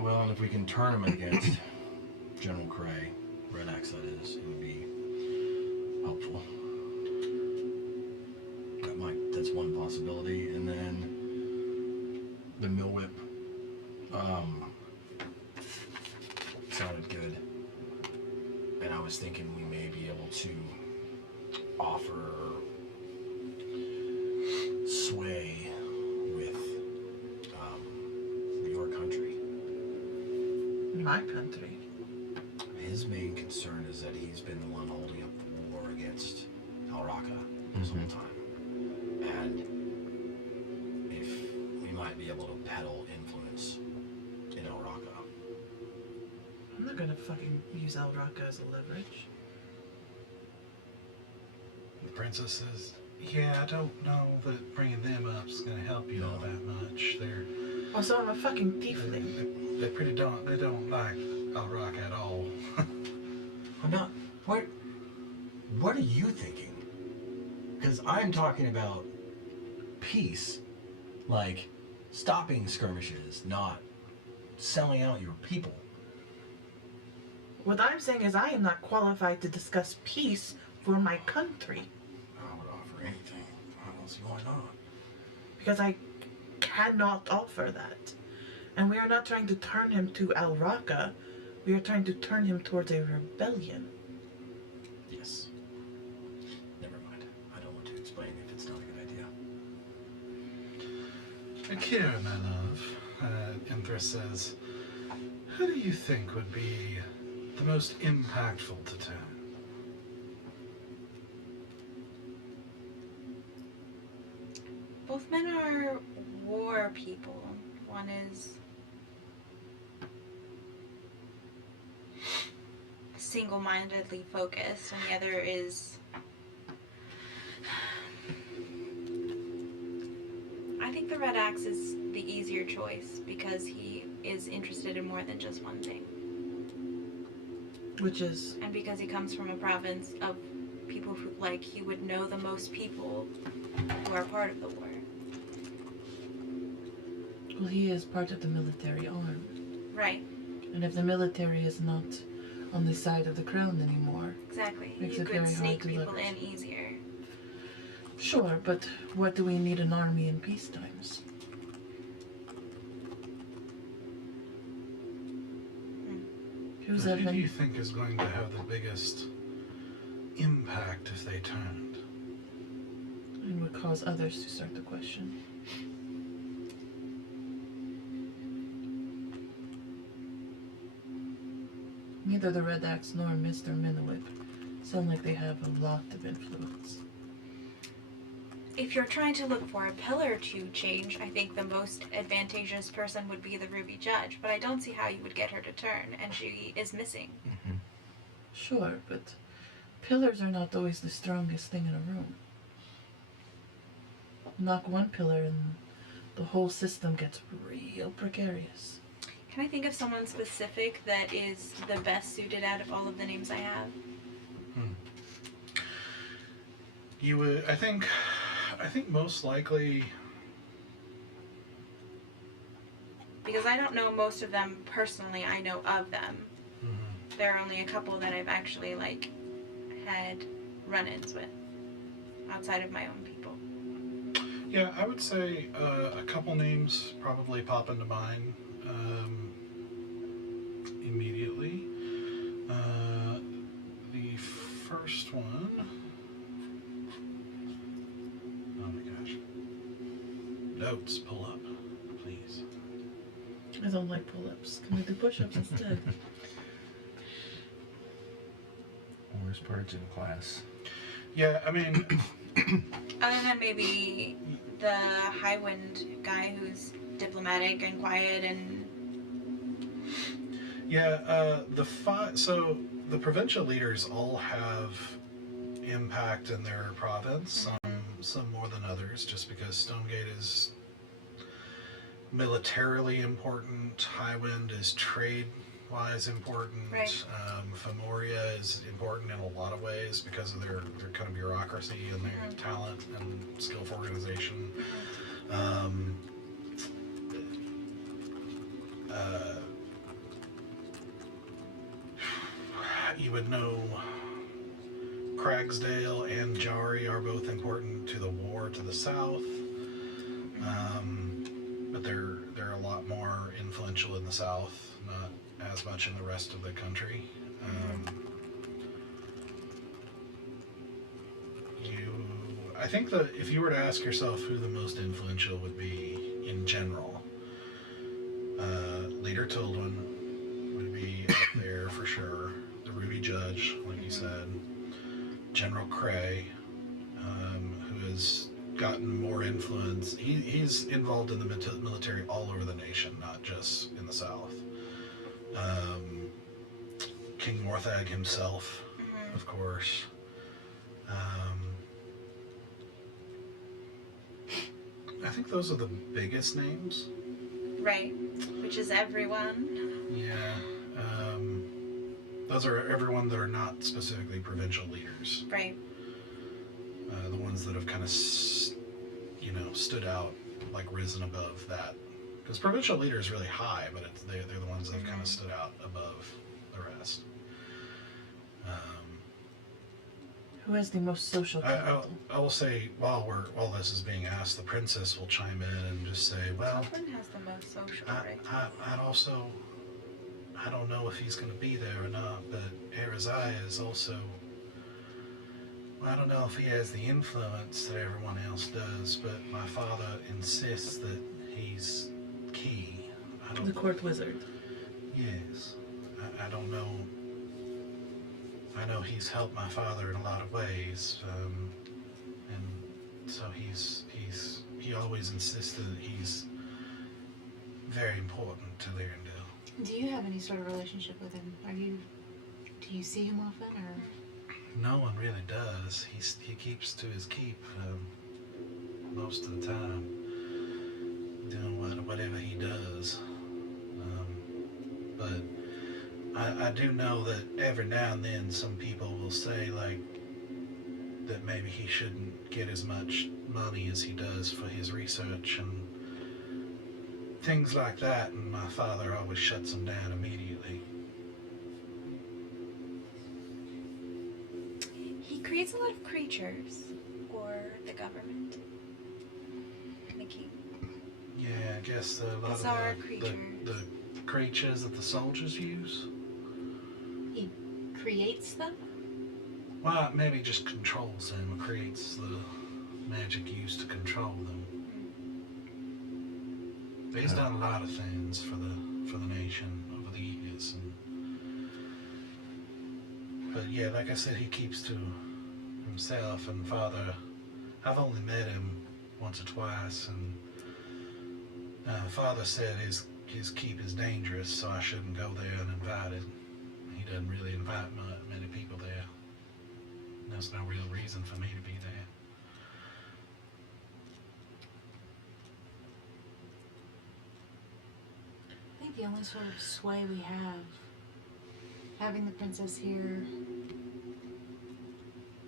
well, and if we can turn him against General Cray, Red Axe that is, it would be helpful. That's one possibility, and then the mill whip sounded good, and I was thinking we may be able to offer sway with your country. My country. His main concern is that he's been the one holding up the war against Al Raqqa this whole time. And if we might be able to peddle influence in Al Raqqa. I'm not gonna fucking use Al Raqqa as a leverage. The princess says, "Yeah, I don't know that bringing them up is going to help you all that much. Also, I'm a fucking tiefling. They don't like Al Raqqa at all." I'm not. What are you thinking? Because I'm talking about peace, like stopping skirmishes, not selling out your people. What I'm saying is I am not qualified to discuss peace for my country. I would offer anything. I don't see why not. Because I cannot offer that. And we are not trying to turn him to Al Raqqa. We are trying to turn him towards a rebellion. Yes. Never mind. I don't want to explain if it's not a good idea. Akira, my love, Inthras says, "Who do you think would be the most impactful to town?" Both men are war people. One is single-mindedly focused, and the other is... I think the Red Axe is the easier choice because he is interested in more than just one thing. Which is... And because he comes from a province of people who, like, he would know the most people who are part of the war. Well, he is part of the military arm. Right, And if the military is not on the side of the crown anymore... exactly. Makes You it could very hard sneak to people leverage. in easier. Sure, but what do we need an army in peace times? Who's Who do you Evan? think is going to have the biggest impact if they turned? And would cause others to start to question. Neither the Red Axe nor Mr. Minowip sound like they have a lot of influence. If you're trying to look for a pillar to change, I think the most advantageous person would be the Ruby Judge, but I don't see how you would get her to turn, and she is missing. Sure, but pillars are not always the strongest thing in a room. Knock one pillar and the whole system gets real precarious. Can I think of someone specific that is the best suited out of all of the names I have? You would, I think most likely, Because I don't know most of them personally, I know of them. There are only a couple that I've actually, like, had run-ins with, outside of my own people. yeah, I would say a couple names probably pop into mind immediately. The first one, oh my gosh, notes, pull up, please. I don't like pull-ups. Can we do push-ups instead? Worst parts in class. Yeah, I mean, Other than maybe the Highwind guy who's diplomatic and quiet and... yeah, so the provincial leaders all have impact in their province, some more than others, just because Stonegate is militarily important, Highwind is trade-wise important, Right. Femoria is important in a lot of ways because of their kind of bureaucracy and their talent and skillful organization. You would know Cragsdale and Jari are both important to the war to the south, but they're a lot more influential in the south, not as much in the rest of the country. I think that if you were to ask yourself who the most influential would be in general, Leader Tildwin would be up there for sure. The Ruby Judge, like you said, General Cray, who has gotten more influence. He's involved in the military all over the nation, not just in the South. King Morthag himself, of course. I think those are the biggest names. Right. Which is everyone. Yeah. Those are everyone that are not specifically provincial leaders. Right. The ones that have kind of, stood out, like risen above that. Because provincial leader is really high, but they're the ones that have kind of stood out above the rest. Who has the most social capital? I will say, while this is being asked, the princess will chime in and just say, well, Tildwin has the most social, right? I'd also, I don't know if he's going to be there or not, but Arizaya is also, well, I don't know if he has the influence that everyone else does, but my father insists that he's key. The court wizard. Yes. I don't know. I know he's helped my father in a lot of ways, and so he always insisted that he's very important to Lyrandale. Do you have any sort of relationship with him? Do you see him often, or? No one really does. He keeps to his keep most of the time, doing whatever he does. But I do know that every now and then some people will say, like, that maybe he shouldn't get as much money as he does for his research and things like that, and my father always shuts him down immediately. He creates a lot of creatures, or the government. And the king. Yeah, I guess a lot Bizarre of the creatures. creatures that the soldiers use. He creates them? Well, maybe just controls them, creates the magic used to control them. But he's done a lot of things for the nation over the years, but yeah, like I said, he keeps to himself. And Father, I've only met him once or twice, and Father said his keep is dangerous, so I shouldn't go there uninvited. He doesn't really invite many people there. There's no real reason for me to be there. I think the only sort of sway we have, having the princess here,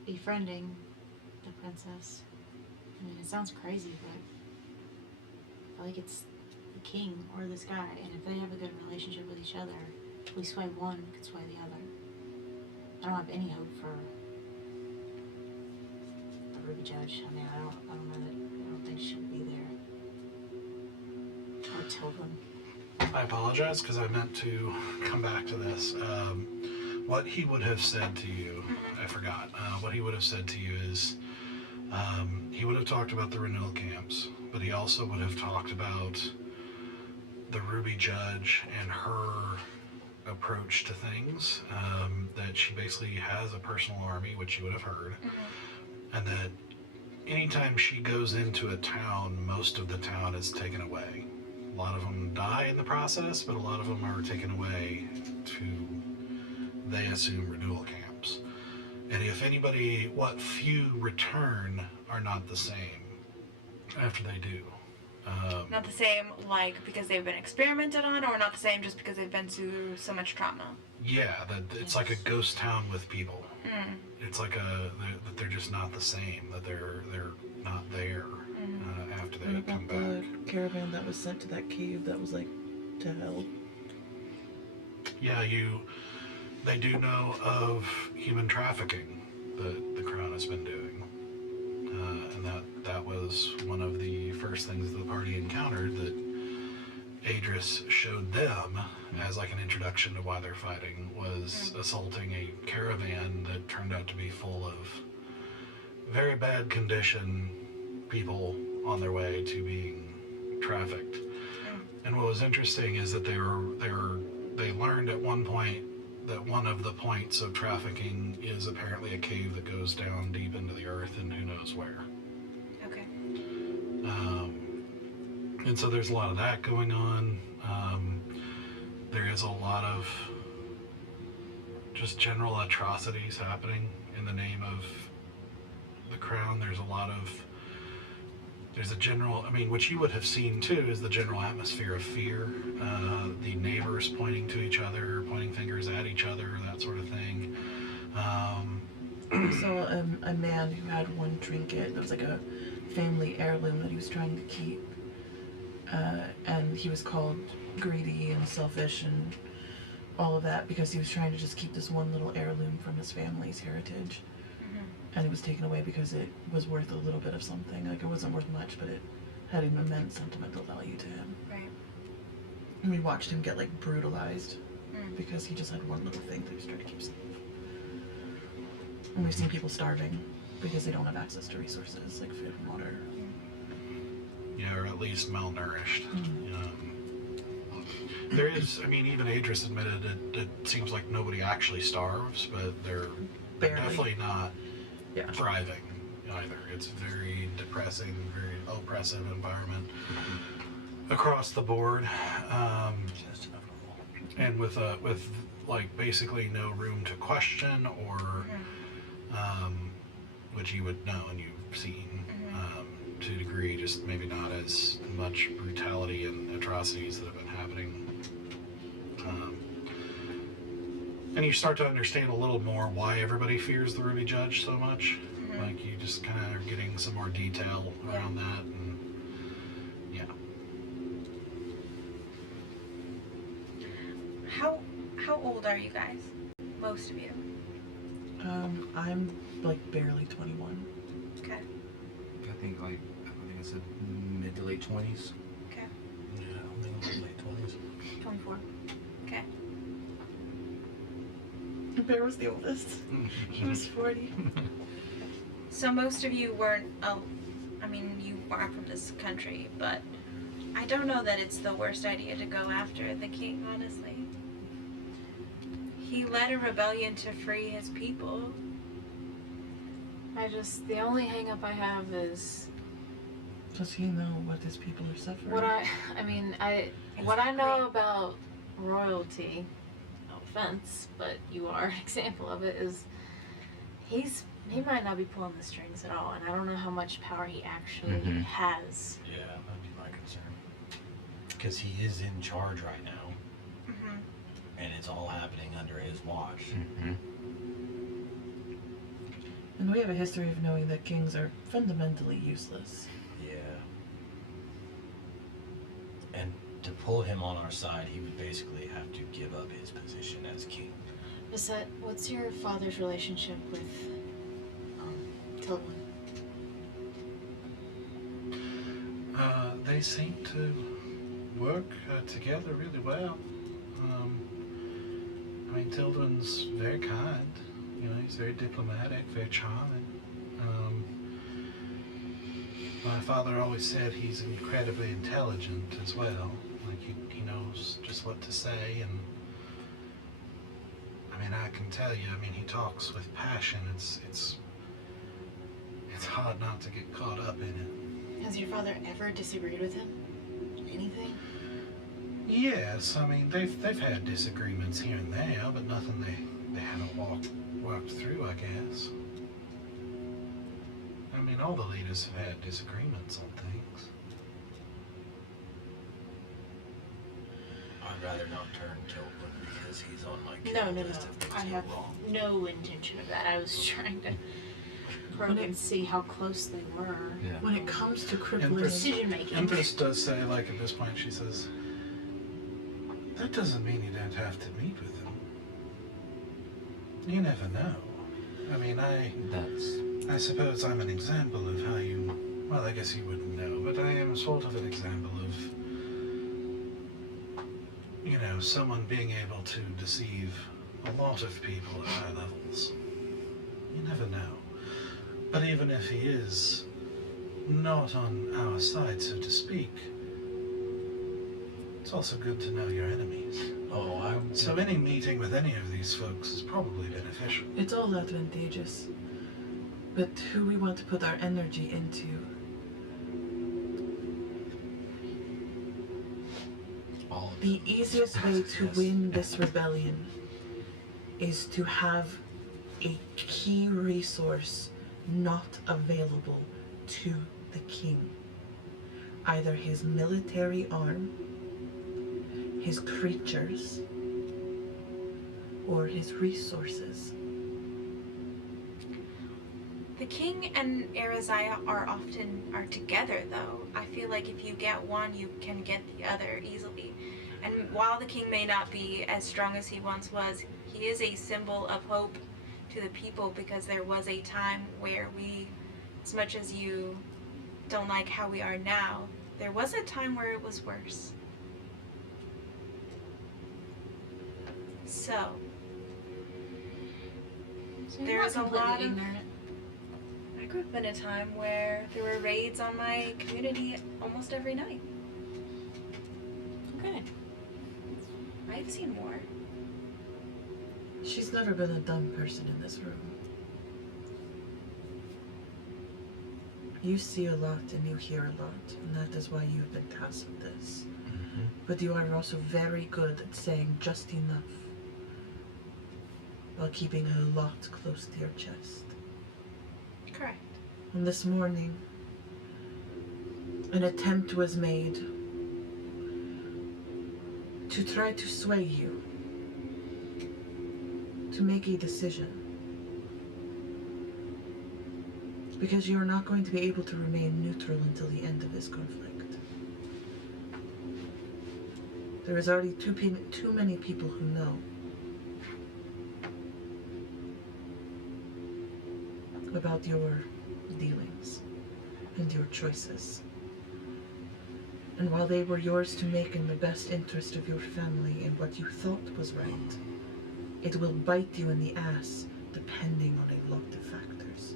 befriending the princess. I mean, it sounds crazy, but I feel like it's the king or this guy, and if they have a good relationship with each other, if we sway one, we could sway the other. I don't have any hope for the Ruby Judge. I mean, I don't think she'll be there. Or Tilden. I apologize because I meant to come back to this. What he would have said to you, I forgot. What he would have said to you is he would have talked about the renewal camps, but he also would have talked about the Ruby Judge and her approach to things, that she basically has a personal army, which you would have heard, and that anytime she goes into a town, most of the town is taken away. A lot of them die in the process, but a lot of them are taken away to, they assume, renewal camps. And if anybody, what few return are not the same after they do. Not the same, like, because they've been experimented on, or not the same just because they've been through so much trauma? Yeah, that it's like a ghost town with people. It's like that they're just not the same, that they're not there after they What come about back. the caravan that was sent to that cave that was like to hell? Yeah, they do know of human trafficking that the Crown has been doing. And that was one of the first things the party encountered, that Adris showed them as like an introduction to why they're fighting, was assaulting a caravan that turned out to be full of very bad condition people on their way to being trafficked. And what was interesting is that they learned at one point that one of the points of trafficking is apparently a cave that goes down deep into the earth and who knows where. Okay. And so there's a lot of that going on. There is a lot of just general atrocities happening in the name of the Crown. There's a general, I mean, which you would have seen too, is the general atmosphere of fear. The neighbors pointing to each other, pointing fingers at each other, that sort of thing. So a man who had one trinket that was like a family heirloom that he was trying to keep, and he was called greedy and selfish and all of that because he was trying to just keep this one little heirloom from his family's heritage. And it was taken away because it was worth a little bit of something. Like, it wasn't worth much, but it had an immense sentimental value to him. Right. And we watched him get like brutalized because he just had one little thing that he was trying to keep safe. And we've seen people starving because they don't have access to resources like food and water. Yeah, or at least malnourished. There is, I mean, even Adris admitted it seems like nobody actually starves, but they're Barely. definitely not Yeah. thriving either. It's very depressing, very oppressive environment across the board, and with like basically no room to question or which you would know and you've seen to a degree, just maybe not as much brutality and atrocities that have been happening. And you start to understand a little more why everybody fears the Ruby Judge so much. Like, you just kind of are getting some more detail around that, and yeah. How old are you guys? Most of you. I'm like barely 21. Okay. think I said mid to late 20s. Okay. Yeah, I'm in the late 20s. 24. Okay. Bear was the oldest. He was 40. So most of you weren't, you aren't from this country, but I don't know that it's the worst idea to go after the king, honestly. He led a rebellion to free his people. The only hang up I have is Does he know what his people are suffering? what I know about royalty, no offense, but you are an example of it, is he might not be pulling the strings at all, and I don't know how much power he actually Mhm. has. Yeah, that'd be my concern. Because he is in charge right now, Mm-hmm. and it's all happening under his watch. Mm-hmm. And we have a history of knowing that kings are fundamentally useless. Yeah. And to pull him on our side, he would basically have to give up his position as king. Bissette, what's your father's relationship with Tilwyn? They seem to work together really well. Tildwin's very kind. He's very diplomatic, very charming. My father always said he's incredibly intelligent as well. Like he knows just what to say, and I can tell you. He talks with passion. It's hard not to get caught up in it. Has your father ever disagreed with him? Anything? Yes, they've had disagreements here and there, but nothing they haven't walked through, I guess. All the leaders have had disagreements on things. I'd rather not turn Tilton because he's on my kill No. list if things I go have wrong. no intention of that. I was trying to probe and see how close they were. Yeah. When it comes to crippling... Decision making. Empress does say, at this point, she says, that doesn't mean you don't have to meet with them. You never know. I suppose I'm an example of how you... Well, I guess you wouldn't know, but I am sort of an example of... someone being able to deceive a lot of people at high levels. You never know. But even if he is not on our side, so to speak, it's also good to know your enemies. So any meeting with any of these folks is probably beneficial. It's all advantageous. But who we want to put our energy into... The easiest way to win this rebellion is to have a key resource not available to the king. Either his military arm, his creatures, or his resources. The king and Arizaya are together, though. I feel like if you get one, you can get the other easily. And while the king may not be as strong as he once was, he is a symbol of hope to the people, because there was a time where we, as much as you don't like how we are now, there was a time where it was worse. So there was a lot of... ignorant. I grew up in a time where there were raids on my community almost every night. Okay. I've seen more. She's never been a dumb person in this room. You see a lot and you hear a lot, and that is why you've been tasked with this. Mm-hmm. But you are also very good at saying just enough, while keeping a lot close to your chest. Correct. And this morning, an attempt was made to try to sway you, to make a decision. Because you're not going to be able to remain neutral until the end of this conflict. There is already too many people who know. About your dealings. and your choices. And while they were yours to make in the best interest of your family and what you thought was right, it will bite you in the ass depending on a lot of factors.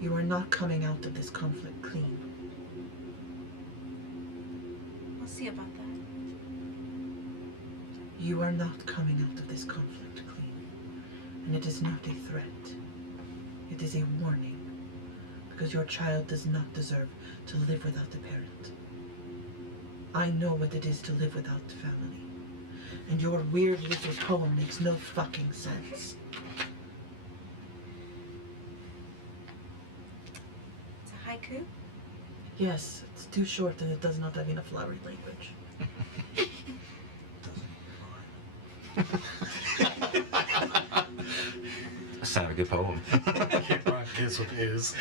You are not coming out of this conflict clean. We'll see about that. You are not coming out of this conflict clean. And it is not a threat. It is a warning. Because your child does not deserve to live without a parent. I know what it is to live without family. And your weird little poem makes no fucking sense. It's a haiku? Yes, it's too short and it does not have enough flowery language. That's not a good poem. Can't rock kids with is.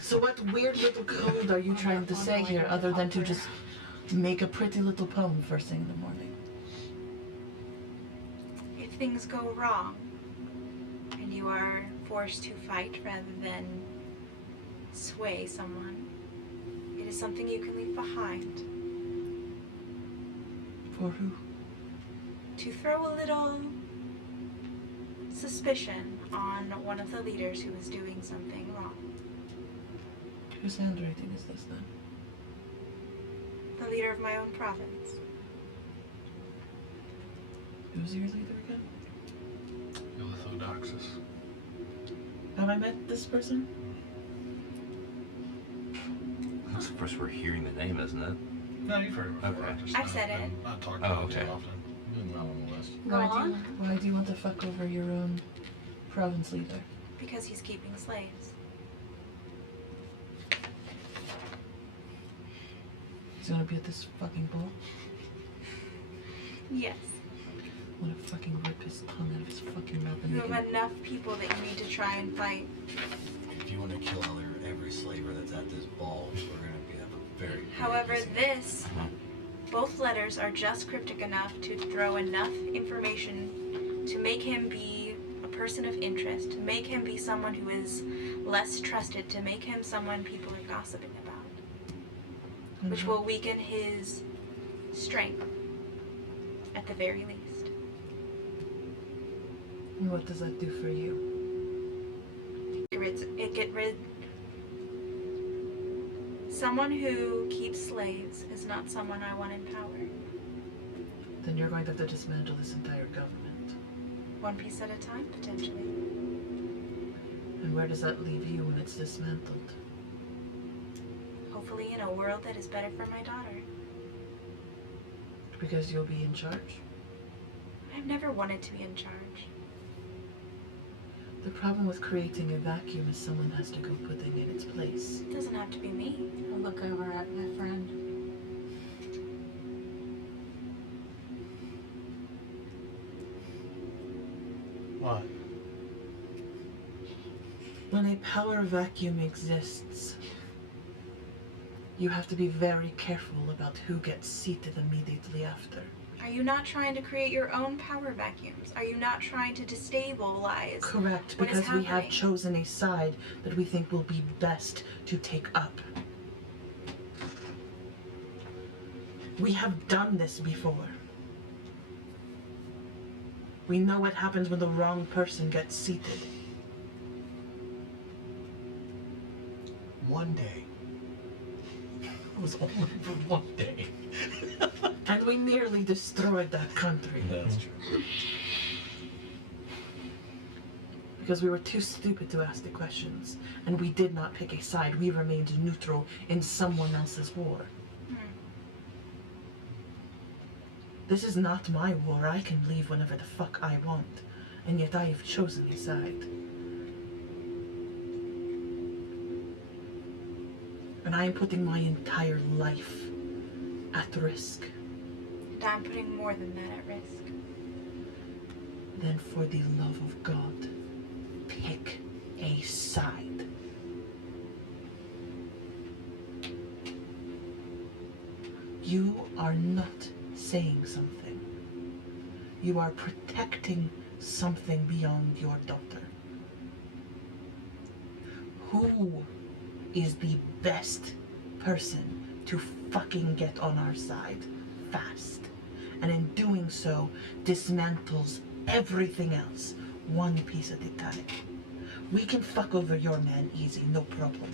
So what weird little code are you trying to say here other than to just make a pretty little poem first thing in the morning? If things go wrong and you are forced to fight rather than sway someone, it is something you can leave behind. For who? To throw a little suspicion on one of the leaders who is doing something wrong. Whose handwriting is this then? The leader of my own province. Who's your leader again? Ilithodoxus. Have I met this person? That's the first we're hearing the name, isn't it? No, you've heard it before. Okay. Just I've not said it. been- Not talked Oh, about okay. too often. Not on the list. Go on. Why do you want to fuck over your own province leader? Because he's keeping slaves. He's gonna be at this fucking ball? Yes. I wanna fucking rip his tongue out of his fucking mouth and You make have him... enough people that you need to try and fight. If you want to kill every slaver that's at this ball, we're going to have a very... However, busy- this, both letters are just cryptic enough to throw enough information to make him be a person of interest, to make him be someone who is less trusted, to make him someone people are gossiping about, which will weaken his strength, at the very least. And what does that do for you? Get rid. Someone who keeps slaves is not someone I want in power. Then you're going to have to dismantle this entire government. One piece at a time, potentially. And where does that leave you when it's dismantled? Hopefully in a world that is better for my daughter. Because you'll be in charge? I've never wanted to be in charge. The problem with creating a vacuum is someone has to go put it in its place. It doesn't have to be me. I'll look over at my friend. What? When a power vacuum exists, you have to be very careful about who gets seated immediately after. Are you not trying to create your own power vacuums? Are you not trying to destabilize? Correct, What is because we have happening? chosen a side that we think will be best to take up. We have done this before. We know what happens when the wrong person gets seated. One day. It was only for one day. And we nearly destroyed that country. That's true. Because we were too stupid to ask the questions, and we did not pick a side. We remained neutral in someone else's war. This is not my war. I can leave whenever the fuck I want, and yet I have chosen a side. And I am putting my entire life at risk. And I'm putting more than that at risk. Then for the love of God, pick a side. You are not saying something. You are protecting something beyond your daughter. Who is the best person to fucking get on our side fast? And in doing so, dismantles everything else, one piece at a time. We can fuck over your man easy, no problem.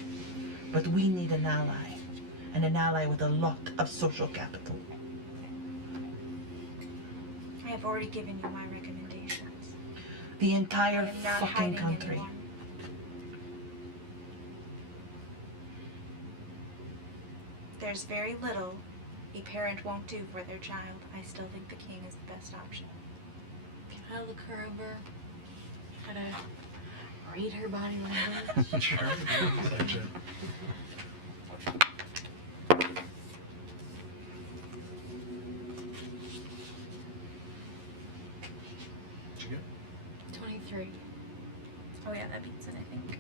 But we need an ally. And an ally with a lot of social capital. I have already given you my recommendations. The I entire am not fucking hiding country. anymore. There's very little a parent won't do for their child. I still think the king is the best option. Can I look her over? Try to read her body language. Sure. Such a- Did you get? 23. Oh yeah, that beats it, I think.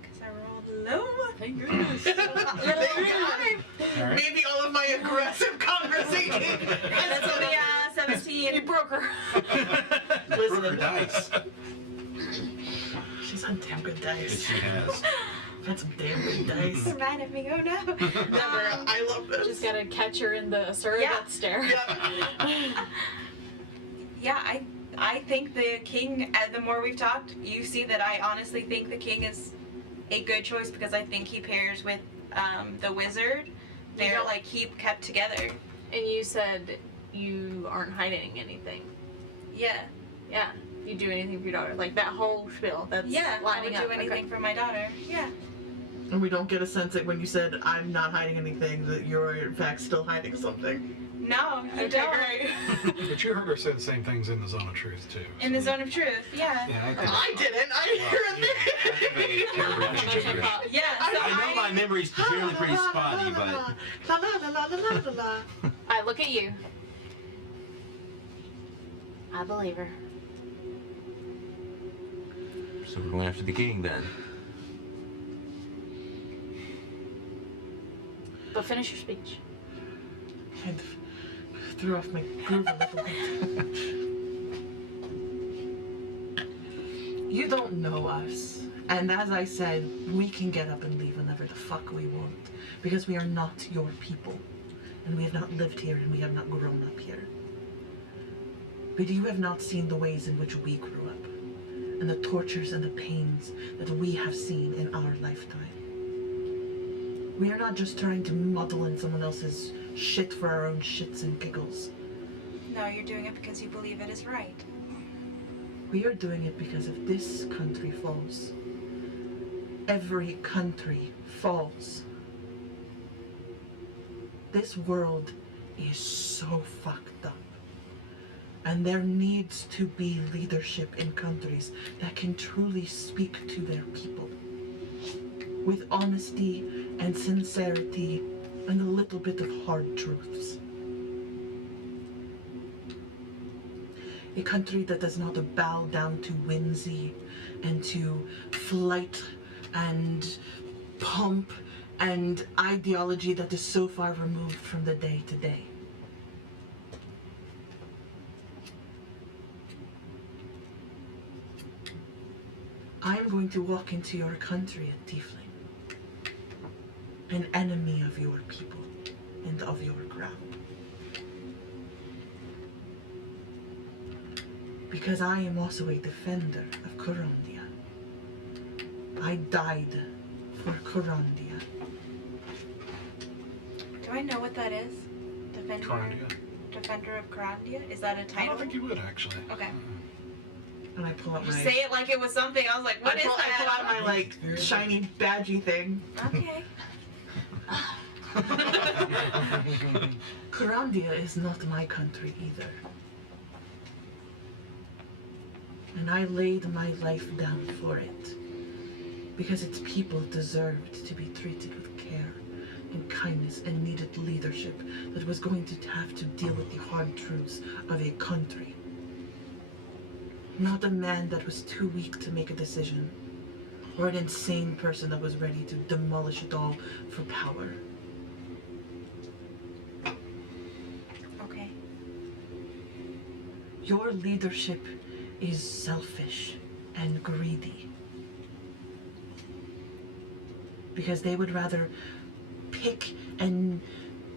Because I rolled low. Thank goodness. All right. Maybe all of my aggressive conversation. That's what we 17. You broke her. Broke her dice. She's on damn good That dice. she has. That's some damn good dice. Reminded me, oh no. I love this. Just gotta catch her in the surrogate Yeah. stare. Yeah, I think the king, the more we've talked, you see that I honestly think the king is a good choice because I think he pairs with the wizard. They're don't- like kept together. And you said you aren't hiding anything. Yeah. Yeah. You do anything for your daughter. Like that whole spiel. That's Yeah, I lining would up. do anything for my daughter. Yeah. And we don't get a sense that when you said, I'm not hiding anything, that you're in fact still hiding something. No, you Okay, don't. great. But you heard her say the same things in the Zone of Truth too. In the zone of truth, yeah. Yeah, I think. I didn't. I didn't hear That's what I thought. Yeah, so I know my memory's generally pretty spotty, but La la la la la la la. I look at you. I believe her. so we're going after the king then. But finish your speech. Kind of threw off my groove a little bit. You don't know us. And as I said, we can get up and leave whenever the fuck we want. Because we are not your people. And we have not lived here and we have not grown up here. But you have not seen the ways in which we grew up. And the tortures and the pains that we have seen in our lifetime. We are not just trying to muddle in someone else's shit for our own shits and giggles. no, you're doing it because you believe it is right. We are doing it because if this country falls, every country falls. This world is so fucked up. And there needs to be leadership in countries that can truly speak to their people. With honesty and sincerity and a little bit of hard truths. A country that does not bow down to whimsy and to flight and pomp and ideology that is so far removed from the day to day. I am going to walk into your country, a tiefling. An enemy of your people and of your ground. Because I am also a defender of Corandia. I died for Corandia. Do I know what that is? Defender. Corandia. Defender of Corandia? Is that a I title? don't think you would actually. Okay. And I pull out You my... say it like it was something. I was like, what is I pull out that? my, like, shiny badgy thing. Okay. Corandia is not my country either. And I laid my life down for it. Because its people deserved to be treated with care and kindness and needed leadership that was going to have to deal with the hard truths of a country. Not a man that was too weak to make a decision, or an insane person that was ready to demolish it all for power. Okay. Your leadership is selfish and greedy. Because they would rather pick and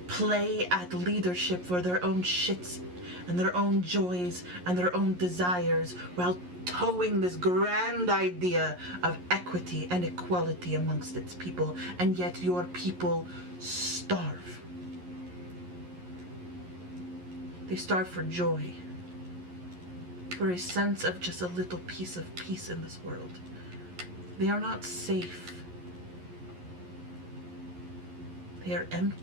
play at leadership for their own shits and their own joys and their own desires while towing this grand idea of equity and equality amongst its people, and yet your people starve. They starve for joy, for a sense of just a little piece of peace in this world. They are not safe. They are empty.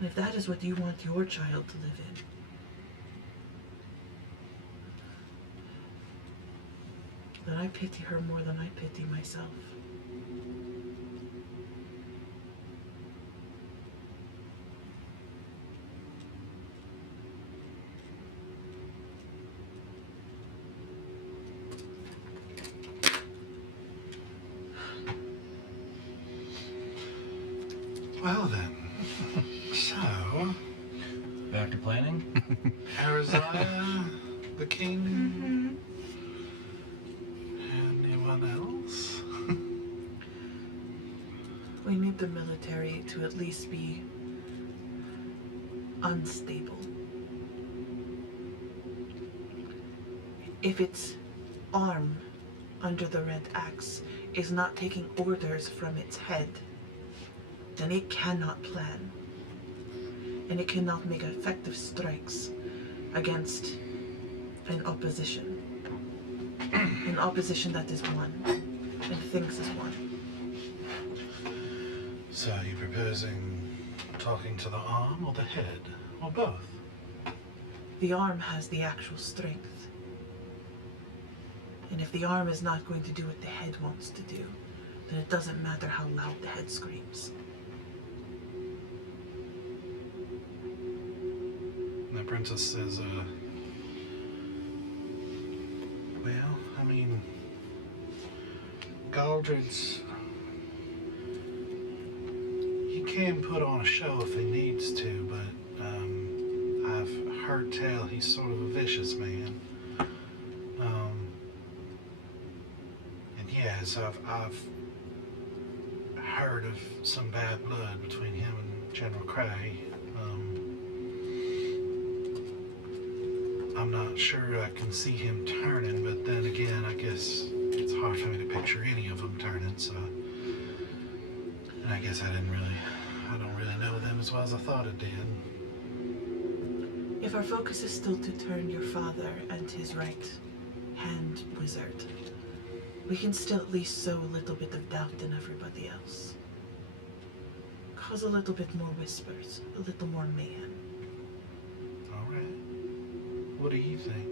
And if that is what you want your child to live in, then I pity her more than I pity myself. Well then, so Back to planning? Arizaya, the king, Mm-hmm. anyone else? We need the military to at least be unstable. If its arm under the red axe is not taking orders from its head, then it cannot plan. And it cannot make effective strikes against an opposition. An opposition that is one and thinks is one. So are you proposing talking to the arm or the head, or both? The arm has the actual strength. And if the arm is not going to do what the head wants to do, then it doesn't matter how loud the head screams. The princess says, well, I mean, Galdred's, he can put on a show if he needs to, but I've heard tell he's sort of a vicious man. And yes, I've heard of some bad blood between him and General Cray. I'm not sure I can see him turning, but then again, I guess it's hard for me to picture any of them turning, so. And I guess I don't really know them as well as I thought I did. If our focus is still to turn your father and his right hand wizard, we can still at least sow a little bit of doubt in everybody else. Cause a little bit more whispers, a little more mayhem. All right. What do you think?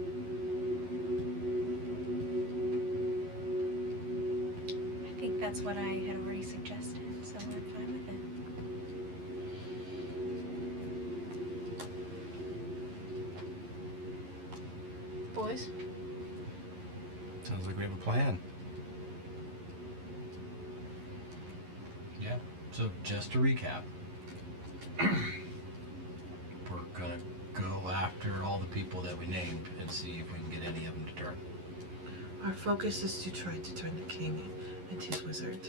I think that's what I had already suggested, so I'm fine with it. Boys? Sounds like we have a plan. Yeah. So just to recap, we're gonna go after all the people that we named and see if we can get any of them to turn. Our focus is to try to turn the king and his wizard.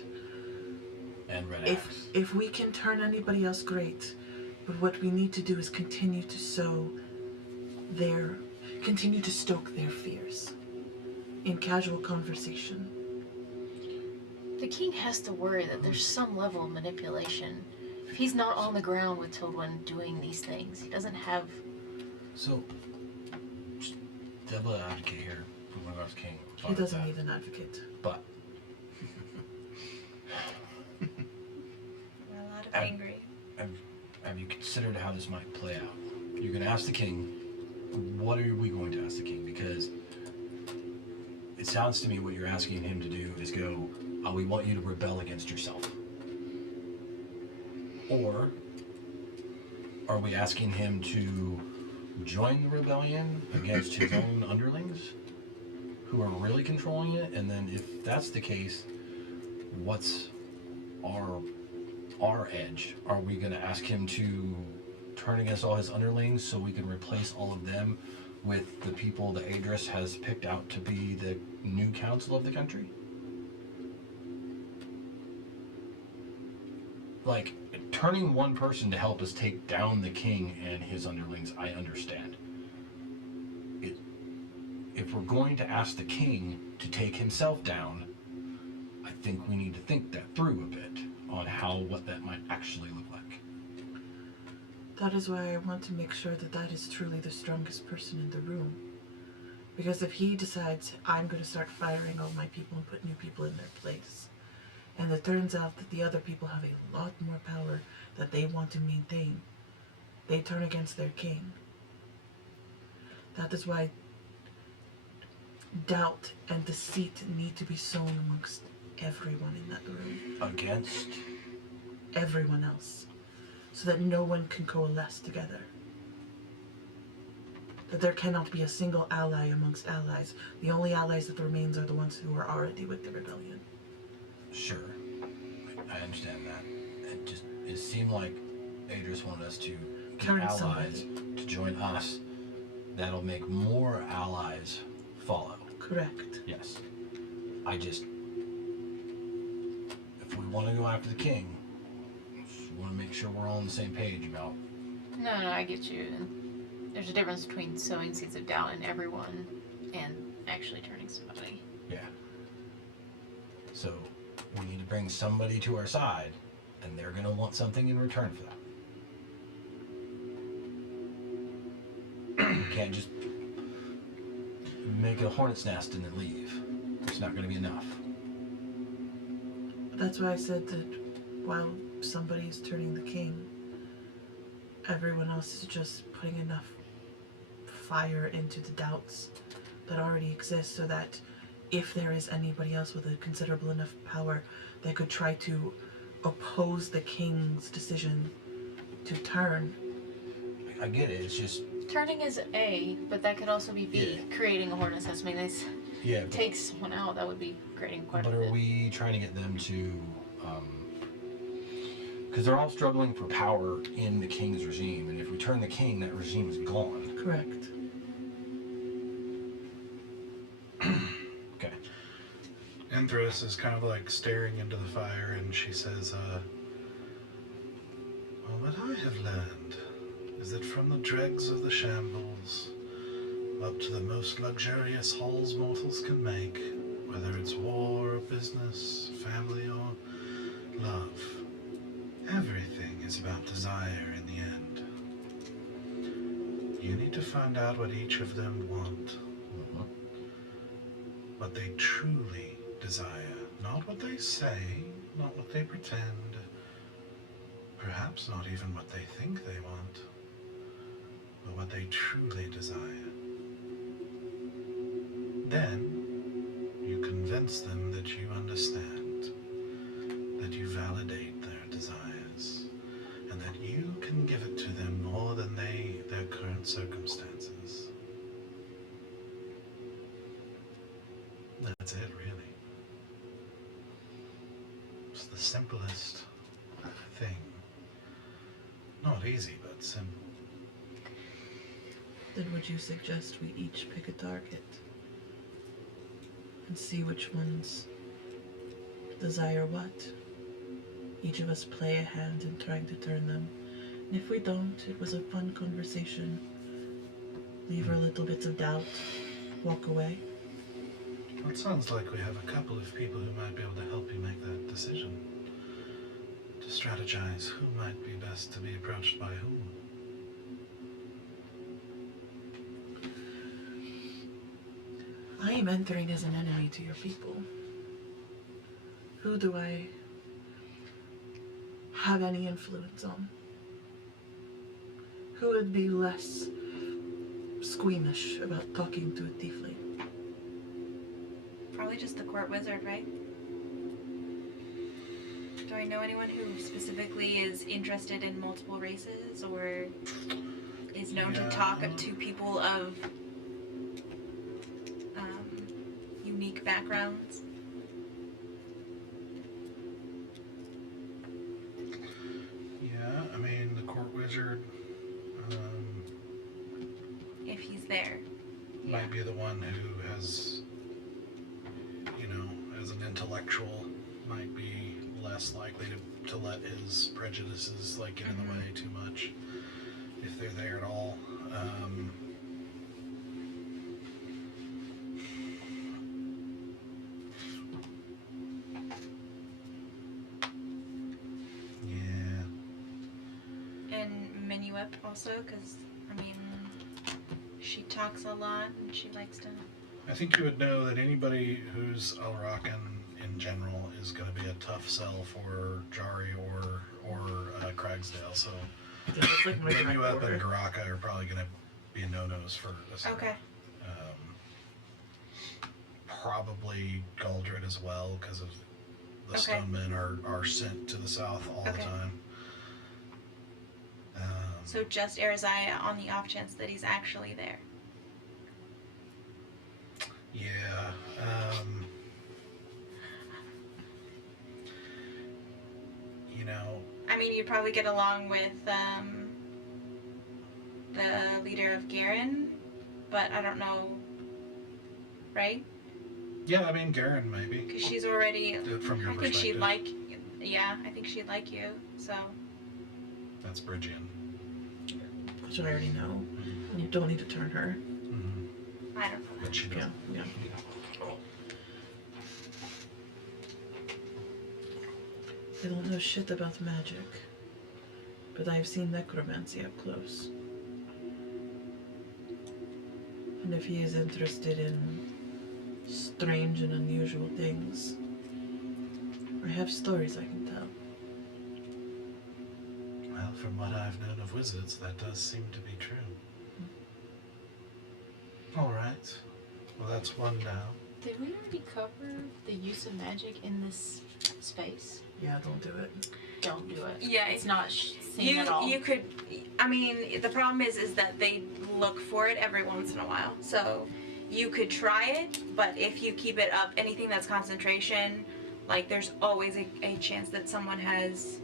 And Red Axe. If we can turn anybody else, great. But what we need to do is continue to stoke their fears in casual conversation. The king has to worry that there's some level of manipulation. If he's not on the ground with Todwin doing these things, he doesn't have... So, just devil advocate here for Wingar's King. He doesn't need an advocate. But We're a lot of angry. have you considered how this might play out? You're going to ask the king, what are we going to ask the king? Because it sounds to me what you're asking him to do is go, we want you to rebel against yourself. Or are we asking him to join the rebellion against his own underlings who are really controlling it? And then if that's the case, what's our our edge? Are we going to ask him to turn against all his underlings so we can replace all of them with the people that Adris has picked out to be the new council of the country? Like, turning one person to help us take down the king and his underlings, I understand. If we're going to ask the king to take himself down, I think we need to think that through a bit on what that might actually look like. That is why I want to make sure that that is truly the strongest person in the room. Because if he decides, I'm going to start firing all my people and put new people in their place, and it turns out that the other people have a lot more power that they want to maintain, they turn against their king. That is why doubt and deceit need to be sown amongst everyone in that room. Against? Everyone else. So that no one can coalesce together. That there cannot be a single ally amongst allies. The only allies that remains are the ones who are already with the rebellion. Sure. I understand that. It seemed like Adris wanted us to get Turn allies somebody. to join us. That'll make more allies follow. Correct. Yes. If we want to go after the king, just want to make sure we're all on the same page about... No, I get you. There's a difference between sowing seeds of doubt in everyone and actually turning somebody. Yeah. So, we need to bring somebody to our side, and they're going to want something in return for that. We can't just make a hornet's nest and then leave. It's not going to be enough. That's why I said that while somebody is turning the king, everyone else is just putting enough fire into the doubts that already exist so that if there is anybody else with a considerable enough power that could try to oppose the king's decision to turn. I get it, it's just... Turning is A, but that could also be B. Yeah. Creating a hornet's nest. I mean, this Yeah, takes someone out. That would be creating quite a but bit. are we trying to get them to... Because they're all struggling for power in the king's regime, and if we turn the king, that regime is gone. Correct. Okay. Enthros is kind of like staring into the fire, and she says, well, what I have learned is that from the dregs of the shambles up to the most luxurious halls mortals can make, whether it's war or business, family or love, everything is about desire in the end. You need to find out what each of them want. What they truly desire. Not what they say, not what they pretend. Perhaps not even what they think they want. But what they truly desire. Then, you convince them that you understand. That you validate their desires. And that you can give it to them more than their current circumstances. That's it, really. It's the simplest thing. Not easy, but simple. Then would you suggest we each pick a target and see which ones desire what? Each of us play a hand in trying to turn them. And if we don't, it was a fun conversation. Leave our little bits of doubt, walk away. Well, it sounds like we have a couple of people who might be able to help you make that decision. To strategize who might be best to be approached by whom. I am entering as an enemy to your people. Who do I have any influence on? Who would be less squeamish about talking to a tiefling? Probably just the court wizard, right? Do I know anyone who specifically is interested in multiple races or is known to talk to people of unique backgrounds? who has, as an intellectual, might be less likely to let his prejudices get in the way too much, if they're there at all. Yeah. And Minuet also, because, she talks a lot and she likes to... I think you would know that anybody who's Alrakan in general is going to be a tough sell for Jari or Cragsdale, so Yeah, that's like my direct Minuet and order. Garaka are probably going to be no-nos for us. Okay. Probably Galdred as well, because of the Okay. Stonemen are sent to the south all the Okay. time. So just Arizaya on the off chance that he's actually there. Yeah. You'd probably get along with the leader of Garen, but I don't know, right? Yeah, Garen maybe. Because she's already... From your I think perspective. she'd like... Yeah, I think she'd like you, so... That's Bridgian. Which I already know. You don't need to turn her. Mm-hmm. I don't know that. But she doesn't. Yeah. I don't know shit about magic, but I've seen necromancy up close. And if he is interested in strange and unusual things, I have stories I can tell. Well, from what I've known of wizards, that does seem to be true. All right. Well, that's one down. Did we already cover the use of magic in this space? Yeah, don't do it. Don't do it. Yeah, It's not seen at all. You could... the problem is that they look for it every once in a while. So you could try it, but if you keep it up, anything that's concentration, there's always a chance that someone has...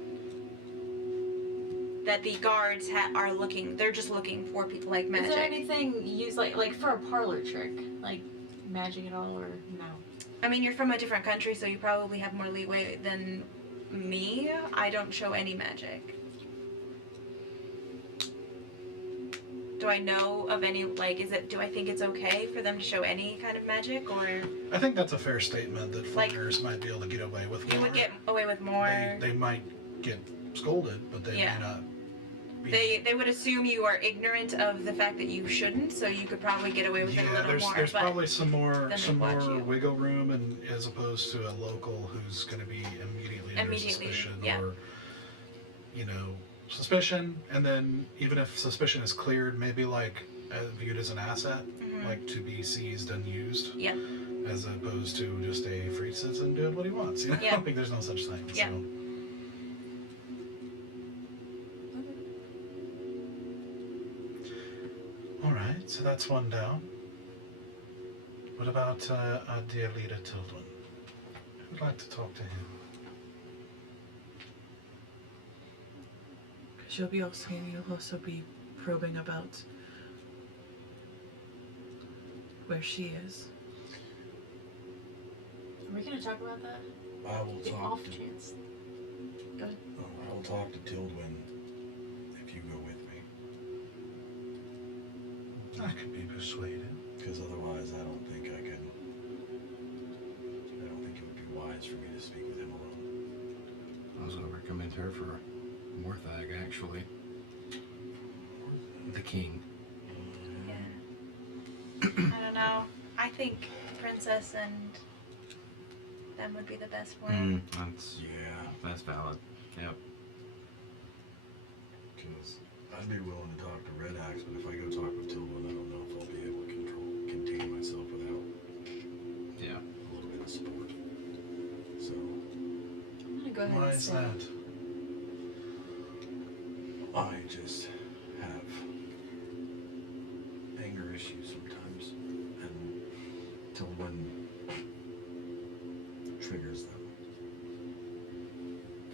That the guards are looking... They're just looking for people like magic. Is there anything used like for a parlor trick? Like magic at all or no? You're from a different country, so you probably have more leeway than me. I don't show any magic. Do I know of any, do I think it's okay for them to show any kind of magic, or... I think that's a fair statement that foreigners might be able to get away with more. You would get away with more... They might get scolded, but they Yeah. may not be... They would assume you are ignorant of the fact that you shouldn't, so you could probably get away with it a little more. There's but probably some more then they watch you. wiggle room, and as opposed to a local who's going to be immediately under suspicion, yeah. or suspicion, and then even if suspicion is cleared, maybe viewed as an asset, Mhm. to be seized and used, Yeah. as opposed to just a free citizen doing what he wants. Yeah. There's no such thing. Yeah. So. All right, so that's one down. What about our dear leader Tildwin? Who'd like to talk to him? You'll also be probing about where she is. Are we gonna talk about that? I will The talk off to chance. I will talk to Tildwin if you go with me, I could be persuaded. because otherwise I don't think it would be wise for me to speak with him alone. I was going to recommend her for Morthag, actually. The king. Yeah. I don't know. I think Princess and them would be the best one. That's valid. Yep. Because I'd be willing to talk to Red Axe, but if I go talk with Tildwin, I don't know if I'll be able to contain myself without Yeah. a little bit of support. So I'm gonna go ahead Why and is say that? I just have anger issues sometimes, and Tildwin triggers them.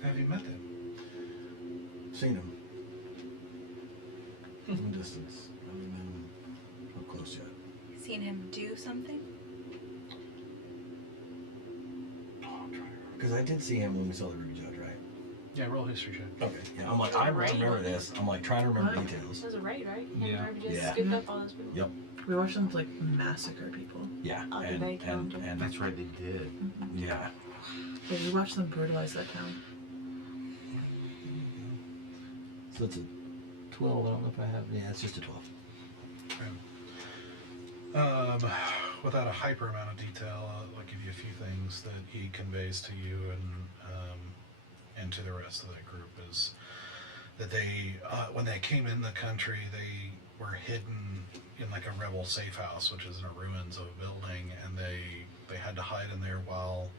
Have you met him? Seen him from a distance. I haven't been up close yet. Is he seen him do something? Because I did see him when we saw the Ruby Judge, right? Yeah, roll a history check. Okay. Yeah, I'm like, I Right. remember this. I'm like trying to remember What? details. It was a raid, right? Him Yeah. and Ruby just Yeah. scooped up all those people. Yep. We watched them like massacre people. Yeah. I'll be And, very and, talented. and That's right, they did. yeah. Yeah, we watched them brutalize that town. So it's a 12. I don't know if I have. Yeah, it's just a 12. Without a hyper amount of detail, I'll give you a few things that he conveys to you and to the rest of that group is that they, when they came in the country, they were hidden in like a rebel safe house, which is in the ruins of a building, and they had to hide in there while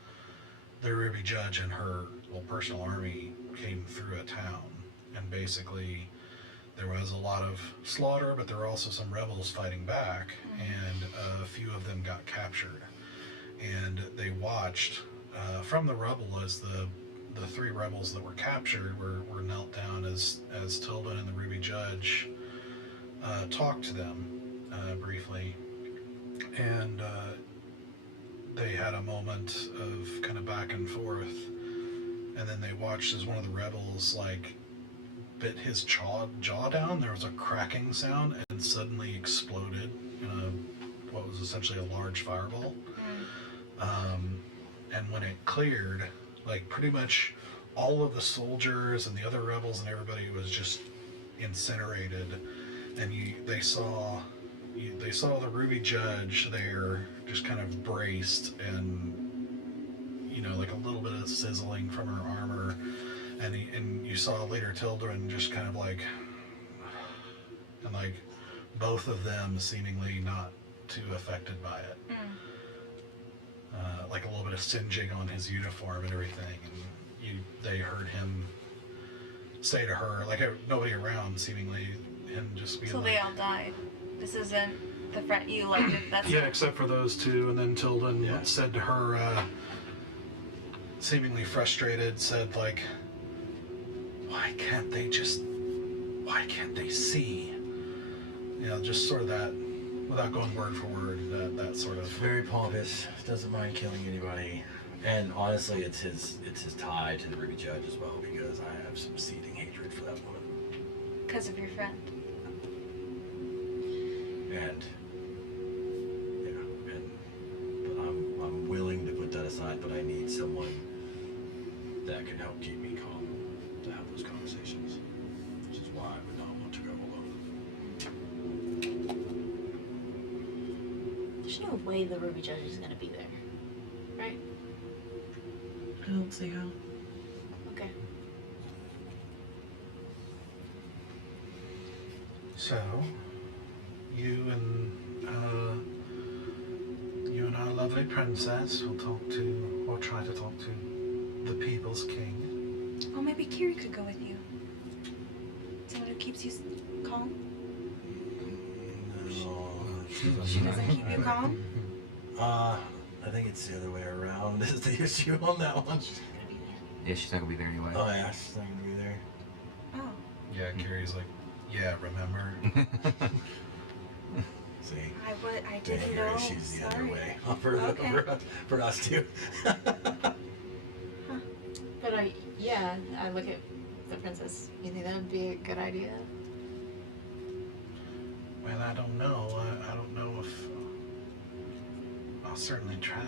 the Ruby Judge and her personal army came through a town, and basically there was a lot of slaughter, but there were also some rebels fighting back, and a few of them got captured. And they watched from the rubble as the three rebels that were captured were knelt down as Tilden and the Ruby Judge talked to them briefly. And they had a moment of kind of back and forth. And then they watched as one of the rebels, like, bit his jaw down. There was a cracking sound and suddenly exploded in what was essentially a large fireball. And when it cleared, like pretty much all of the soldiers and the other rebels and everybody was just incinerated. And they saw the Ruby Judge there, just kind of braced and like a little bit of sizzling from her armor. And you saw later Tilden just kind of like both of them seemingly not too affected by it. Like a little bit of singeing on his uniform and everything. And they heard him say to her, like nobody around, seemingly him just being So like, they all died. This isn't the friend you like. That's yeah, except for those two. And then Tilden Yeah. said to her, seemingly frustrated, said like, why can't they see? Just sort of that, without going word for word, that sort of. Very pompous. Doesn't mind killing anybody. And honestly, it's his tie to the Ruby Judge as well, because I have some seething hatred for that woman. because of your friend. And but I'm willing to put that aside, but I need someone that can help keep me calm to have those conversations, which is why I would not want to go alone. There's no way the Ruby Judge is gonna be there, right? I don't see how. Okay. So, you and our lovely princess will try to talk to the People's King. Oh, maybe Kiri could go with you. Someone who keeps you calm. No. She doesn't keep you calm. I think it's the other way around is the issue on that one. Yeah, she's not gonna be there anyway. Oh yeah, she's not gonna be there. Oh. Yeah, Carrie's like, yeah, remember? See? I didn't Here, know. she's the Sorry. other way Okay. for us too. But I look at the princess. You think that would be a good idea? Well, I don't know. I don't know if I'll certainly try.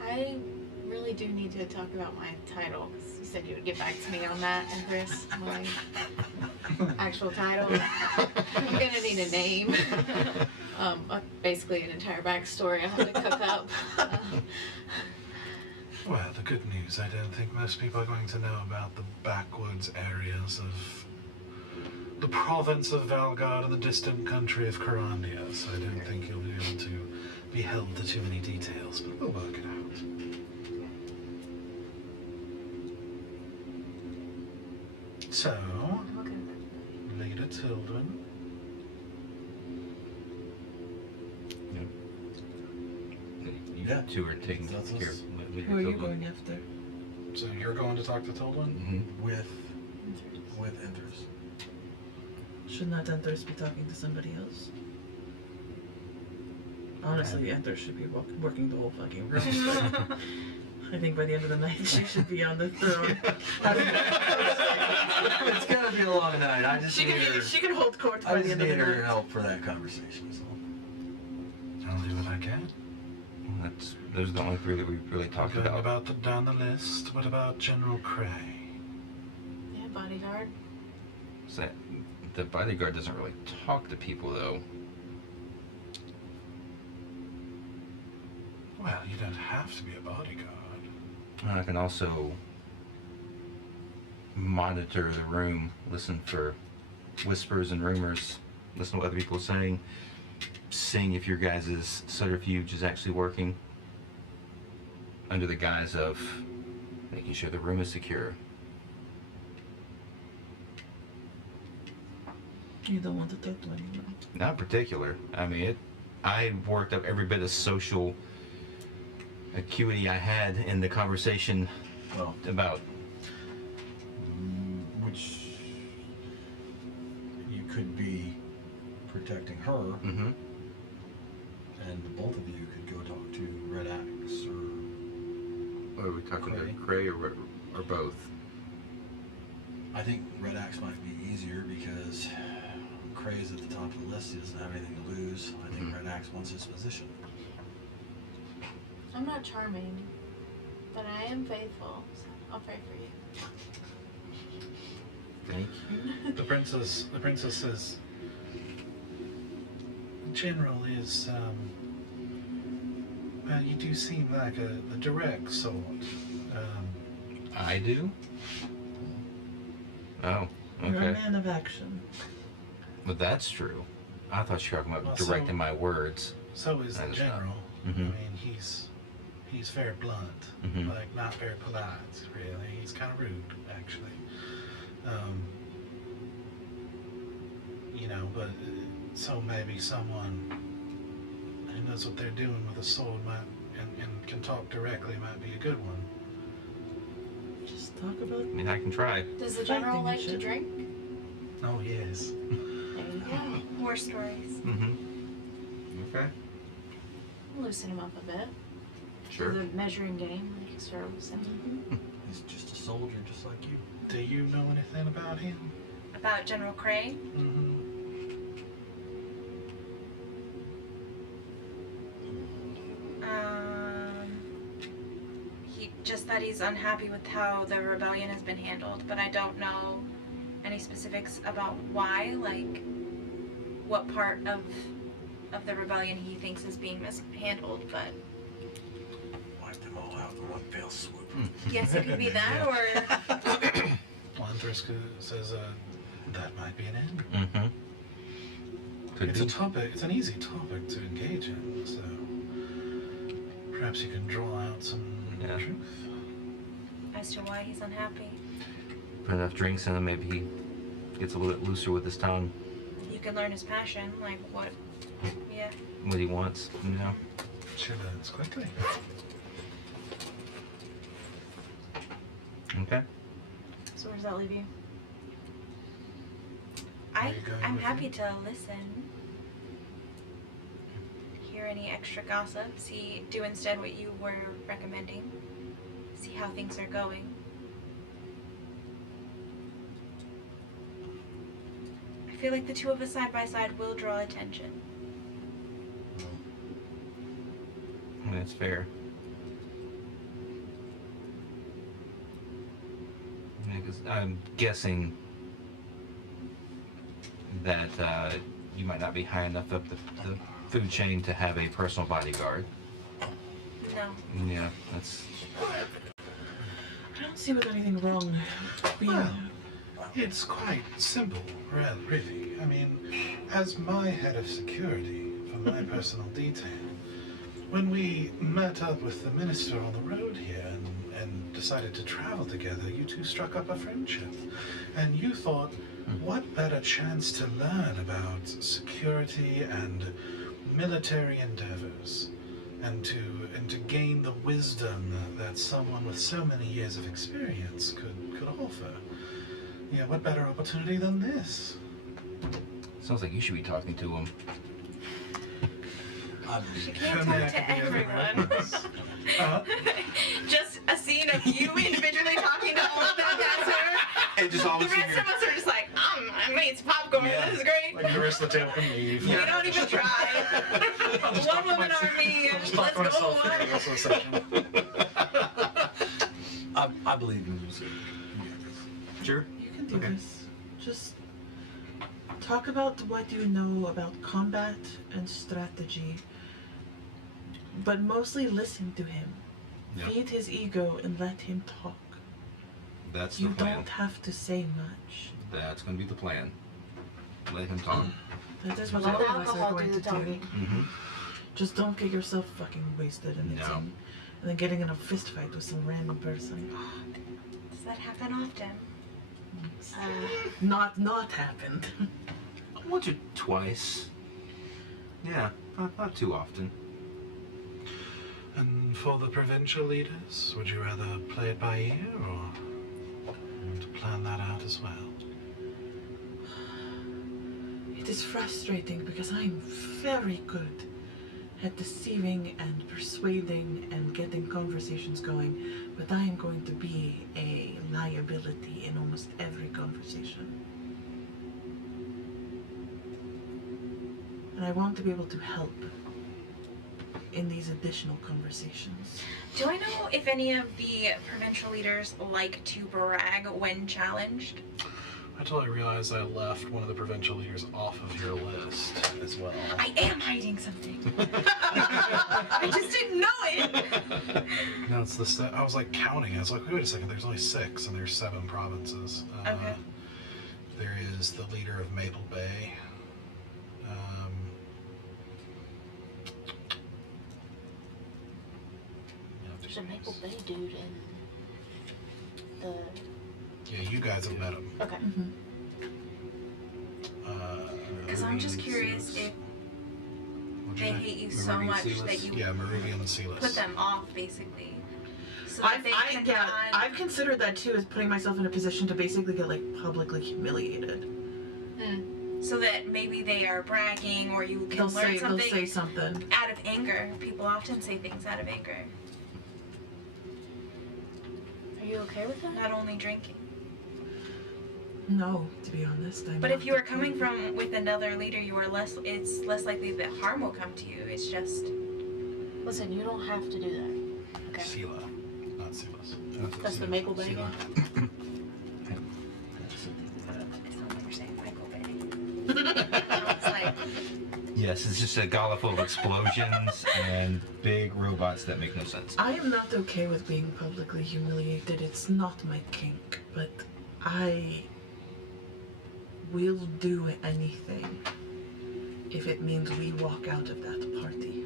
Okay. I really do need to talk about my title, 'cause you said you would get back to me on that, Empress. My actual title. I'm gonna need a name. Basically an entire backstory I have to cook up. Well, the good news, I don't think most people are going to know about the backwoods areas of the province of Valgard and the distant country of Carandia, so I don't think you'll be able to be held to too many details, but we'll work it out. So, I'm looking at that. Lady Tilden. You Yeah. two are taking That's care us. of Who are you going after? So you're going to talk to Tilden? Mm-hmm. with Enthers. Should not Enthers be talking to somebody else? Honestly, Enthers should be working the whole fucking room. But I think by the end of the night, she should be on the throne. It's gonna be a long night. I just She need her. can hold court by I the just end of need the her night. help for that conversation. So. I'll do what I can. Those are the only three that we really talked Going about. down the list. What about General Cray? Yeah, bodyguard. So the bodyguard doesn't really talk to people, though. Well, you don't have to be a bodyguard. I can also monitor the room, listen for whispers and rumors, listen to what other people are saying, seeing if your guys' subterfuge is actually working under the guise of making sure the room is secure. You don't want to talk to anyone. Not in particular. I mean, I worked up every bit of social acuity I had in the conversation Well, about. which you could be protecting her, Mm-hmm. and both of you could go talk to Red Axe or. What are we talking Cray. about? Cray or both? I think Red Axe might be easier because Cray's at the top of the list. He doesn't have anything to lose. I think Red Axe wants his position. I'm not charming, but I am faithful, so I'll pray for you. Thank you. The princess says, General is, well, you do seem like the direct sort. I do? Oh, You're a okay. man of action. But that's true. I thought you were talking about Well, directing so- my words. So is That the is not. general. Mhm. I mean, he's very blunt, Mhm. like not very polite, really. He's kind of rude, actually. You know, but so maybe someone who knows what they're doing with a sword might and can talk directly might be a good one. Just talk about. I mean, I can try. Does the Fighting general like to shit. drink? Oh yes. There you go. More stories. Mm-hmm. Okay. Loosen him up a bit. Sure. The measuring game, like Sarah was saying. He's just a soldier, just like you. Do you know anything about him? About General Cray? Mm-hmm. Just that he's unhappy with how the rebellion has been handled, but I don't know any specifics about why, like what part of the rebellion he thinks is being mishandled, but Wipe them all out in one fell swoop. yes, it could be that, or Lanthrisk says that might be an end. Mm-hmm. Could It's be. a topic. It's an easy topic to engage in, so perhaps you can draw out some Yeah. truth. as to why he's unhappy. Put enough drinks in him, maybe he gets a little bit looser with his tongue. You can learn his passion, like what What he wants, you know. She learns quickly. Okay. So where does that leave you? Are you going I'm with happy him? to listen. Hear any extra gossip. Do instead what you were recommending. See how things are going. I feel like the two of us side by side will draw attention. That's fair. Yeah, 'cause I'm guessing that you might not be high enough up the food chain to have a personal bodyguard. No. Yeah, that's. I don't see with anything wrong being. Well, it's quite simple, really. I mean, as my head of security for my personal detail, when we met up with the minister on the road here and decided to travel together, you two struck up a friendship. And you thought, what better chance to learn about security and military endeavors, and to gain the wisdom that someone with so many years of experience could offer. Yeah, what better opportunity than this? Sounds like you should be talking to him. She can't talk to everyone. Just a scene of you individually talking to all of them as her. And just all The rest of us are just like, I made some popcorn. Yeah. This is great. Like the rest of the table can leave. We don't even try. One woman army. I'll just Let's talk to go. myself for the rest of the session. I believe in music. Sure. You can do Okay. this. Just talk about what you know about combat and strategy, but mostly listen to him. Yeah. Feed his ego and let him talk. That's the You plan. don't have to say much. That's going to be the plan. Let him talk. That is what Let all the of us are alcohol going do to the talking. Mm-hmm. Just don't get yourself fucking wasted and No. and then getting in a fist fight with some random person. Does that happen often? Not happened. Once or twice. Yeah, not too often. And for the provincial leaders, would you rather play it by ear or to plan that out as well? It is frustrating because I'm very good at deceiving and persuading and getting conversations going, but I am going to be a liability in almost every conversation. And I want to be able to help in these additional conversations. Do I know if any of the provincial leaders like to brag when challenged? Until I realized I left one of the provincial leaders off of your list as well. I am hiding something. I just didn't know it. No, it's the I was like counting. I was like, wait a second. There's only 6, and there's 7 provinces. Okay. There is the leader of Maple Bay. There's a Maple Bay dude in the. Yeah, you guys have met him. Okay. Because I'm just curious if they hate you so Meridian much Sealess? that you Yeah, Meridian and Sealess. put them off, basically. So that they can hide. I've considered that too, as putting myself in a position to basically get like publicly humiliated. So that maybe they are bragging or you can They'll learn say something something. out of anger. People often say things out of anger, Are you okay with that? not only drinking. No, to be honest, I'm But not if you are okay. coming from with another leader, it's less likely that harm will come to you. It's just Listen, you don't have to do that. Okay. Sela, not Sealess. That's the Maple Bay guy. it's not like you're saying Michael Bay. It's like Yes, it's just a gala full of explosions and big robots that make no sense. I am not okay with being publicly humiliated. It's not my kink, but I will do anything if it means we walk out of that party.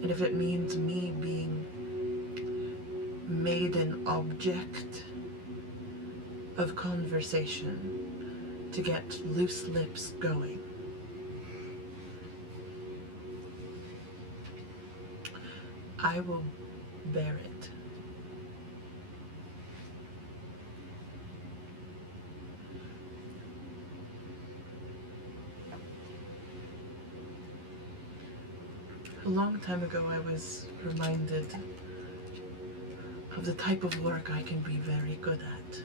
And if it means me being made an object of conversation to get loose lips going. I will bear it. A long time ago, I was reminded of the type of work I can be very good at.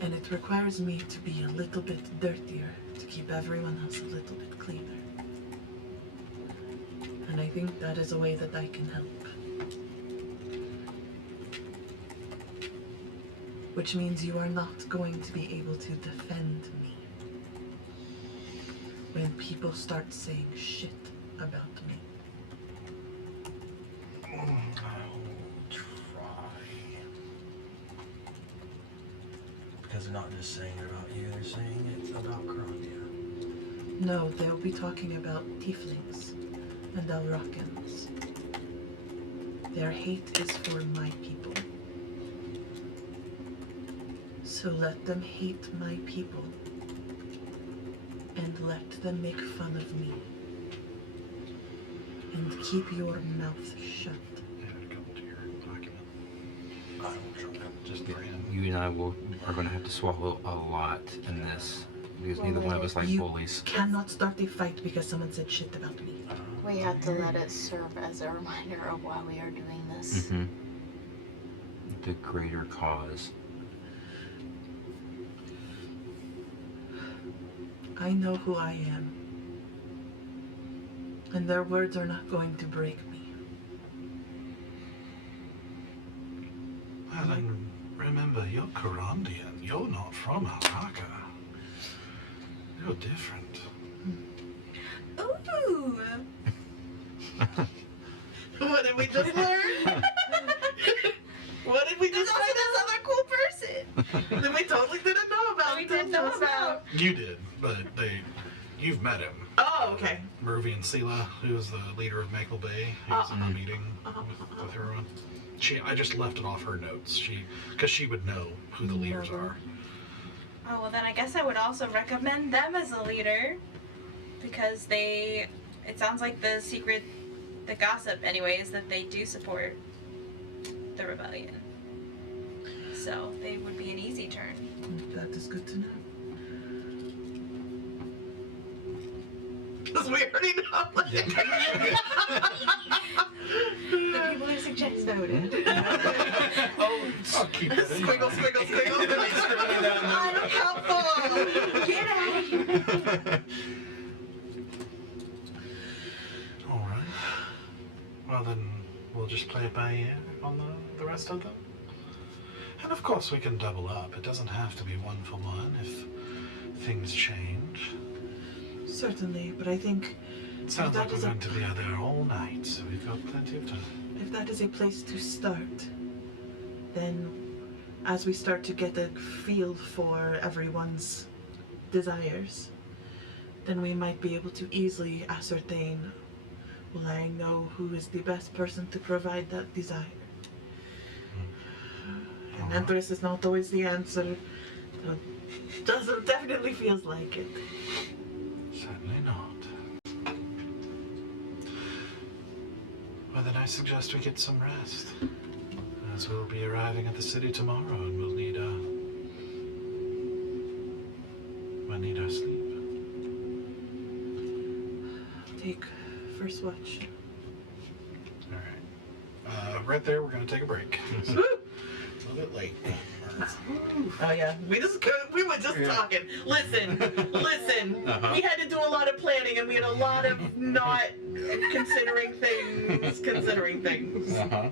And it requires me to be a little bit dirtier to keep everyone else a little bit cleaner. And I think that is a way that I can help. Which means you are not going to be able to defend me when people start saying shit about me. I'll try. Because they're not just saying it about you, they're saying it about Columbia. No, they'll be talking about tieflings and Alrakans. Their hate is for my people. So let them hate my people and let them make fun of me. And keep your mouth shut. Add a couple to your document. I will try. Just brain. You and I are going to have to swallow a lot in this. Because neither one of us like You bullies. cannot start a fight because someone said shit about me. We have to let it serve as a reminder of why we are doing this. Mm-hmm. The greater cause. I know who I am. And their words are not going to break me. Well, and remember, you're Karandian. You're not from Araka. You're different. Ooh. What did we just learn? What did we There's just also this other cool person that we totally didn't know about? that we didn't know about. You did, but you've met him. Oh, okay. Mervy and Sela, who is the leader of Maple Bay, he was in the meeting with everyone. I just left it off her notes. Because she would know who the leaders are. Oh, well then I guess I would also recommend them as a leader. Because it sounds like the gossip anyway, is that they do support the rebellion. So they would be an easy turn. That is good to know. Because we already know. The people who suggest voted. I'll keep that in Squiggle, mind. squiggle, squiggle. Unhelpful. Get out of here. Alright. Well then, we'll just play it by ear on the rest of them. And of course we can double up. It doesn't have to be one for one if things change. Certainly, but I think It sounds That like we're is a- going to be out there all night, so we've got plenty of time. if that is a place to start, then as we start to get a feel for everyone's desires, then we might be able to easily ascertain, will I know who is the best person to provide that desire. And Empress is not always the answer, though it definitely feels like it. Certainly not. Well, then I suggest we get some rest, as we'll be arriving at the city tomorrow, and we'll need our sleep. Take first watch. All right. Right there, we're going to take a break. It's a little bit late. Oh yeah, we were just talking. Listen, we had to do a lot of planning, and we had a lot of not considering things. Uh-huh.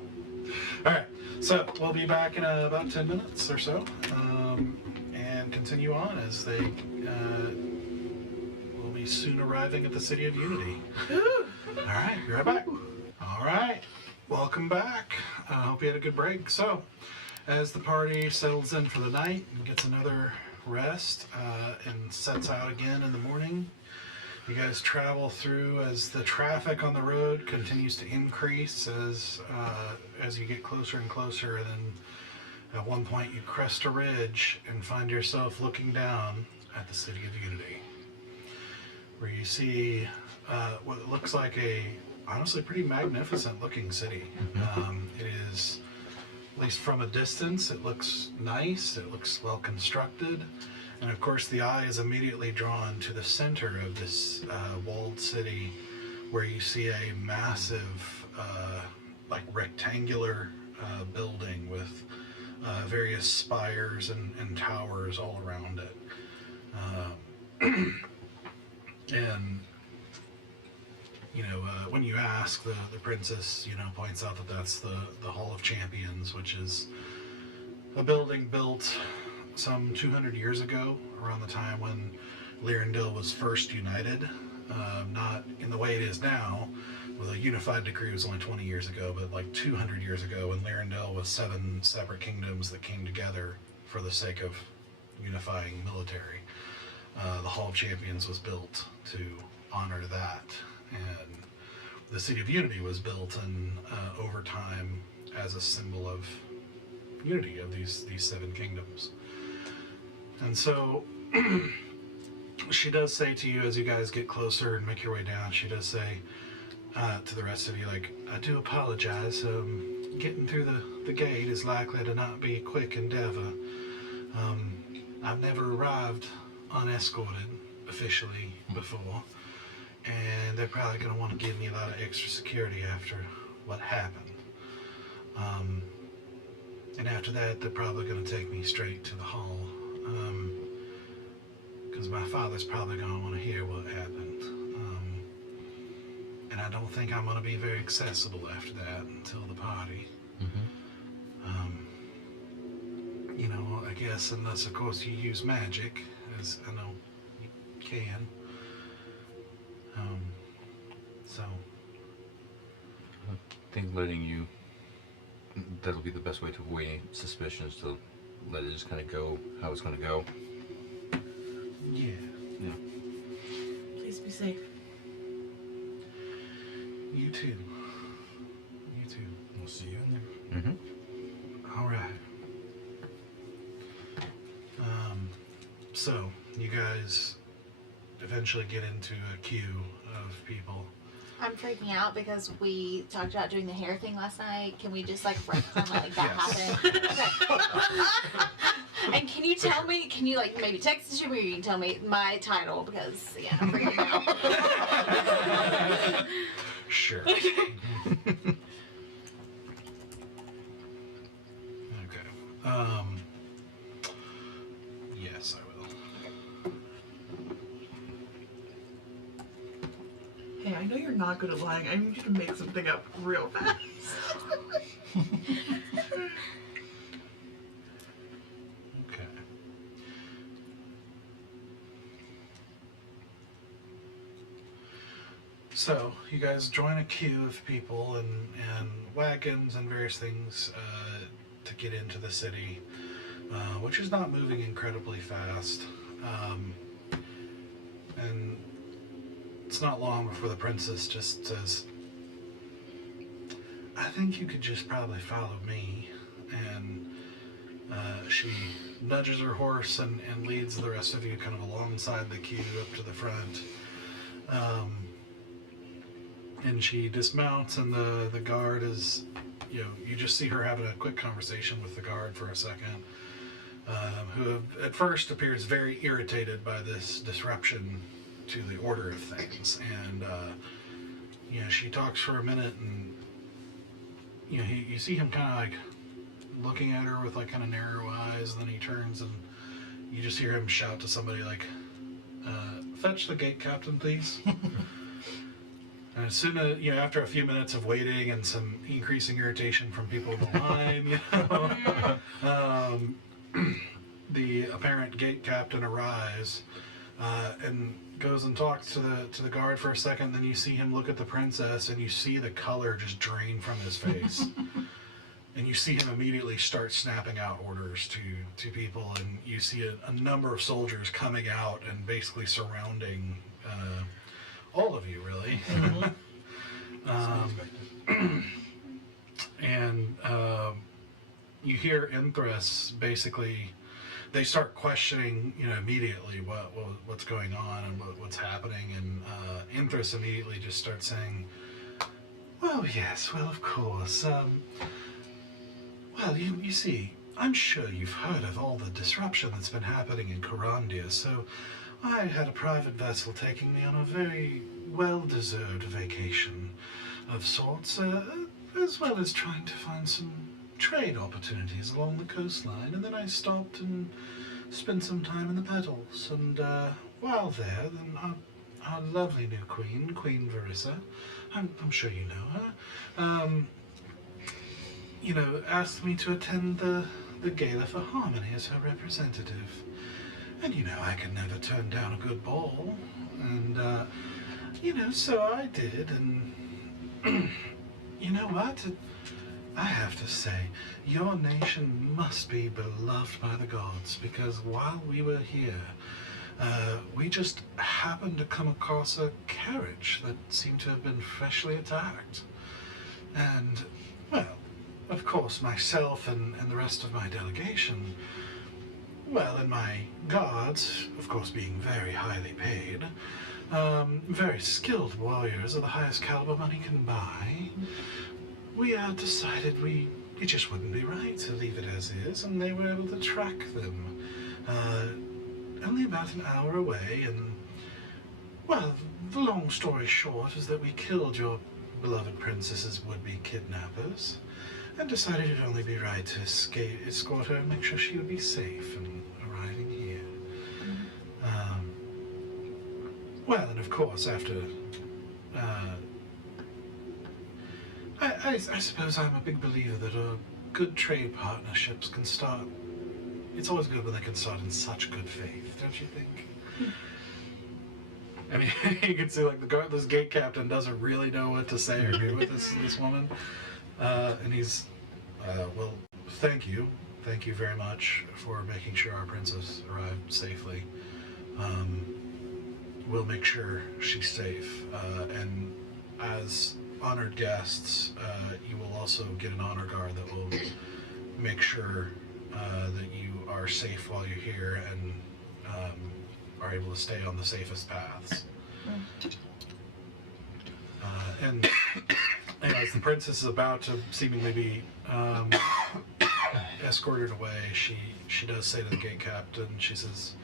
All right. So we'll be back in about 10 minutes or so, and continue on as they will be soon arriving at the city of Unity. All right, be right back. All right, welcome back. I hope you had a good break. So, as the party settles in for the night and gets another rest and sets out again in the morning, you guys travel through as the traffic on the road continues to increase as you get closer and closer, and then at one point you crest a ridge and find yourself looking down at the city of Unity, where you see what looks like a honestly pretty magnificent looking city. It is, at least from a distance, it looks nice, it looks well constructed, and of course the eye is immediately drawn to the center of this walled city, where you see a massive like rectangular building with various spires and towers all around it. And you know, when you ask, the princess, you know, points out that that's the Hall of Champions, which is a building built some 200 years ago, around the time when Lyrandil was first united. Not in the way it is now, with a unified decree was only 20 years ago, but like 200 years ago, when Lyrandil was 7 separate kingdoms that came together for the sake of unifying military. The Hall of Champions was built to honor that, and the City of Unity was built in over time as a symbol of unity of these 7 kingdoms. And so she does say to you, as you guys get closer and make your way down, she does say to the rest of you, like, I do apologize. Getting through the gate is likely to not be a quick endeavor. I've never arrived unescorted officially before, and they're probably going to want to give me a lot of extra security after what happened. And after that, they're probably going to take me straight to the hall, because my father's probably going to want to hear what happened. And I don't think I'm going to be very accessible after that until the party. You know, I guess, unless of course you use magic, as I know you can. So. I think letting you, that'll be the best way to avoid any suspicions, to let it just kind of go how it's going to go. Yeah. Yeah. Please be safe. You too. You too. We'll see you in there. Mm-hmm. All right. So you guys eventually get into a queue of people. I'm freaking out because we talked about doing the hair thing last night. Can we just like retcon like that Yes. happened? Okay. And can you tell me? Can you like maybe text it to me, or you can tell me my title because yeah, I'm freaking out. Sure. Okay. Yes, I will. Hey, I know you're not good at lying. I need you to make something up real fast. Okay. So, you guys join a queue of people and wagons and various things to get into the city, which is not moving incredibly fast. And it's not long before the princess just says, I think you could just probably follow me. And she nudges her horse and leads the rest of you kind of alongside the queue up to the front. And she dismounts, and the guard is, you just see her having a quick conversation with the guard for a second, who at first appears very irritated by this disruption to the order of things. And, she talks for a minute, and, you see him kind of like looking at her with like kind of narrow eyes, and then he turns and you just hear him shout to somebody like, fetch the gate captain, please. And as soon as, after a few minutes of waiting and some increasing irritation from people in the line, the apparent gate captain arrives and goes and talks to the guard for a second. Then you see him look at the princess, and you see the color just drain from his face. And you see him immediately start snapping out orders to people, and you see a number of soldiers coming out and basically surrounding all of you, really. And you hear Empress basically, they start questioning, immediately what's going on and what's happening, and Empress immediately just starts saying, well, yes, well, of course. Well, you see, I'm sure you've heard of all the disruption that's been happening in Corandia, so I had a private vessel taking me on a very well-deserved vacation of sorts, as well as trying to find some trade opportunities along the coastline, and then I stopped and spent some time in the petals, and while there, then our lovely new queen, Queen Verissa, I'm sure you know her, asked me to attend the gala for Harmony as her representative. And I could never turn down a good ball. And, so I did. And, you know what? I have to say, your nation must be beloved by the gods, because while we were here, we just happened to come across a carriage that seemed to have been freshly attacked. And, well, of course, myself and the rest of my delegation, and my guards, of course, being very highly paid, very skilled warriors of the highest caliber money can buy, we decided it just wouldn't be right to leave it as is, and they were able to track them only about an hour away, and, well, the long story short is that we killed your beloved princess's would-be kidnappers, and decided it'd only be right to escort her and make sure she would be safe in arriving here. Well, and of course, after, I suppose I'm a big believer that good trade partnerships can start. It's always good when they can start in such good faith, don't you think? I mean, you can see like this gate captain doesn't really know what to say or do with this woman, and he's, well, thank you very much for making sure our princess arrived safely. We'll make sure she's safe, and as honored guests, you will also get an honor guard that will make sure that you are safe while you're here and are able to stay on the safest paths. And as the princess is about to seemingly be escorted away, she does say to the gate captain, she says,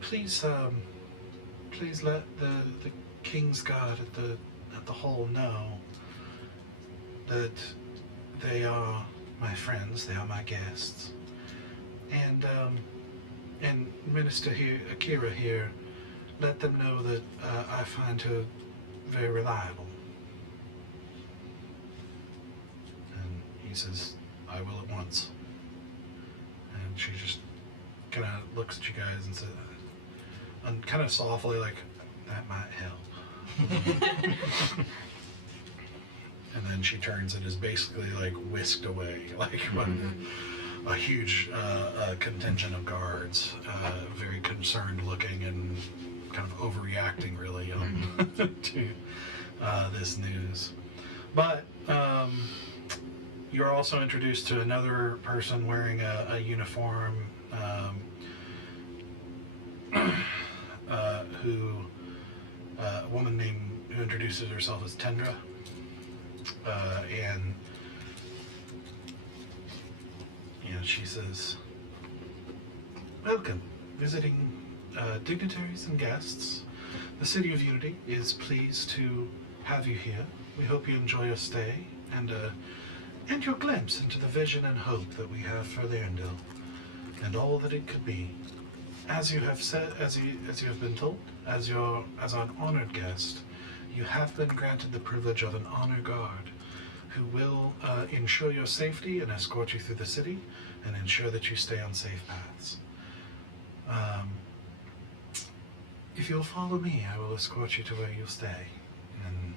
please let the King's Guard at the hall know that they are my friends, they are my guests, and Minister here, Akira here, let them know that I find her very reliable. And he says, I will at once. And she just kind of looks at you guys and says, and kind of softly, like, that might help. And then she turns and is basically like whisked away, like a huge contingent of guards, very concerned looking and kind of overreacting really to this news. But you're also introduced to another person wearing a uniform a woman who introduces herself as Tendra. And she says, welcome, visiting dignitaries and guests. The City of Unity is pleased to have you here. We hope you enjoy your stay and your glimpse into the vision and hope that we have for Lerndil and all that it could be. As you have said, as you have been told, as an honored guest, you have been granted the privilege of an honor guard who will ensure your safety and escort you through the city and ensure that you stay on safe paths. If you'll follow me, I will escort you to where you'll stay. And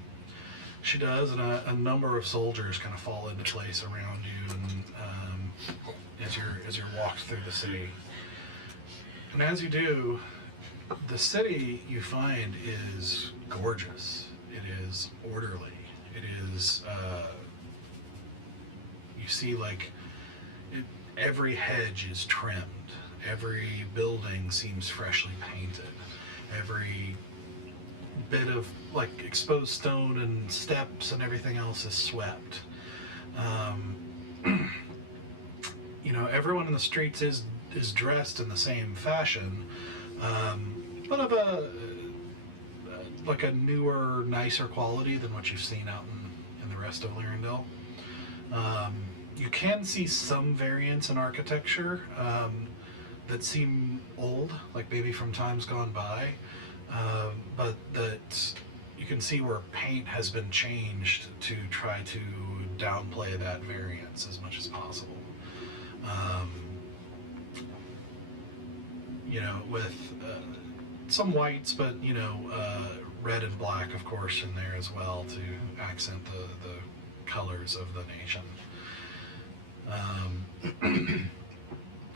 she does, and a number of soldiers kind of fall into place around you and as you're walked through the city. And as you do, the city you find is gorgeous. It is orderly. It is, you see every hedge is trimmed. Every building seems freshly painted. Every bit of exposed stone and steps and everything else is swept. Everyone in the streets is dressed in the same fashion, but of a newer, nicer quality than what you've seen out in the rest of Lerndil. You can see some variants in architecture that seem old, like maybe from times gone by, but that you can see where paint has been changed to try to downplay that variance as much as possible. With some whites, but red and black, of course, in there as well to accent the colors of the nation.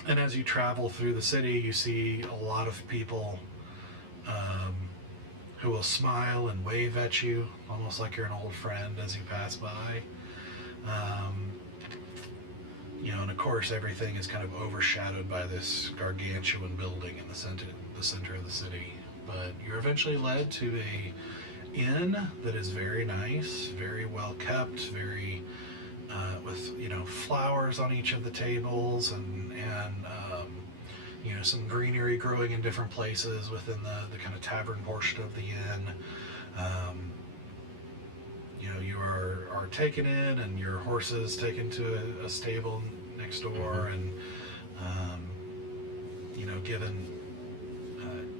And as you travel through the city, you see a lot of people who will smile and wave at you, almost like you're an old friend as you pass by. And of course, everything is kind of overshadowed by this gargantuan building in the center of the city. But you're eventually led to a inn that is very nice, very well kept, very with flowers on each of the tables and some greenery growing in different places within the kind of tavern portion of the inn. You are taken in, and your horses taken to a stable next door, and given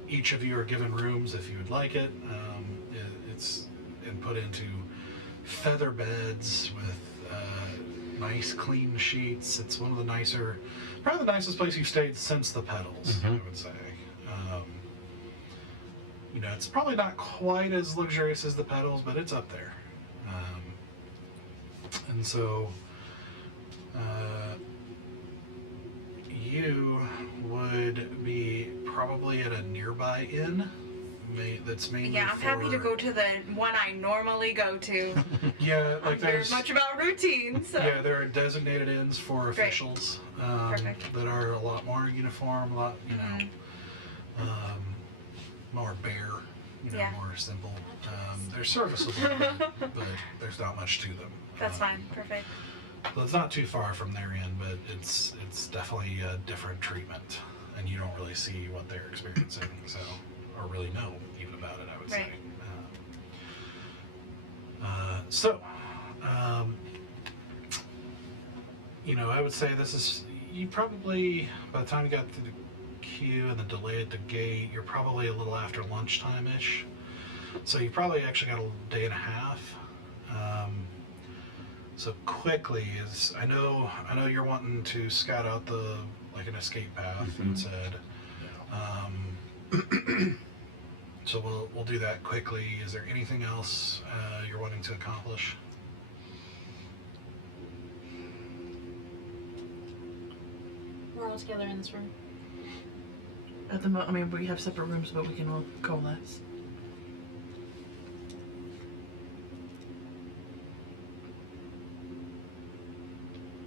each of you are given rooms if you would like it. It's and put into feather beds with nice clean sheets. It's one of the nicer, probably the nicest place you've stayed since the Petals, I would say. It's probably not quite as luxurious as the Petals, but it's up there. And so you would be probably at a nearby inn that's mainly Yeah, I'm happy to go to the one I normally go to. Yeah, I'm very much about routine, so. Yeah, there are designated inns for officials that are a lot more uniform, a lot, more bare, more simple. They're serviceable, but there's not much to them. That's fine, perfect. Well, it's not too far from their inn, but it's definitely a different treatment, and you don't really see what they're experiencing, so, or really know even about it, I would say. I would say this is, you probably, by the time you got to the queue and the delay at the gate, you're probably a little after lunchtime-ish. So you probably actually got a day and a half. So quickly is, I know you're wanting to scout out an escape path instead. So we'll do that quickly. Is there anything else you're wanting to accomplish? We're all together in this room. At the moment, we have separate rooms, but we can all coalesce.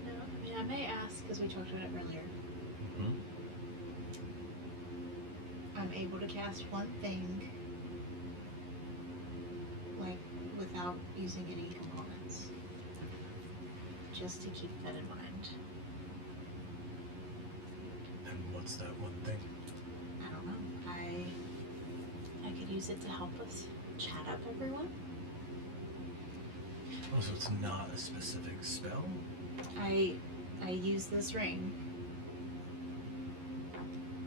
No, I may ask, because we talked about it earlier. I'm able to cast one thing, without using any components. Just to keep that in mind. And what's that one thing? I don't know. I could use it to help us chat up everyone. Oh, so it's not a specific spell? I use this ring,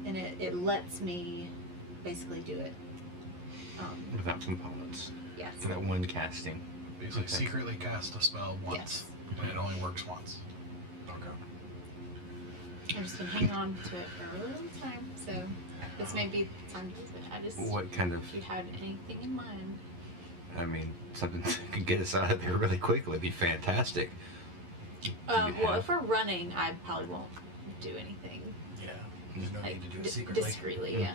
and it lets me basically do it. Without components. Yes. For that one casting. Basically, secretly cast a spell once, Yes. but it only works once. Okay. I've just been hanging on to it for a really long time, so this may be the time to use it. I just, What kind of, if you had anything in mind. something that could get us out of there really quick would be fantastic. Well, if we're running, I probably won't do anything. Yeah. There's no need to do it secretly. Discreetly,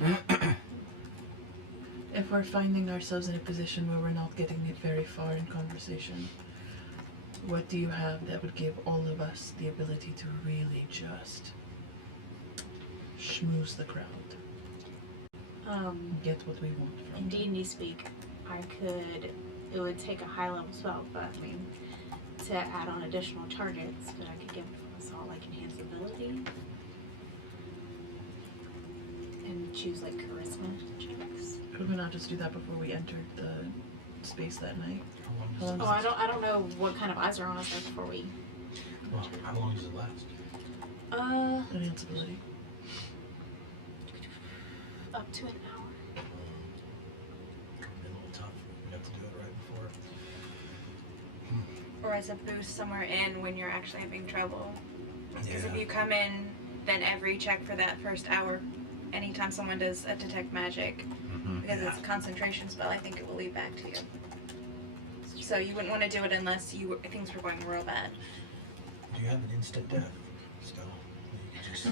yeah. If we're finding ourselves in a position where we're not getting it very far in conversation, what do you have that would give all of us the ability to really just schmooze the crowd? Get what we want from In them. D&D speak, it would take a high level spell, but to add on additional targets, but I could give us all enhanced ability and choose charisma checks. Could we not just do that before we entered the space that night? How long How does long I don't know what kind of eyes are on us before we. how long does it last? Enhance ability. Up to an hour. Could be a little tough. We'd have to do it right before. Or as a boost somewhere in when you're actually having trouble. Because if Yeah. you come in, then every check for that first hour, anytime someone does a detect magic, because it's a concentration spell, I think it will lead back to you. So you wouldn't want to do it unless things were going real bad. Do you have an instant death spell? You can just...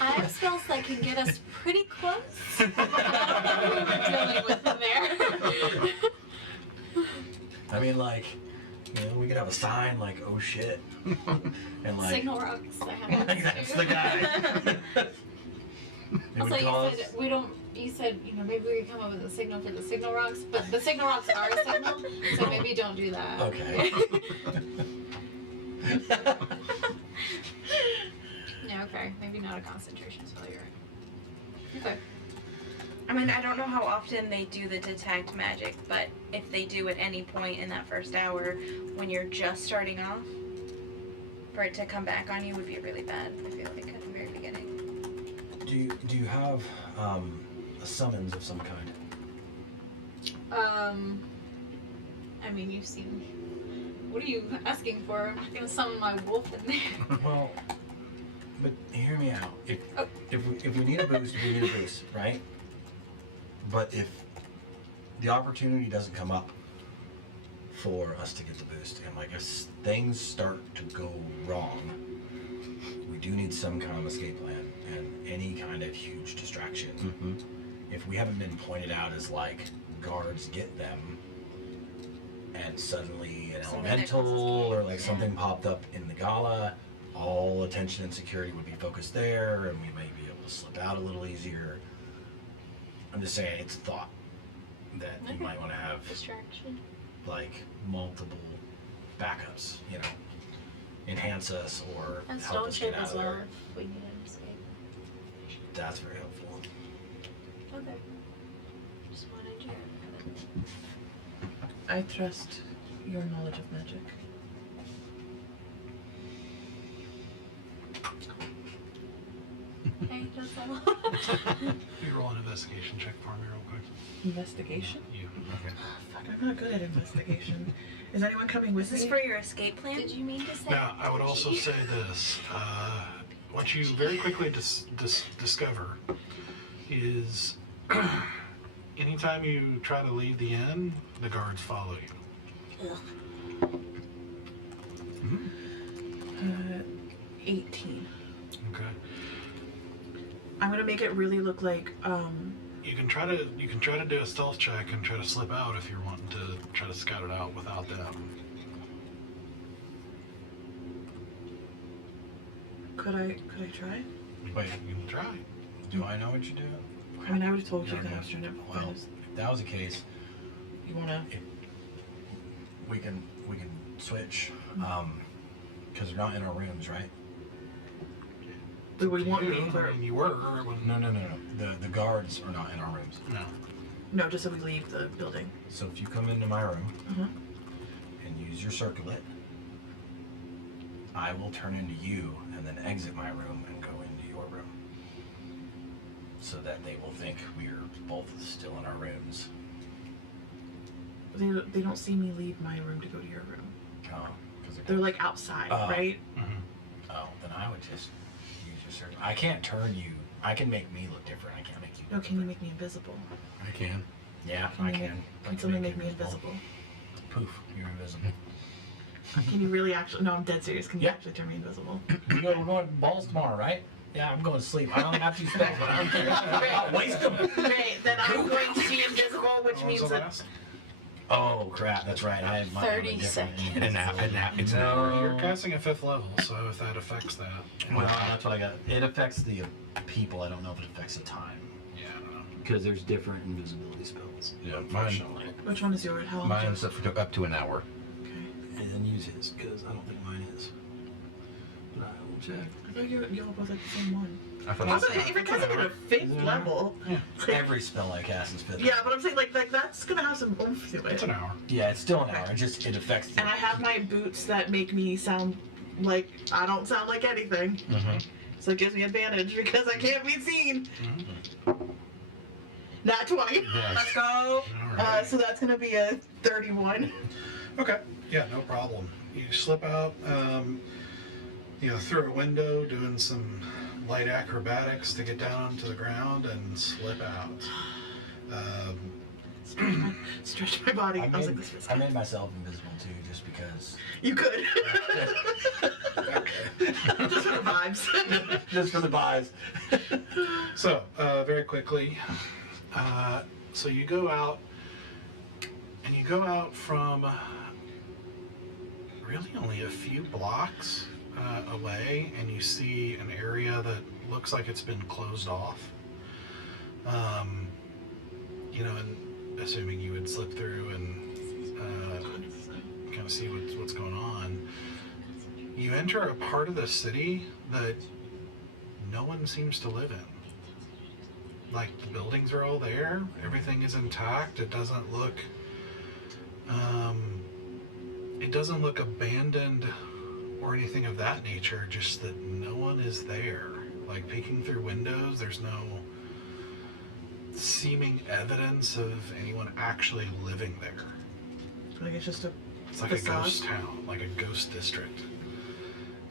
I have spells that can get us pretty close. I don't know who we're dealing with in there. I mean, we could have a sign oh shit. And Signal rocks. I have that's the guy. It Also, would you cause- said we don't. You said maybe we could come up with a signal for the signal rocks, but the signal rocks are a signal, so maybe don't do that. Okay. Yeah. Okay. Maybe not a concentration spell. You're right. Okay. I mean, I don't know how often they do the detect magic, but if they do at any point in that first hour when you're just starting off, for it to come back on you would be really bad, I feel like, at the very beginning. Do you have a summons of some kind? I mean, you've seen. What are you asking for? I'm not gonna summon my wolf in there. Well, but hear me out. Oh. If we need a boost, we need a boost, right? But if the opportunity doesn't come up for us to get the boost, and like if things start to go wrong, we do need some kind of escape plan and any kind of huge distraction. Mm-hmm. If we haven't been pointed out as like guards get them, and suddenly an Something that elemental causes or like chaos, something popped up in the gala, all attention and security would be focused there, and we may be able to slip out a little easier. I'm just saying, it's a thought that you might want to have Distraction. like multiple backups, you know, enhance us or And help stone us get shape out as of well there. if we need an escape. That's very helpful. Okay. Just wanted you. I trust your knowledge of magic. Hey, that's all. You roll an investigation check for me real quick. Investigation? You. Okay. Fuck, I'm not good at investigation. Is anyone coming with Is this me? for your escape plan? Did you mean to say? Now, I would also say this. What you very quickly discover is anytime you try to leave the inn, the guards follow you. Ugh. 18. Okay. I'm gonna make it really look like, You can try to do a stealth check and try to slip out if you're wanting to try to scout it out without them. could I try? Wait, You can try. do I know what you're doing? I mean, I would have told you No, that I no. was trying to Well, find us. if that was the case, You wanna? we can switch, because they're not in our rooms, right? Do we To want you, me? I mean, you were. When, No. The guards are not in our rooms. no. No, just so we leave the building. So if you come into my room Uh-huh. and use your circlet, I will turn into you and then exit my room and go into your room. So that they will think we're both still in our rooms. They don't see me leave my room to go to your room. Oh, because They're like outside, Oh. right? Mm-hmm. Oh, then I would just use your circle. I can't turn you. I can make me look different. I can't make you. No, look can you different. make me invisible? I can. Yeah, Can I you can. make- I Can someone you make me invisible? Poof, you're invisible. Can you really actually? No, I'm dead serious. Can you Yeah. actually turn me invisible? We're going to balls tomorrow, right? Yeah, I'm going to sleep. I only have 2 spells, but I don't care. I'll waste them. Great. Then I'm going to be invisible, which What was means the that last? Oh crap, that's right. I had mine on a 30 different- seconds. It's an hour. You're casting a 5th level, so if that affects that. Well, that's what I got. It affects the people. I don't know if it affects the time. Yeah, I don't know. Because there's different invisibility spells. Yeah, mine, Unfortunately. which one is yours? How long? mine's up to an hour. Okay. And then use his, because I don't think mine is. But I will check. I thought you all both had the same one. I thought Also, it was- if you're casting at a 5th level, Every spell I cast is 5th. yeah, but I'm saying like that's gonna have some oomph to It's it. an hour. Yeah, it's still an hour. It affects. The, And I have my boots that make me sound like I don't sound like anything. Mhm. So it gives me advantage because I can't be seen. Mm-hmm. Not 20. Let's go. All right. So that's gonna be a 31. Okay. Yeah, no problem. You slip out, through a window, doing some light acrobatics to get down to the ground and slip out. Stretch my body. I was like, this is I made myself invisible too, just because. You could. Just for the vibes. Just for the buys. So, very quickly, so you go out, and you go out from really only a few blocks away, and you see an area that looks like it's been closed off. You know, and assuming you would slip through and kind of see what's going on, you enter a part of the city that no one seems to live in. Like, the buildings are all there, everything is intact, it doesn't look abandoned or anything of that nature, just that no one is there. Like, peeking through windows, there's no seeming evidence of anyone actually living there. Like it's just a It's like facade? a ghost town, like a ghost district.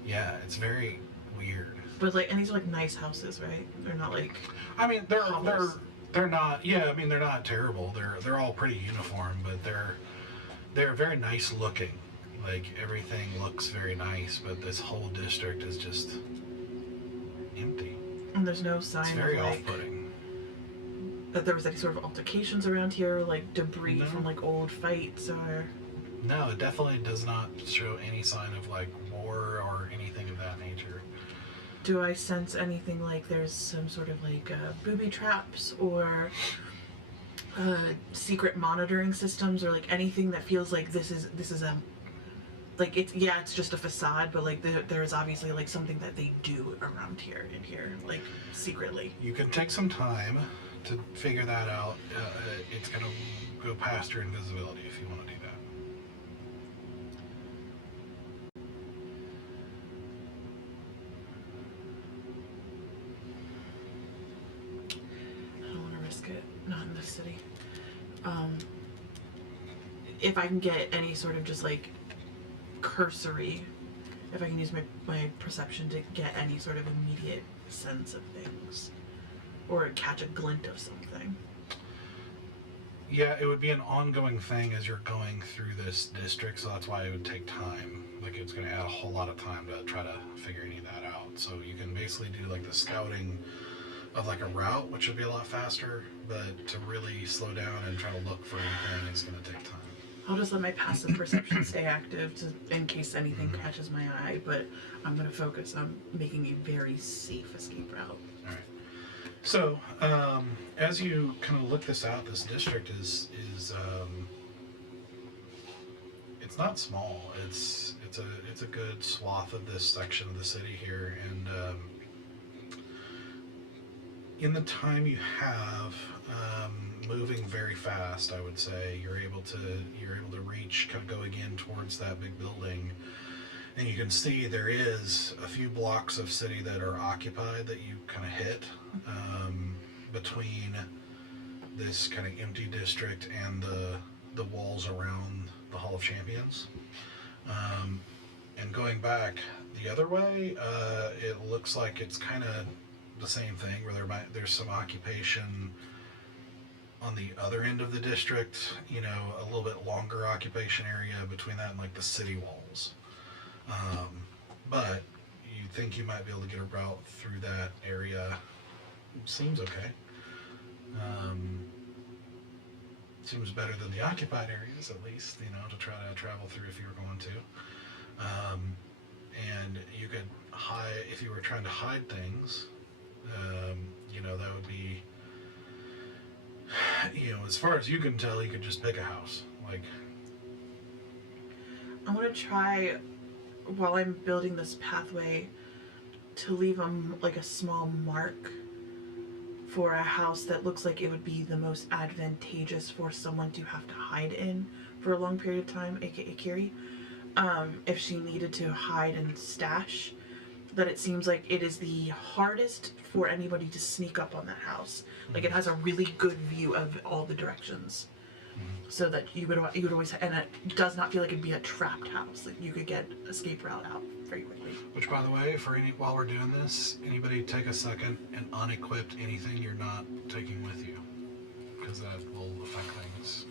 Yeah, it's very weird. But like, and these are like nice houses, right? They're not like. I mean, Hovels. they're not. Yeah, I mean, they're not terrible. They're all pretty uniform, but they're very nice looking. Like, everything looks very nice, but this whole district is just empty. And there's no sign It's very of like off-putting. that there was any sort of altercations around here, like debris No. from like old fights or. No, it definitely does not show any sign of like war or anything of that nature. Do I sense anything like there's some sort of like booby traps or secret monitoring systems or like anything that feels like this is a like it's just a facade, but like there is obviously like something that they do around here in here like secretly. You can take some time to figure that out. It's gonna go past your invisibility if you want to do that. I don't want to risk it. Not in this city. If I can get any sort of just like cursory, if I can use my perception to get any sort of immediate sense of things, or catch a glint of something. Yeah, it would be an ongoing thing as you're going through this district, so that's why it would take time. Like, it's going to add a whole lot of time to try to figure any of that out. So you can basically do like the scouting of like a route, which would be a lot faster, but to really slow down and try to look for anything is going to take time. I'll just let my passive perception stay active in case anything catches my eye, but I'm going to focus on making a very safe escape route. All right. So, as you kind of look this out, this district is it's not small. It's a good swath of this section of the city here, and in the time you have moving very fast, I would say you're able to reach, kind of going in towards that big building. And you can see there is a few blocks of city that are occupied that you kind of hit between this kind of empty district and the walls around the Hall of Champions. And going back the other way, it looks like it's kind of the same thing, where there's some occupation on the other end of the district, you know, a little bit longer occupation area between that and like the city walls. But you think you might be able to get a route through that area. Seems okay. Seems better than the occupied areas, at least, you know, to try to travel through if you were going to. And you could hide, if you were trying to hide things, you know, that would be, you know, as far as you can tell, you could just pick a house. Like, I want to try, while I'm building this pathway, to leave like a small mark for a house that looks like it would be the most advantageous for someone to have to hide in for a long period of time, aka Akira. If she needed to hide and stash, that it seems like it is the hardest for anybody to sneak up on that house. Like, it has a really good view of all the directions. So that you would always, and it does not feel like it'd be a trapped house. Like, you could get escape route out very quickly. which, by the way, while we're doing this, anybody take a second and unequip anything you're not taking with you, because that will affect things.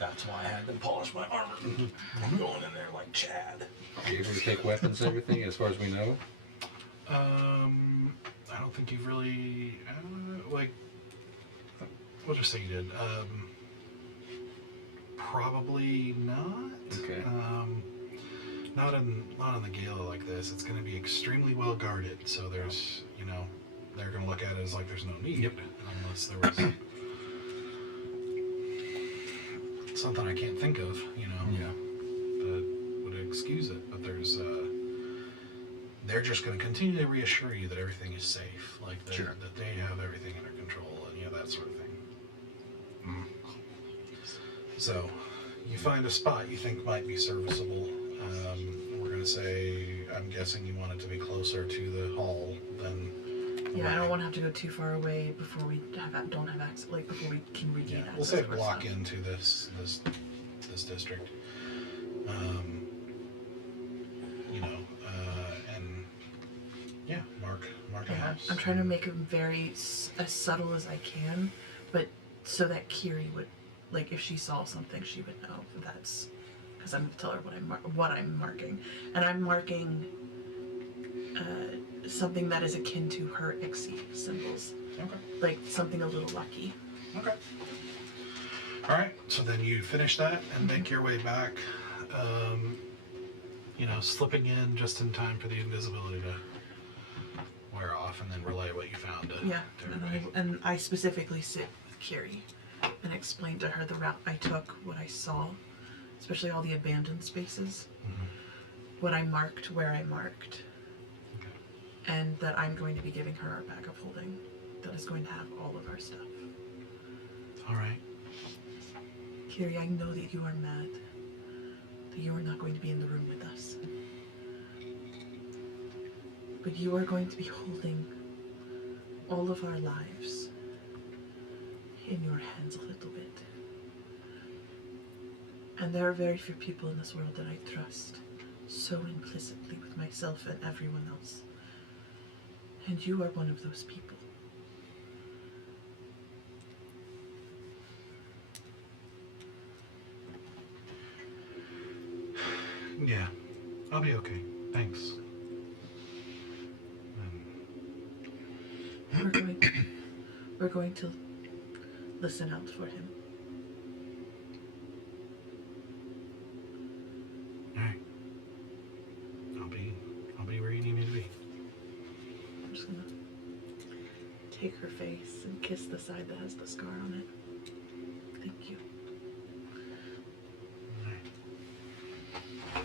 That's why I had them polish my armor. I'm going in there like Chad. Are you able to take weapons and everything, as far as we know? I don't think you've really like. We'll just say you did. Probably not. Okay. Not in the gala like this. It's going to be extremely well guarded. So there's, you know, they're going to look at it as like there's no need, unless there was something I can't think of, you know, that would excuse it. But there's, they're just going to continue to reassure you that everything is safe, like that they have everything under control, and you know, that sort of thing. So, you find a spot you think might be serviceable. We're going to say, I'm guessing you want it to be closer to the hall than. Yeah, I don't want to have to go too far away before we don't have access, like before we can regain access. We'll say to our block stuff. into this district. You know, and yeah, mark a Yeah, house. I'm trying to make it as subtle as I can, but so that Kiri would, like, if she saw something, she would know that's because I'm going to tell her what I'm marking, and I'm marking something that is akin to her Ixie symbols, Okay. like something a little lucky. Okay. All right. So then you finish that and make your way back. You know, slipping in just in time for the invisibility to wear off, and then relay what you found to, Yeah, to everybody. and I specifically sit with Kiri and explain to her the route I took, what I saw, especially all the abandoned spaces, what I marked, where I marked, and that I'm going to be giving her our bag of holding that is going to have all of our stuff. All right. Kiri, I know that you are mad, that you are not going to be in the room with us. But you are going to be holding all of our lives in your hands a little bit. And there are very few people in this world that I trust so implicitly with myself and everyone else. And you are one of those people. Yeah, I'll be okay. Thanks. We're going to listen out for him. All right. I'll be where you need me to be. I'm just gonna take her face and kiss the side that has the scar on it. Thank you. All right.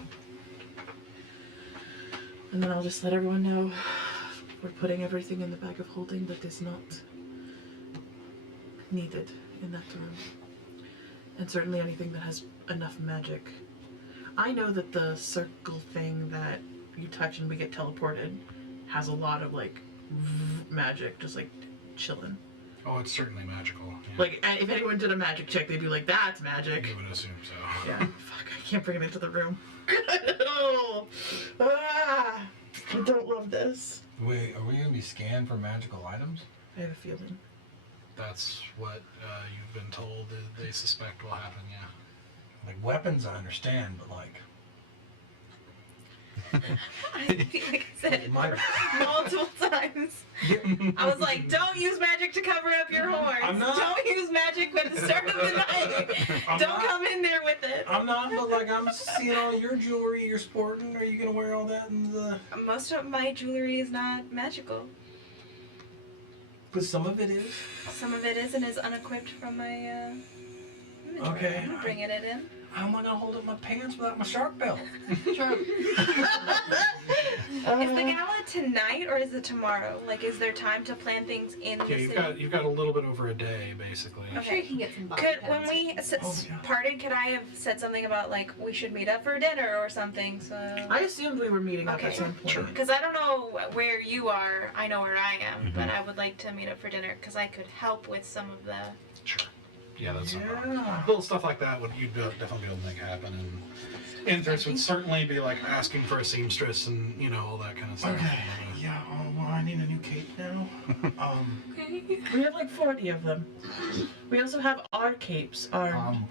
And then I'll just let everyone know we're putting everything in the bag of holding that is not needed in that room. And certainly anything that has enough magic. I know that the circle thing that you touch and we get teleported has a lot of like magic just like chilling. Oh, it's certainly magical. Yeah. Like if anyone did a magic check, they'd be like, that's magic. You would assume so. Yeah. Fuck, I can't bring it into the room. No. Ah, I don't love this. Wait, are we gonna be scanned for magical items? I have a feeling. That's what you've been told that they suspect will happen, yeah. Like weapons, I understand, but like I feel like I said it my multiple times. I was like, don't use magic to cover up your horns. I'm not. Don't use magic at the start of the night. Don't come in there with it. I'm not, but like I'm seeing all your jewelry you're sporting. Are you gonna wear all that in the? Most of my jewelry is not magical. But some of it is. Some of it is and is unequipped from my inventory. Okay. I'm bringing it in. How am I gonna hold up my pants without my shark belt? True. Is the gala tonight or is it tomorrow? Like, is there time to plan things in the Yeah, city? you've got a little bit over a day, basically. I'm sure you can get some body Could when pads. we Oh, yeah. parted, could I have said something about like we should meet up for dinner or something? So I assumed we were meeting up Okay. at some point. Sure. because I don't know where you are, I know where I am, but I would like to meet up for dinner because I could help with some of the. Sure. Yeah, that's no problem. Yeah. Little stuff like that you'd definitely be able to make happen, and interest would certainly be like asking for a seamstress and you know all that kind of stuff. Okay. Yeah. Well, I need a new cape now. Okay. We have like 40 of them. We also have our capes. I'm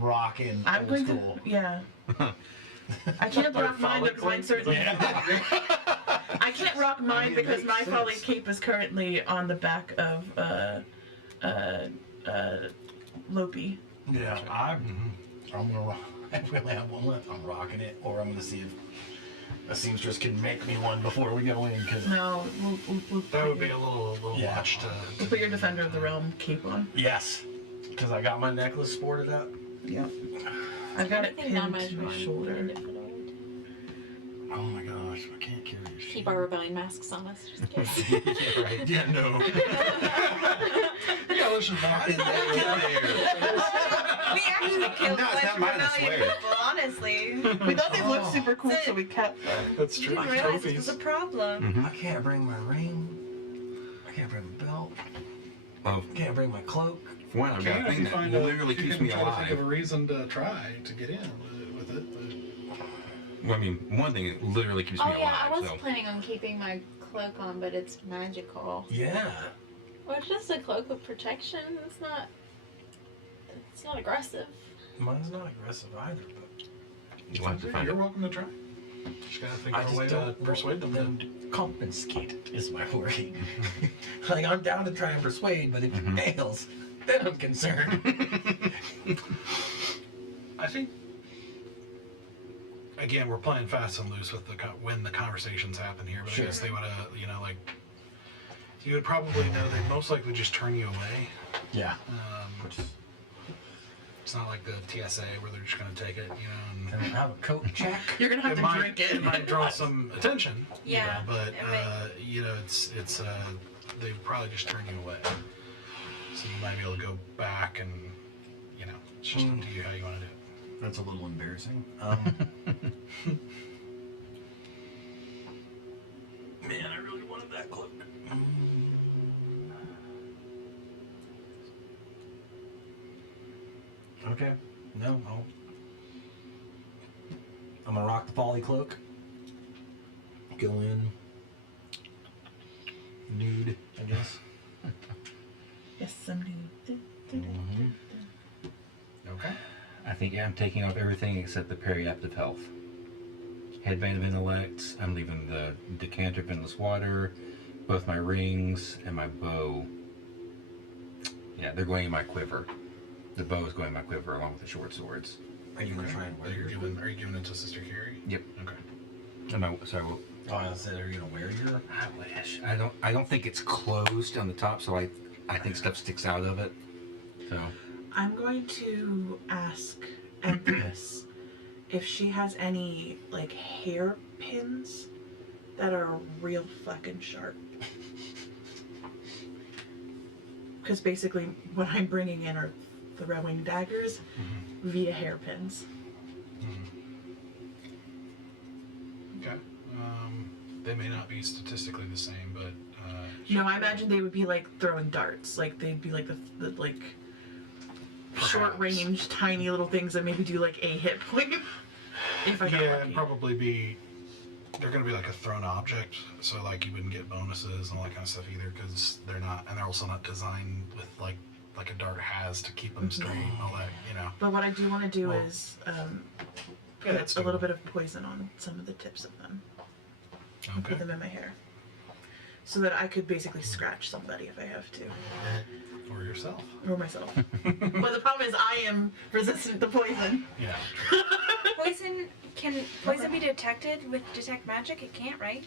rocking I'm old going school. to. Yeah. I can't rock mine because mine certainly. I can't rock mine it because my makes Folly sense. cape is currently on the back of Lopi. Yeah. I'm gonna rock. I really have one left. I'm rocking it, or I'm gonna see if a seamstress can make me one before we go in, because No, we'll That would be a little Yeah. much to. We'll put your Defender of the Realm cape on. yes, because I got my necklace sported up. Yep. I've got it Anything pinned not to my magical, shoulder. indifferent. Oh my gosh, I can't carry your shit. Keep our rebellion masks on us, just in case. Yeah, right. Yeah, no. Yeah, let's just walk in there. We actually killed No, a it's bunch not of mine, I rebellion swear. people, honestly. We thought they looked Oh. super cool, So- so we kept them. That's You true. didn't realize this was a problem. I can't bring my ring. I can't bring my belt. Well, I can't bring my cloak. for one, I've got a If thing you that find literally if you keeps can me try to think of a alive. reason to try to get in with it. Well, I mean, one thing that literally keeps me Oh yeah, I alive. was So planning on keeping my cloak on, but it's magical. Yeah. Well, it's just a cloak of protection. It's not aggressive. Mine's not aggressive either, but you'll have to find You're it. welcome to try. Just gotta think I of a just way to don't persuade them want to. to compensate is my worry. Like, I'm down to try and persuade, but if it fails, then I'm concerned. I think. Again, we're playing fast and loose with when the conversations happen here, but Sure. I guess they would have, like, you would probably know they'd most likely just turn you away. Yeah. Which is, it's not like the TSA where they're just gonna take it, Can I have a coat check? You're gonna have to might, drink it. It might draw some attention. Yeah, But it might. it's they probably just turn you away. So you might be able to go back and, it's just up to you how you want to do it. That's a little embarrassing. Man, I really wanted that cloak. Okay. No, I'm gonna rock the Folly cloak. Go in nude, I guess. Yes, somebody. Okay. I think I'm taking off everything except the periaptive health. Headband of intellect. I'm leaving the decanter of endless water, both my rings and my bow. Yeah, they're going in my quiver. The bow is going in my quiver along with the short swords. Are you gonna try and wear your Are you giving it to Sister Carrie? Yep. Okay. Am I, sorry. Oh, I said, are you gonna wear your? I wish. I don't think it's closed on the top, so I think stuff sticks out of it. So I'm going to ask Empress if she has any like hair pins that are real fucking sharp. Because basically, what I'm bringing in are throwing daggers via hairpins. Okay. They may not be statistically the same, but No, I imagine they would be like throwing darts. Like they'd be like the like short Perhaps. range, tiny little things that maybe do like a hit point. If I got yeah, lucky. it'd probably be. They're gonna be like a thrown object, so like you wouldn't get bonuses and all that kind of stuff either, because they're not, and they're also not designed with like a dart has to keep them straight and all that, But what I do want to do Well, is Yeah, put that's a little doable. bit of poison on some of the tips of them. And Okay. put them in my hair. So that I could basically scratch somebody if I have to. Or yourself. Or myself. But the problem is I am resistant to poison. Yeah. Can poison be detected with detect magic? It can't, right?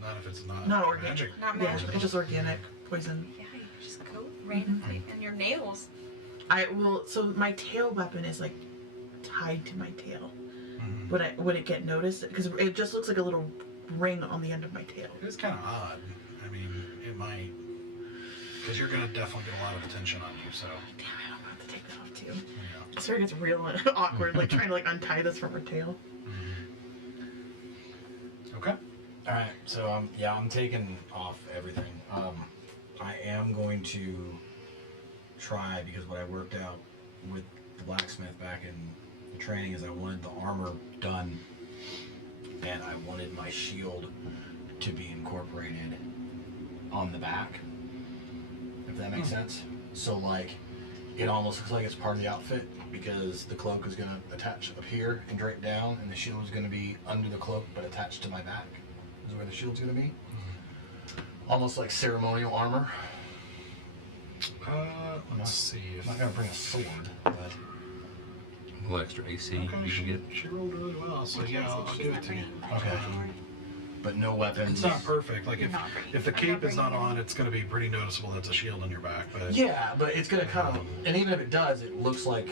Not if it's not. Not organic. Magic. Not Yeah, magical. it's just organic poison. Yeah, you just go randomly and your nails. I will. So my tail weapon is like tied to my tail. Mhm. Would it get noticed? Because it just looks like a little ring on the end of my tail. It's kind of odd. I mean, it might, because you're gonna definitely get a lot of attention on you. So. Damn, I don't have to take that off too. Yeah. So it gets real awkward, like trying to like untie this from her tail. Okay. All right, so I'm taking off everything. I am going to try, because what I worked out with the blacksmith back in the training is I wanted the armor done, and I wanted my shield to be incorporated on the back, if that makes sense. So like, it almost looks like it's part of the outfit, because the cloak is gonna attach up here and drape down, and the shield is gonna be under the cloak but attached to my back. Is where the shield's gonna be. Almost like ceremonial armor. Let's see if. I'm not gonna bring a sword, but A little extra AC Okay, you can she, get. she rolled really well, so yeah, I'll She's give not it to you. bringing that Okay. forward. But no weapons. It's not perfect. Like You're not bringing if the it. I'm cape not is not bringing on, it's going to be pretty noticeable. That's a shield on your back. But Yeah, but it's gonna kind of, and even if it does, it looks like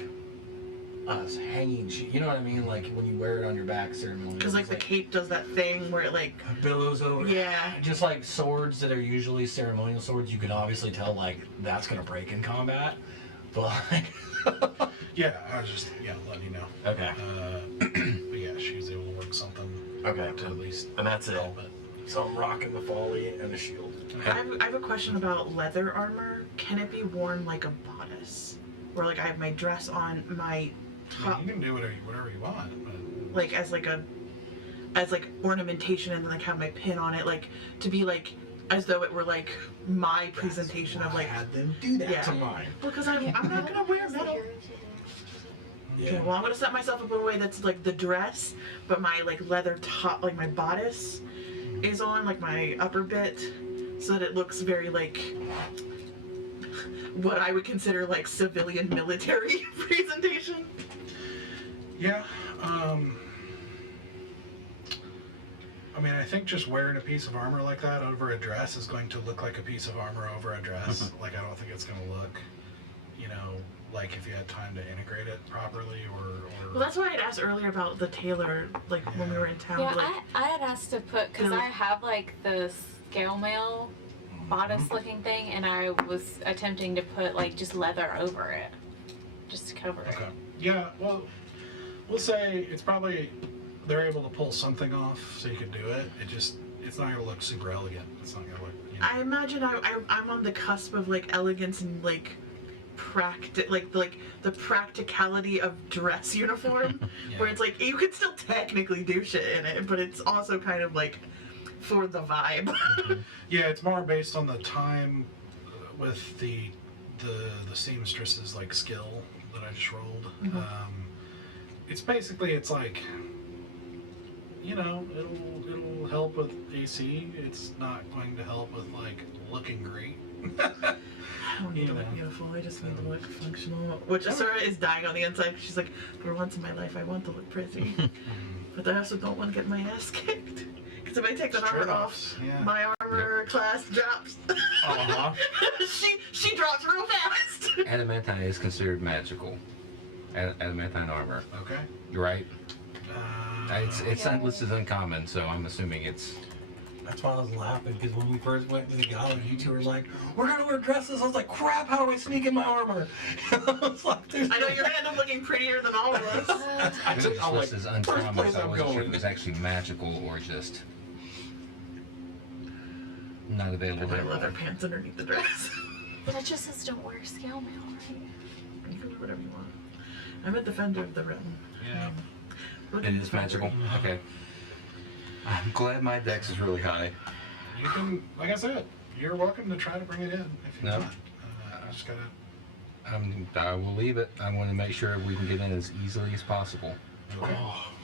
us hanging. You know what I mean? Like when you wear it on your back ceremonially. Because like the cape does that thing where it like, billows over. yeah. Just like swords that are usually ceremonial swords, you can obviously tell like that's gonna break in combat. But like, yeah, I was just letting you know. okay, But yeah, she was able to work something okay, to at least and that's it. help it. So I'm rocking the Folly and a shield. I have a question about leather armor. Can it be worn like a bodice? Where like I have my dress on, my top, You can do whatever you want. But like as like ornamentation, and then like have my pin on it, like to be like as though it were like my presentation of like. I had them do that Yeah. to mine. Because I'm not gonna wear metal. Okay, well I'm gonna set myself up in a way that's like the dress, but my like leather top, like my bodice, is on like my upper bit, so that it looks very like what I would consider like civilian military presentation. yeah, I mean, I think just wearing a piece of armor like that over a dress is going to look like a piece of armor over a dress. Like, I don't think it's going to look, like if you had time to integrate it properly or... Well, that's why I'd asked earlier about the tailor, like when we were in town. Yeah, like, I had asked to put, because I have like the scale mail bodice looking thing, and I was attempting to put like just leather over it, just to cover it. Okay. Yeah, well, we'll say it's probably... They're able to pull something off so you could do it. It's not going to look super elegant. It's not going to look... I imagine I'm on the cusp of like elegance and like like the practicality of dress uniform, where it's like you could still technically do shit in it, but it's also kind of like for the vibe. Yeah, it's more based on the time with the seamstress's like skill that I just rolled. It's basically it's like it'll help with AC. It's not going to help with like looking great. I don't need to look beautiful. I just need to look functional. Which Asura is dying on the inside. She's like, for once in my life, I want to look pretty, but I also don't want to get my ass kicked. Because if I take that armor off, my armor class drops. She drops real fast. Adamantine is considered magical. Adamantine armor, Okay. right? It's not listed as uncommon, so I'm assuming it's. That's why I was laughing, because when we first went to the gala, you two were like, we're gonna wear dresses. I was like, crap, how do I sneak in my armor? I was like, I know you're gonna end up looking prettier than all of us. It's listed as uncommon, place so I I'm wasn't sure if going. it was actually magical or just not available. I wear leather pants underneath the dress. Duchesses don't wear scale mail, right? You can do whatever you want. I'm a defender of the realm. Yeah. It is magical. Okay. I'm glad my dex is really high. You can, like I said, you're welcome to try to bring it in if you No. want. I just gotta. I will leave it. I want to make sure we can get in as easily as possible. Okay.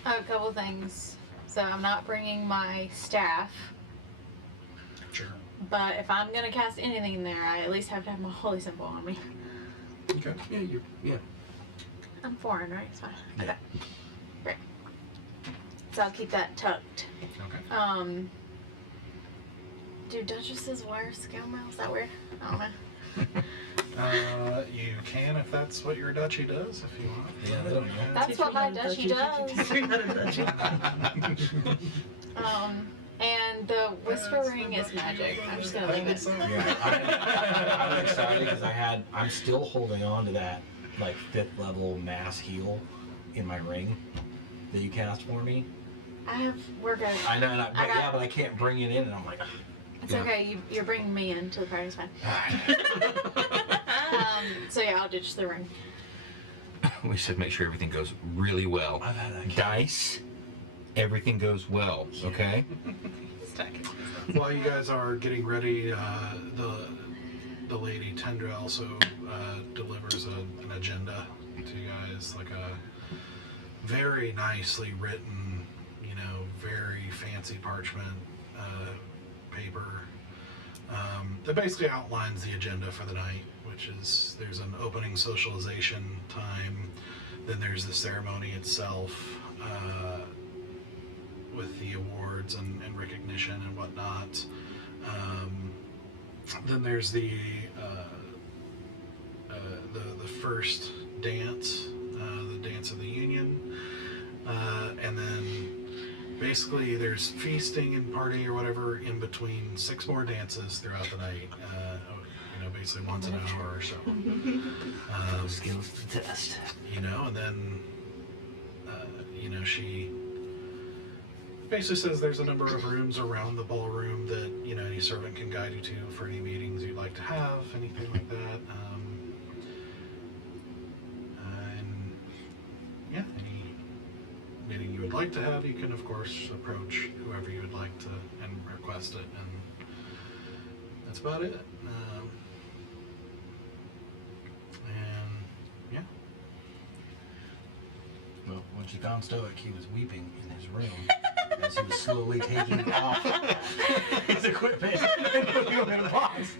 A couple things. So I'm not bringing my staff, Sure. but if I'm gonna cast anything in there, I at least have to have my holy symbol on me. Okay. Yeah. I'm foreign, right? It's fine. Okay. Great. So I'll keep that tucked. Okay. Do duchesses wear scale mail? Is that weird? I don't know. You can if that's what your duchy does, if you want. Yeah, I don't know. That's what my duchy does. And the whispering is magic. I'm just gonna leave it. Yeah, I'm excited because I'm still holding on to that like 5th level mass heal in my ring that you cast for me. We're good. I know, but I can't bring it in, and I'm like, It's okay. You're bringing me into the party. It's fine. So yeah, I'll ditch the ring. We should make sure everything goes really well. I've had that. Dice, everything goes well, okay? While you guys are getting ready, the lady Tendra also delivers an agenda to you guys, like a very nicely written, very fancy parchment paper that basically outlines the agenda for the night, which is there's an opening socialization time, Then there's the ceremony itself, with the awards and recognition and whatnot. Then there's the first dance, the dance of the union, and then basically there's feasting and party or whatever in between 6 more dances throughout the night. Basically once an hour or so. Skills to test. And then she basically says there's a number of rooms around the ballroom that any servant can guide you to for any meetings you'd like to have, anything like that. Any meeting you would like to have, you can of course approach whoever you would like to and request it, and that's about it. Well, when she found Stoic, he was weeping in his room as he was slowly taking off his equipment and putting him in a box.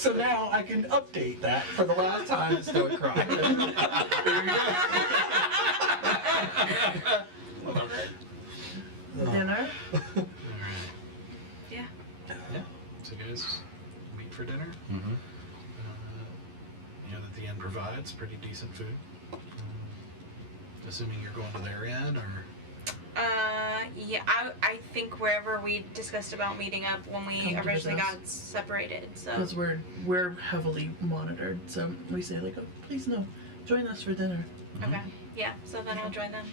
So now I can update that for the last time that Stoic cried. There you go. Dinner. Alright. Yeah. So you guys meet for dinner. Mm-hmm. That the inn provides pretty decent food. Assuming you're going to their inn, or Yeah, I think wherever we discussed about meeting up when we Come to originally the house. got separated. So Because we're heavily monitored, so we say like, oh, please no, join us for dinner. okay, yeah. So then I'll join them.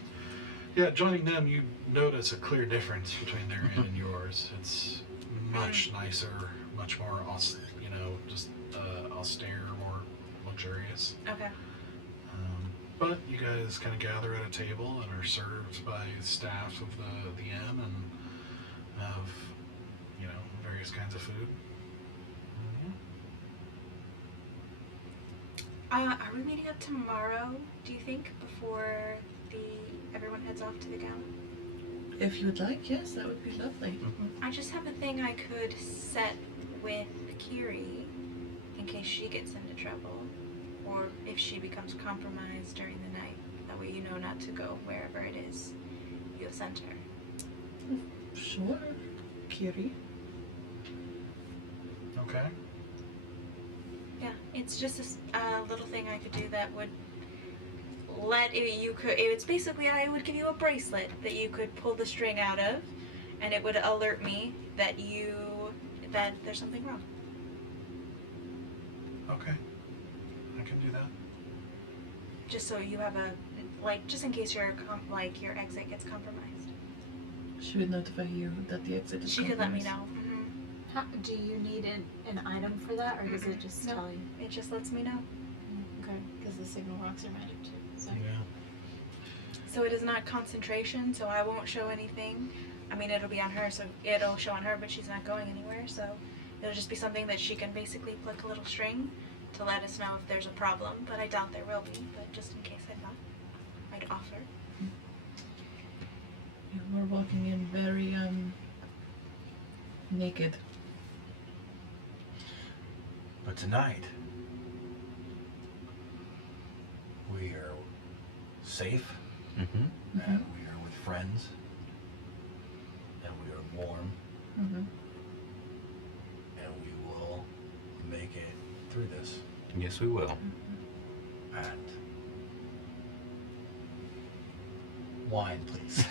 yeah, joining them, you notice a clear difference between their inn and yours. It's much nicer, much more austere, more luxurious. Okay. But you guys kind of gather at a table and are served by staff of the inn and have, various kinds of food. Are we meeting up tomorrow? Do you think before everyone heads off to the gala? If you would like, yes, that would be lovely. I just have a thing I could set with Kiri in case she gets into trouble, or if she becomes compromised during the night. That way you know not to go wherever it is you have sent her. Sure, Kiri. Okay. Yeah, it's just a little thing I could do that would it's basically, I would give you a bracelet that you could pull the string out of, and it would alert me that there's something wrong. Okay. I can do that. Just so you have just in case your exit gets compromised. She would notify you that the exit is She could let me compromised. know. Do you need an item for that, or does it just No. tell you? It just lets me know. Okay, because the signal rocks are magic too. So. So it is not concentration, so I won't show anything. I mean, it'll be on her, so it'll show on her, but she's not going anywhere, so it'll just be something that she can basically pluck a little string to let us know if there's a problem, but I doubt there will be, but just in case I thought I'd offer. Yeah, we're walking in very naked. But tonight, we are safe, Mm-hmm. and we are with friends, and we are warm, Mm-hmm. and we will make it through this. Yes, we will. And wine, please.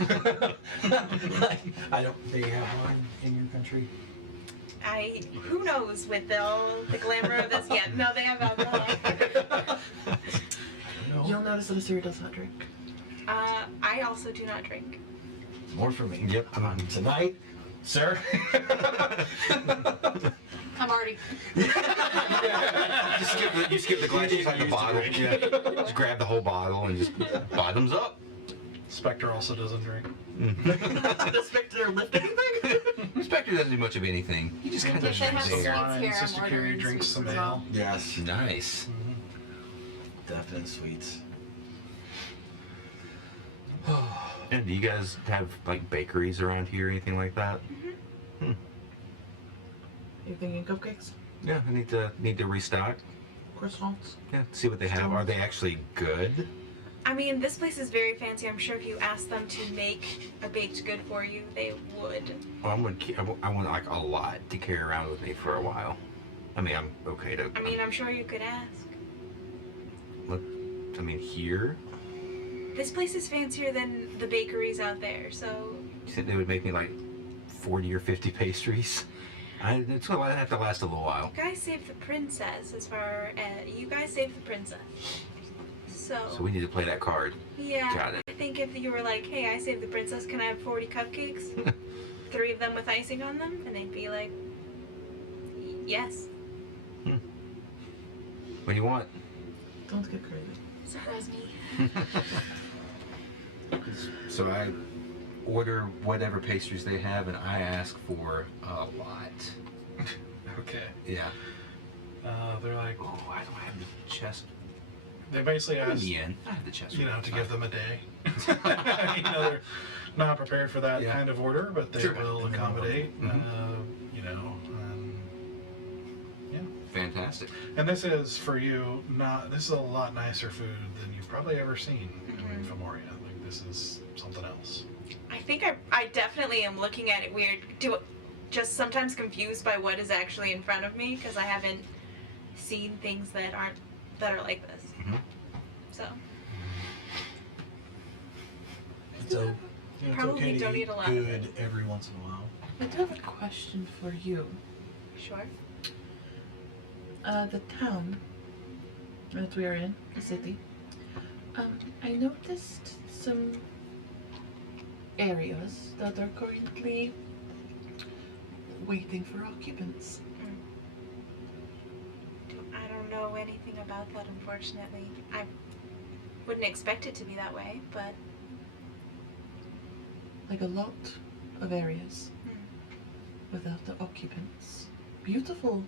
I don't. They have wine in your country. Who knows with all the glamour of this? Yeah, no, they have alcohol. No. You'll notice that Asir does not drink. I also do not drink. More for me. Yep. Tonight, sir. I'm already. You skip the glass, you just have the bottle. Yeah. Just grab the whole bottle and just bottoms up. Spectre also doesn't drink. The Spectre lift anything? Spectre doesn't do much of anything. He just kind of If they have there. sweets here, I'm Sister Carrie ordering drinks sweets some as ale. well. Yes. Nice. Definite sweets. And do you guys have like bakeries around here or anything like that? You're thinking cupcakes? Yeah, I need to restock. croissants. Yeah, see what they have. Are they actually good? I mean, this place is very fancy. I'm sure if you asked them to make a baked good for you, they would. Well, I want like a lot to carry around with me for a while. I mean, I'm okay to. I mean, I'm sure you could ask. Look, I mean, here, This place is fancier than the bakeries out there, so you said they would make me like 40 or 50 pastries. It's gonna have to last a little while. you guys saved the princess. As far as you guys saved the princess, so We need to play that card. yeah. Got it. I think if you were like, "Hey, I saved the princess. Can I have 40 cupcakes? 3 of them with icing on them?" and they'd be like, "Yes." What do you want? Don't get crazy. Surprise me. So I order whatever pastries they have, and I ask for a lot. Okay. Yeah. They're like, Oh, why do I have the chest? they basically In ask, the end, I have the chest. to give them a day. They're not prepared for that Yeah. kind of order, but they Sure. will accommodate. Mhm. Yeah. Fantastic. And this is for you. This is a lot nicer food than you've probably ever seen in Femoria. Like this is something else. I think I definitely am looking at it weird. Just sometimes confused by what is actually in front of me because I haven't seen things that are like this. Mhm. So So Yeah, it's Probably okay to don't eat eat a lot of good every once in a while. I do have a question for you. sure. The town that we are in, the city. I noticed some areas that are currently waiting for occupants. I don't know anything about that, unfortunately. I wouldn't expect it to be that way, but Like a lot of areas Hmm. without the occupants. Beautiful,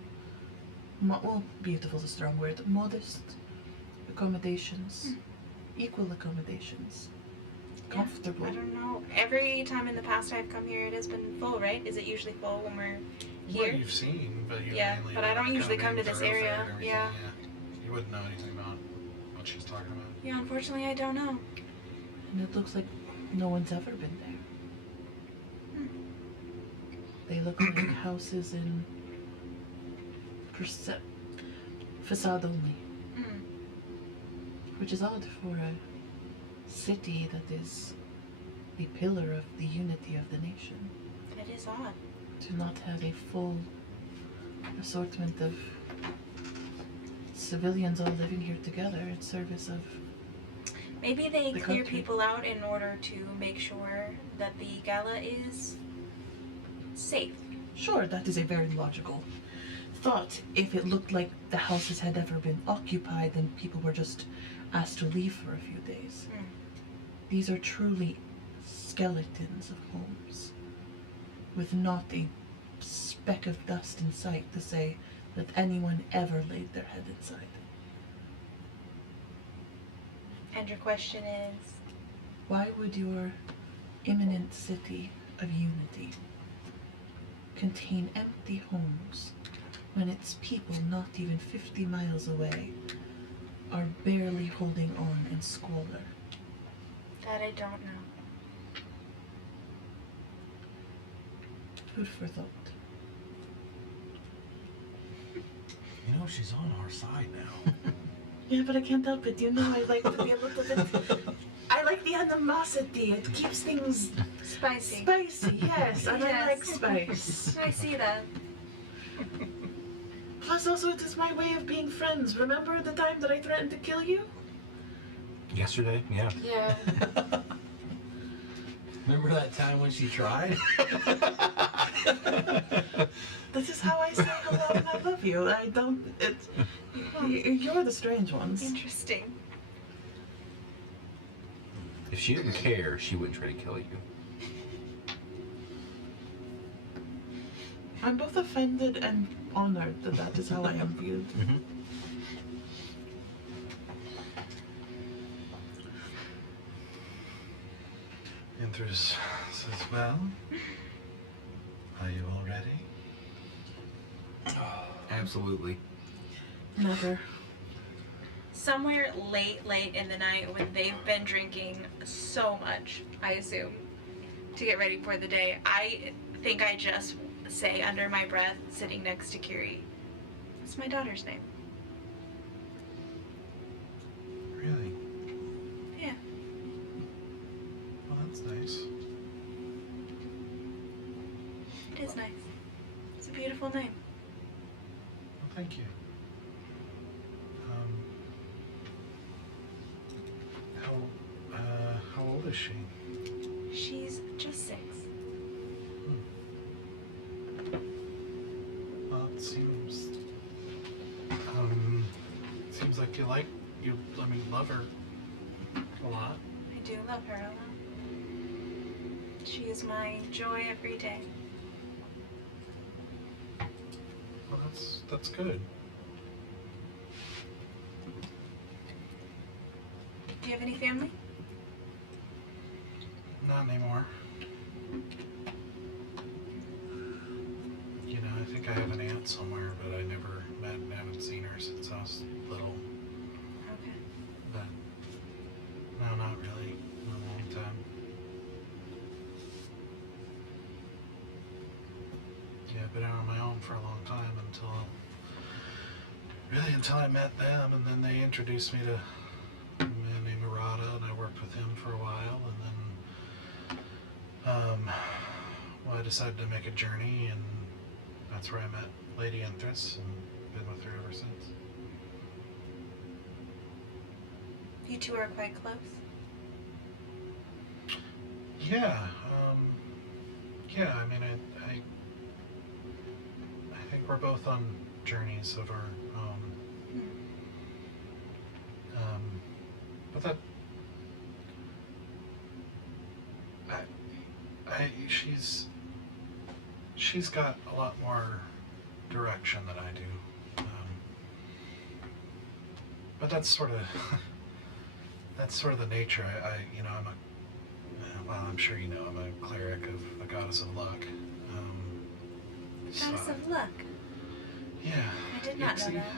well, beautiful is a strong word. Modest accommodations, equal accommodations, comfortable. I don't know. Every time in the past I've come here, it has been full, right? Is it usually full when we're What here? you've seen, but you Yeah, mainly but I don't usually come to this thoroughfare area, and everything, yeah. You wouldn't know anything about what she's talking about. Yeah, unfortunately, I don't know. And it looks like no one's ever been there. They look like houses in facade only, Mm. which is odd for a city that is the pillar of the unity of the nation. It is odd. To not have a full assortment of civilians all living here together in service of. Maybe they The clear country. people out in order to make sure that the gala is safe. Sure, that is a very logical thought. If it looked like the houses had ever been occupied and people were just asked to leave for a few days. Mm. These are truly skeletons of homes, with not a speck of dust in sight to say that anyone ever laid their head inside. And your question is? Why would your imminent city of unity contain empty homes when its people not even 50 miles away are barely holding on in squalor? That I don't know. Food for thought. you know she's on our side now. Yeah, but I can't help it. You know I like to be a little bit... I like the animosity. It keeps things Spicy. spicy, yes. And I Yes. like spice. I see that. Plus also it is my way of being friends. Remember the time that I threatened to kill you? Yesterday, yeah. Yeah. Remember that time when she tried? This is how I say hello and I love you. I don't... It's... You're the strange ones. Interesting. If she didn't care, she wouldn't try to kill you. I'm both offended and honored that that is how I am viewed. Mm-hmm. Enters says, well, are you all ready? Absolutely. Never. somewhere late in the night when they've been drinking so much, I assume, to get ready for the day, I think I just say under my breath, sitting next to Kiri, "What's my daughter's name?" Really? Yeah. Well, that's nice. It is nice. It's a beautiful name. Well, thank you. How old is she? She's just 6. Well, it seems like you love her a lot. I do love her a lot. She is my joy every day. Well, that's good. Do you have any family? Not anymore. You know, I think I have an aunt somewhere, but I never met and haven't seen her since I was little. Okay. But no, not really. Not a long time. Yeah, I've been out on my own for a long time until I met them, and then they introduced me to a man named Murata, and I worked with him for a while, and then I decided to make a journey, and that's where I met Lady Empress, and been with her ever since. You two are quite close. Yeah, I mean, I think we're both on journeys of our own. But that, she's got a lot more direction than I do. But that's sort of the nature. I'm sure you know, I'm a cleric of the goddess of luck. Goddess of luck. Yeah. I did not know Yxi. that.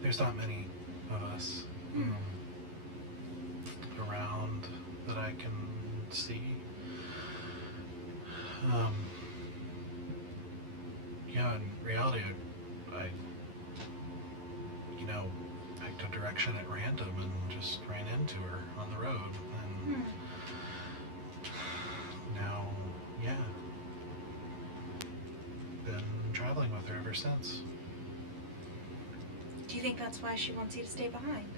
There's not many of us around that I can see. Yeah, in reality, I picked a direction at random and just ran into her on the road, and now, yeah, been traveling with her ever since. Do you think that's why she wants you to stay behind?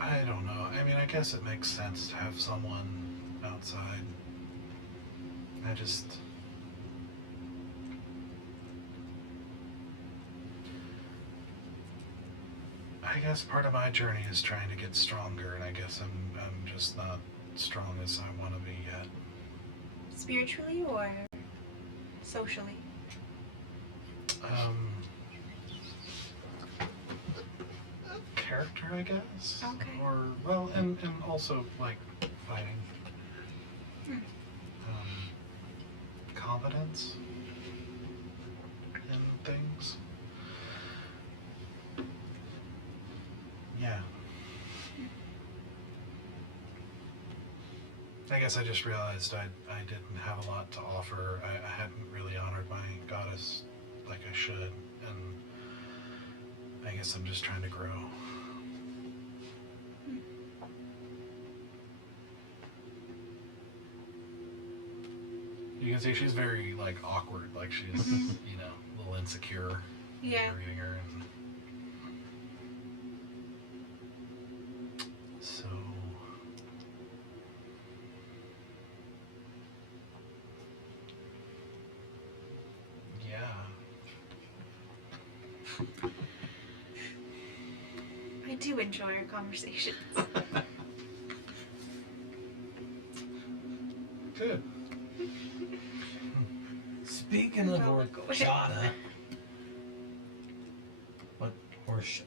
I don't know. I mean, I guess it makes sense to have someone outside. I guess part of my journey is trying to get stronger, and I guess I'm just not strong as I want to be yet. Spiritually or socially? Character, I guess. Okay. Or, well, and also, like, fighting. Confidence in things. Yeah. I guess I just realized I didn't have a lot to offer. I hadn't really honored my goddess like I should, and I guess I'm just trying to grow. You can see she's very, like, awkward, like she's, a little insecure. Yeah. Carrying her, and so yeah. I do enjoy our conversations. Good. Speaking of horchata, what horse? I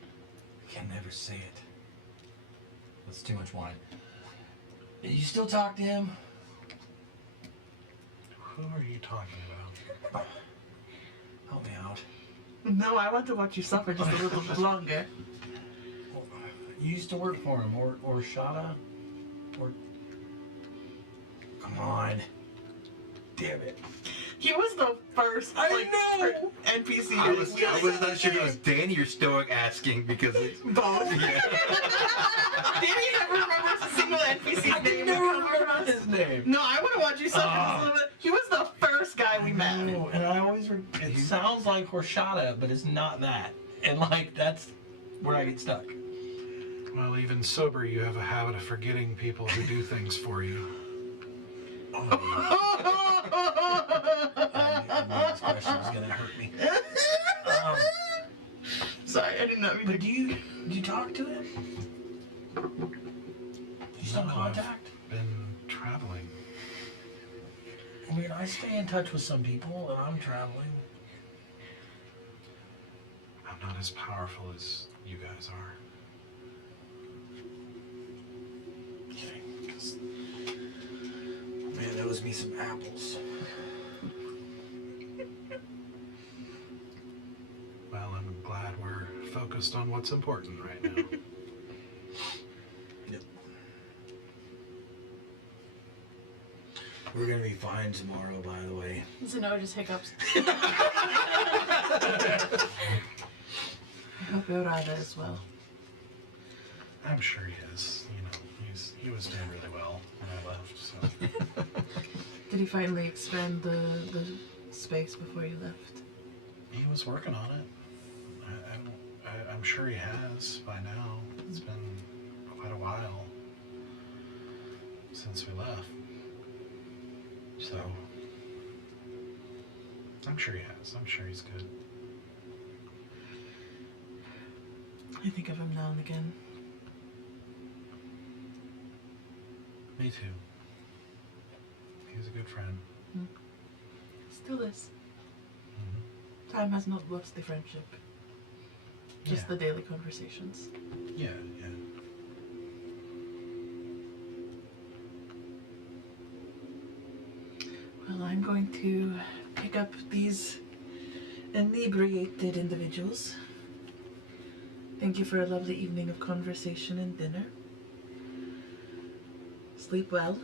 can never say it. That's too much wine. You still talk to him? Who are you talking about? help me out. No, I want to watch you suffer just a little bit longer. Well, you used to work for him, or Shada, or... Come on. Damn it. He was the first NPC. I was not sure if it was Danny or Stoic asking because it's both. Yeah. Danny never remembers a single NPC's name. never remember his name. No, I want to watch you suffer just a little bit. He was the first guy we met. No, and I always... It sounds like Horshada, but it's not that. And, like, that's where I get stuck. Well, even sober, you have a habit of forgetting people who do things for you. I knew this question was gonna hurt me. Sorry, I did not mean to. But do you talk to him? You still No, contact? I've been traveling. I mean, I stay in touch with some people, and I'm traveling. I'm not as powerful as you guys are. Okay, 'cause man owes me some apples. Well, I'm glad we're focused on what's important right now. Yep. We're gonna be fine tomorrow, by the way. Zeno just hiccups. I hope you're rather as well. I'm sure he is. You know, he was doing really well when I left. So Did he finally expand the space before you left? he was working on it. I'm sure he has by now. It's been quite a while since we left. So I'm sure he has. I'm sure he's good. I think of him now and again. Me too. He's a good friend. Still is. Mhm. Time has not lost the friendship. Just Yeah. the daily conversations. Yeah. Well, I'm going to pick up these inebriated individuals. Thank you for a lovely evening of conversation and dinner. Sleep well.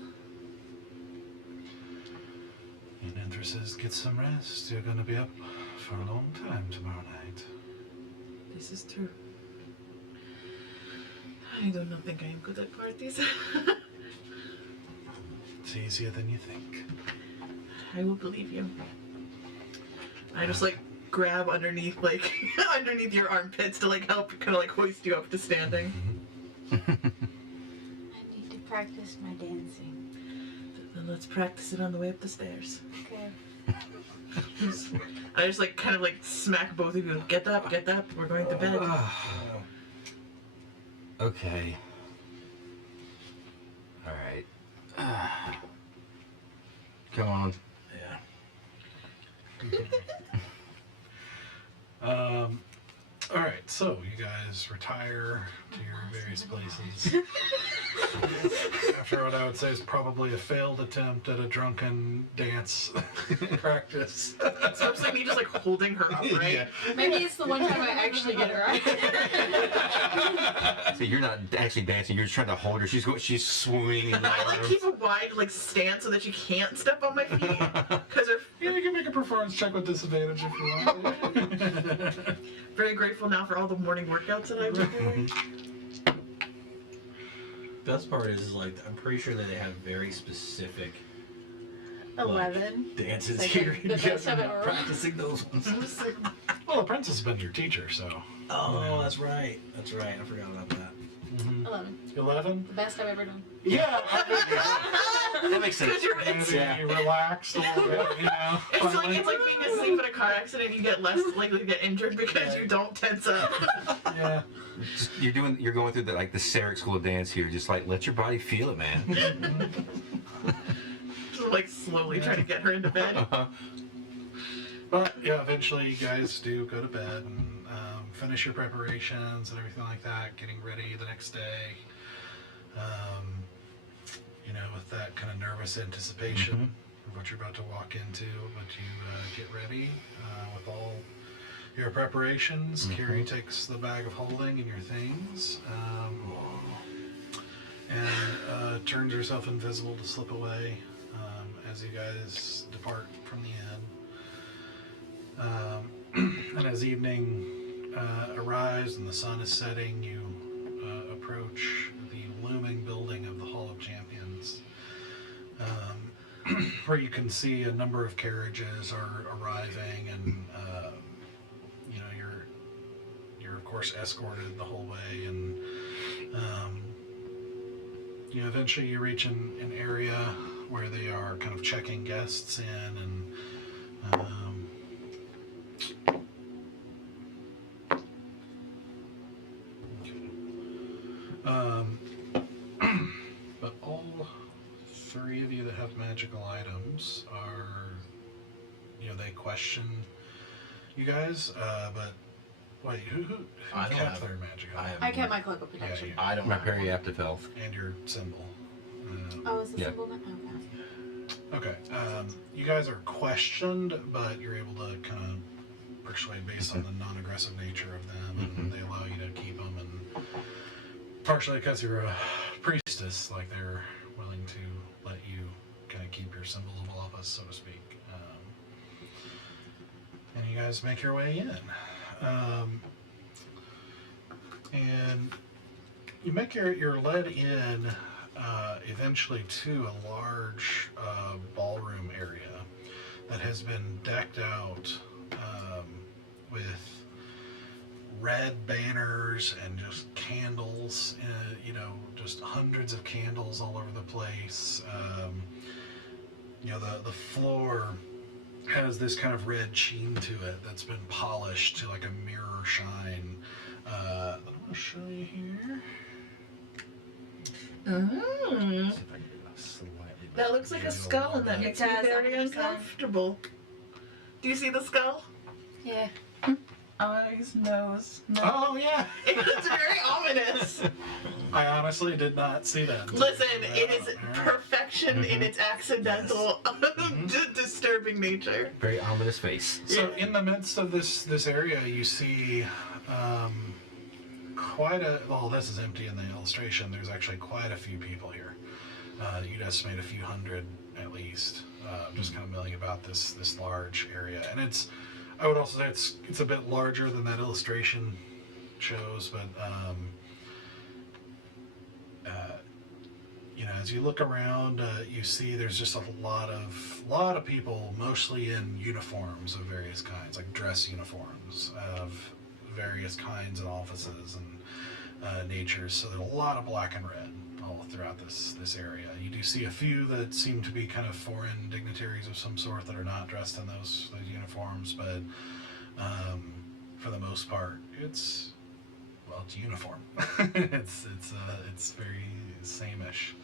And Enthuses, get some rest. You're gonna be up for a long time tomorrow night. This is true. I do not think I am good at parties. It's easier than you think. I will believe you. I just like grab underneath underneath your armpits to like help kind of like hoist you up to standing. I need to practice my dancing. Then let's practice it on the way up the stairs. Okay. I just like kind of like smack both of you. Get up, we're going to bed. Okay. All right. Come on. Yeah. All right, so you guys retire to your various places. After what I would say is probably a failed attempt at a drunken dance practice. So it's like me just like holding her up, right? Yeah. Maybe it's the one time I actually get it right. So you're not actually dancing. You're just trying to hold her. She's swooning in the I like arms. keep a wide like stance so that she can't step on my feet. Because Yeah, you can make a performance check with disadvantage if you want. very grateful now for all the morning workouts that I've been doing. Best part is like I'm pretty sure that they have very specific 11. dances Like, here. the best of it all. Practicing those ones. Well, Apprentice has been your teacher, so. Oh, that's right. That's right. I forgot about that. 11. 11? The best I've ever done. Yeah. That makes sense. Because you're Maybe relaxed a little bit, you know. it's like being asleep in a car accident. You get less likely to get injured because you don't tense up. Yeah. You're going through the Sarek school of dance here. Just like let your body feel it, man. Just like slowly trying to get her into bed. But yeah, eventually you guys do go to bed and finish your preparations and everything like that, getting ready the next day. You know, with that kind of nervous anticipation of what you're about to walk into, but you get ready with all your preparations. Kiri takes the bag of holding and your things, and turns herself invisible to slip away as you guys depart from the inn. And as evening arrives and the sun is setting, you approach the looming building of the Hall of Champions, where you can see a number of carriages are arriving, and you know, you're of course escorted the whole way, and you know, eventually you reach an area where they are kind of checking guests in, and but all three of you that have magical items are, you know, they question you guys, but wait, who I don't kept have- their magic I item? have- I kept my cloak of protection. you- I don't My have one. periaptive health. and your symbol. Oh, is the Yeah. symbol? Okay. Okay, you guys are questioned, but you're able to kind of persuade based on the non-aggressive nature of them, and they allow you to keep them, and partially because you're a priestess, like they're willing to let you kind of keep your symbols of office, so to speak. And you guys make your way in. And you make you're led in eventually to a large ballroom area that has been decked out with red banners and just candles, you know, just hundreds of candles all over the place. You know, the floor has this kind of red sheen to it that's been polished to like a mirror shine. I'm going to show you here. Mm. See if I can do that slightly That looks like a skull, and that It makes me does, very 100%. uncomfortable. Do you see the skull? Yeah. Eyes, nose, nose. Oh, yeah! It's very ominous. I honestly did not see that. Listen, it is perfection in its accidental, disturbing nature. Very ominous face. So in the midst of this area, you see quite a, well, this is empty in the illustration. There's actually quite a few people here. You'd estimate a few hundred at least, just kind of milling about this large area. And it's, I would also say it's a bit larger than that illustration shows, but you know, as you look around, you see there's just a lot of people, mostly in uniforms of various kinds, like dress uniforms of various kinds and offices and natures. So there's a lot of black and red all throughout this area. You do see a few that seem to be kind of foreign dignitaries of some sort that are not dressed in those uniforms, but for the most part, it's uniform. it's very same-ish,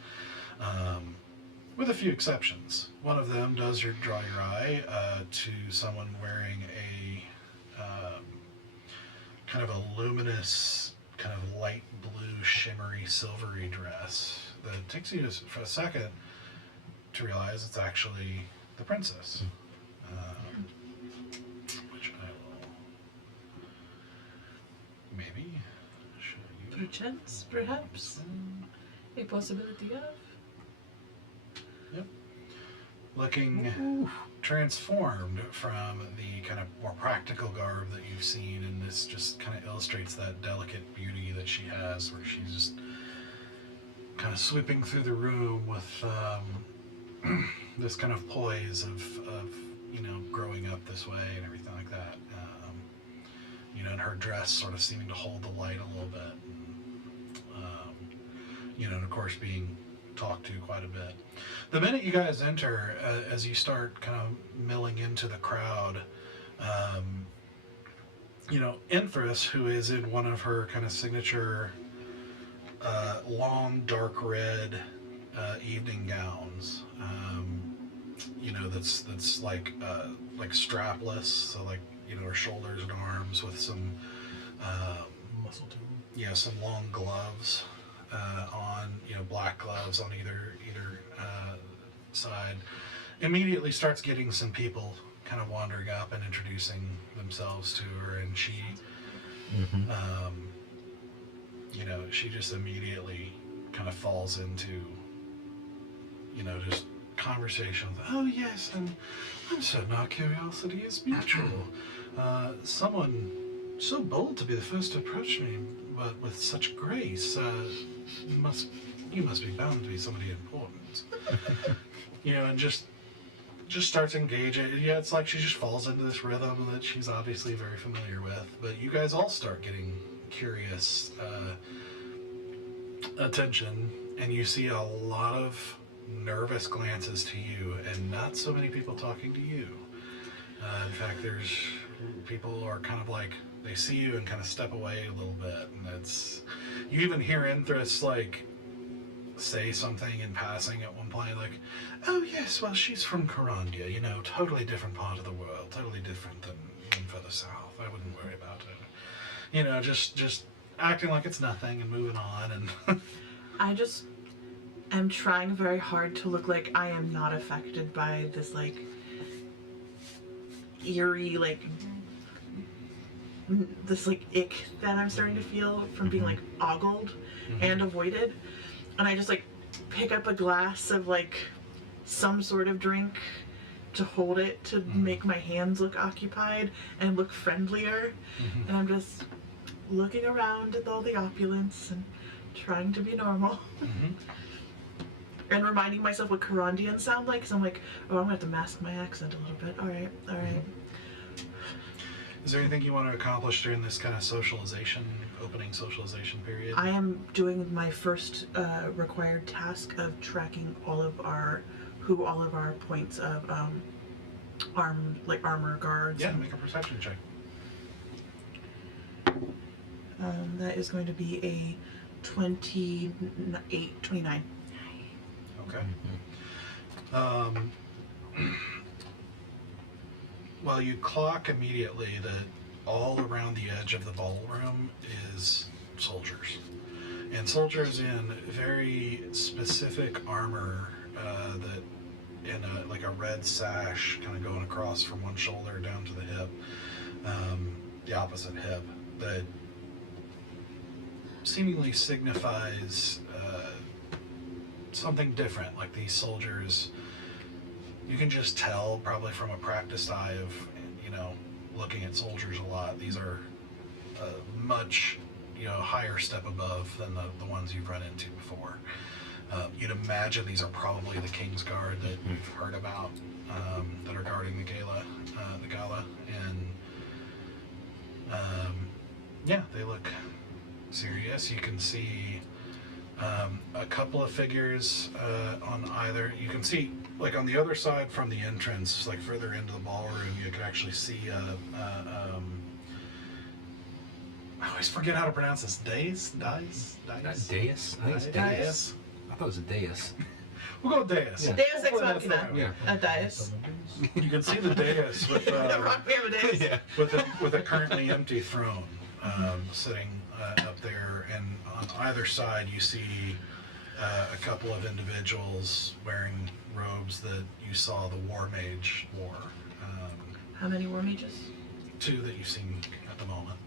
with a few exceptions. One of them does draw your eye to someone wearing a kind of a luminous, kind of light blue, shimmery, silvery dress that takes you for a second to realize it's actually the princess. Which I will maybe show you. Perchance, perhaps, a possibility of. Looking transformed from the kind of more practical garb that you've seen, and this just kind of illustrates that delicate beauty that she has, where she's just kind of sweeping through the room with this kind of poise of you know, growing up this way and everything like that. You know, and her dress sort of seeming to hold the light a little bit, and, you know, and of course being talked to quite a bit. The minute you guys enter, as you start kind of milling into the crowd, you know, Empress, who is in one of her kind of signature long dark red evening gowns, you know, that's like strapless, so like, you know, her shoulders and arms with some muscle to them. yeah, some long gloves on, you know, black gloves on either side, immediately starts getting some people kind of wandering up and introducing themselves to her, and she, you know, she just immediately kind of falls into, you know, just conversation. Oh yes, and I'm certain our curiosity is mutual. Someone so bold to be the first to approach me, but with such grace. You must be bound to be somebody important. You know, and just starts engaging. Yeah, it's like she just falls into this rhythm that she's obviously very familiar with. But you guys all start getting curious attention, and you see a lot of nervous glances to you, and not so many people talking to you. In fact, there's people are kind of like, they see you and kind of step away a little bit, and it's, you even hear Inthrus like say something in passing at one point, like, oh yes, well she's from Corandia, you know, totally different part of the world, totally different than further south. I wouldn't worry about it. You know, just acting like it's nothing and moving on. And I just am trying very hard to look like I am not affected by this like eerie like this like ick that I'm starting to feel from being like ogled and avoided. And I just like pick up a glass of like some sort of drink to hold it to make my hands look occupied and look friendlier. And I'm just looking around at all the opulence and trying to be normal. And reminding myself what Corandians sound like, because I'm like, oh, I'm gonna have to mask my accent a little bit. All right. Is there anything you want to accomplish during this kind of opening socialization period? I am doing my first required task of tracking all of our points of armor guards. Yeah, make a perception check. That is going to be a 29. Okay. Well, you clock immediately that all around the edge of the ballroom is soldiers. And soldiers in very specific armor that in like a red sash kind of going across from one shoulder down to the hip, the opposite hip, that seemingly signifies something different. Like these soldiers, you can just tell probably from a practiced eye of, you know, looking at soldiers a lot, these are much, you know, higher step above than the ones you've run into before. You'd imagine these are probably the King's Guard that you've heard about, that are guarding the gala, and yeah, they look serious. You can see a couple of figures on either. You can see, like on the other side from the entrance, like further into the ballroom, you can actually see I always forget how to pronounce this. Dais? Not dais? I think it's dais. I thought it was a dais. We'll go with dais. Yeah. Deus Ex Machina. Yeah. A dais. You can see the dais with Amadeus. with a currently empty throne sitting up there, and on either side you see a couple of individuals wearing robes that you saw the war mage wore. How many war mages? 2 that you've seen at the moment.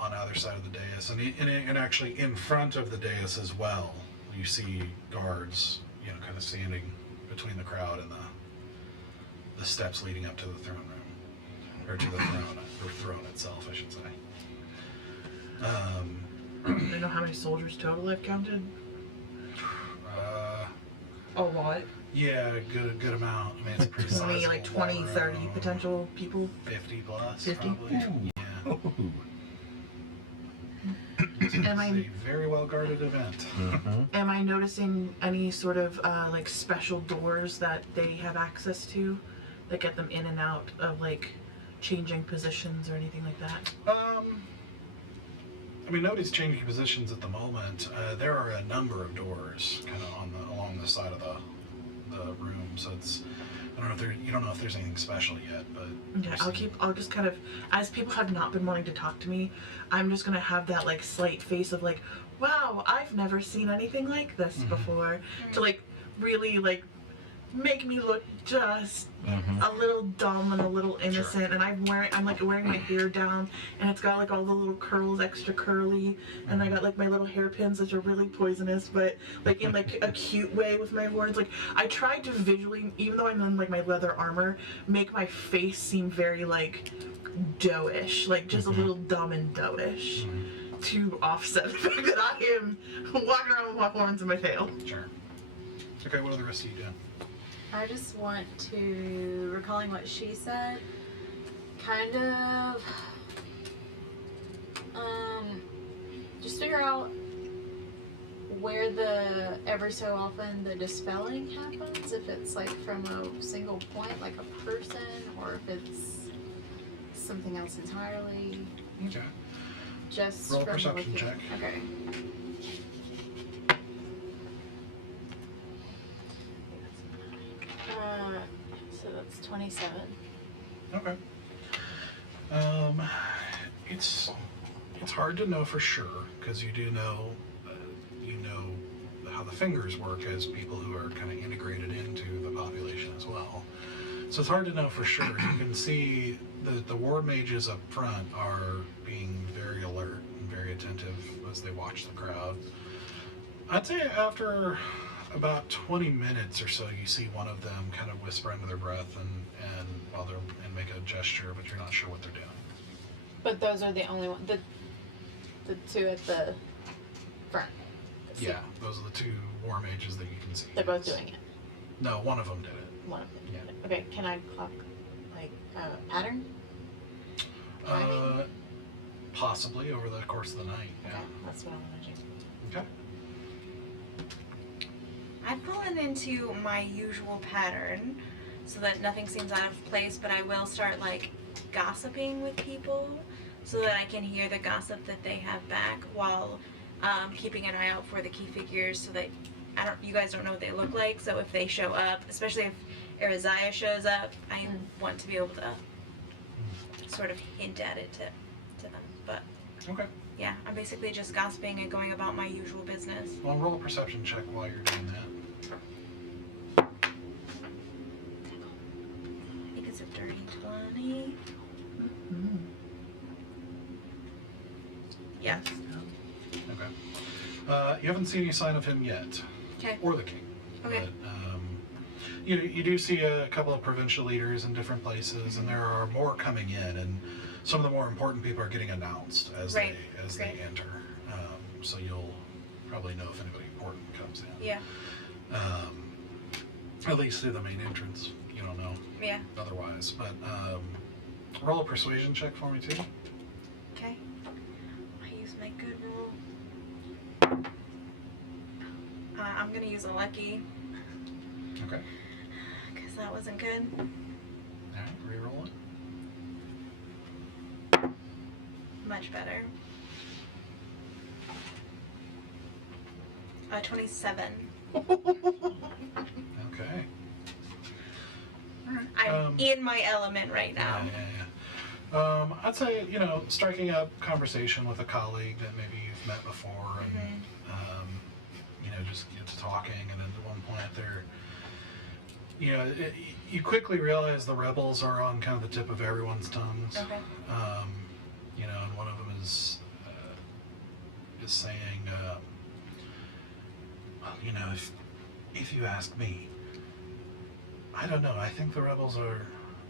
On either side of the dais, and actually in front of the dais as well, you see guards, you know, kind of standing between the crowd and the steps leading up to the throne room, or to the throne, or throne itself, I should say. Do you know how many soldiers total I've counted? A lot. Yeah, a good amount. I mean, it's a pretty sizable Maybe like 20, ballroom. 30 potential people. 50 plus, 50? probably. Yeah. It's a very well guarded event. Am I noticing any sort of like special doors that they have access to that get them in and out of like changing positions or anything like that? I mean, nobody's changing positions at the moment. There are a number of doors kind of along the side of the room, so it's, I don't know if you don't know if there's anything special yet, but Okay, I'll just kind of, as people have not been wanting to talk to me, I'm just gonna have that like slight face of like, wow, I've never seen anything like this before, to like really like make me look just Mhm. a little dumb and a little innocent. And I'm like wearing my hair down, and it's got like all the little curls extra curly, and I got like my little hairpins which are really poisonous, but like in like a cute way with my horns. Like I tried to visually, even though I'm in like my leather armor, make my face seem very like doughish, like just a little dumb and doughish, to offset the fact that I am walking around with my horns and my tail. Sure. Okay, what are the rest of you doing? I just want to, recalling what she said, kind of, just figure out where every so often the dispelling happens, if it's like from a single point, like a person, or if it's something else entirely. Okay. Just Roll a from perception looking. check. Okay. So that's 27. Okay. It's hard to know for sure because you do know, you know how the fingers work as people who are kind of integrated into the population as well. So it's hard to know for sure. You can see the ward mages up front are being very alert and very attentive as they watch the crowd. I'd say after about 20 minutes or so, you see one of them kind of whisper under their breath and while they're and make a gesture, but you're not sure what they're doing. But those are the only ones. The two at the front. Yeah, those are the two war mages that you can see. They're both doing it. No, one of them did it. One of them. Yeah. did it. Okay, can I clock like a pattern? Timing? Possibly over the course of the night. Yeah. Okay, that's what I want to do. Okay. I've fallen into my usual pattern so that nothing seems out of place, but I will start like gossiping with people so that I can hear the gossip that they have back while keeping an eye out for the key figures so that you guys don't know what they look like, so if they show up, especially if Ariziah shows up, I want to be able to sort of hint at it to them. But Okay. yeah, I'm basically just gossiping and going about my usual business. Well, roll a perception check while you're doing that. I think it's a dirty 20. Yeah. Okay. You haven't seen any sign of him yet, Okay. or the king. Okay. But, you do see a couple of provincial leaders in different places, and there are more coming in, and some of the more important people are getting announced as Right. they enter. So you'll probably know if anybody important comes in. Yeah. At least through the main entrance. You don't know Yeah. otherwise. But roll a persuasion check for me too. Okay. I use my good roll. I'm gonna use a lucky Okay. because that wasn't good. All right. Reroll it. Much better. 27. Okay. I'm in my element right now. Yeah. I'd say, striking up conversation with a colleague that maybe you've met before and, just get to talking, and then at one point you quickly realize the rebels are on kind of the tip of everyone's tongues. Okay. And one of them is saying, if you ask me, I don't know. I think the rebels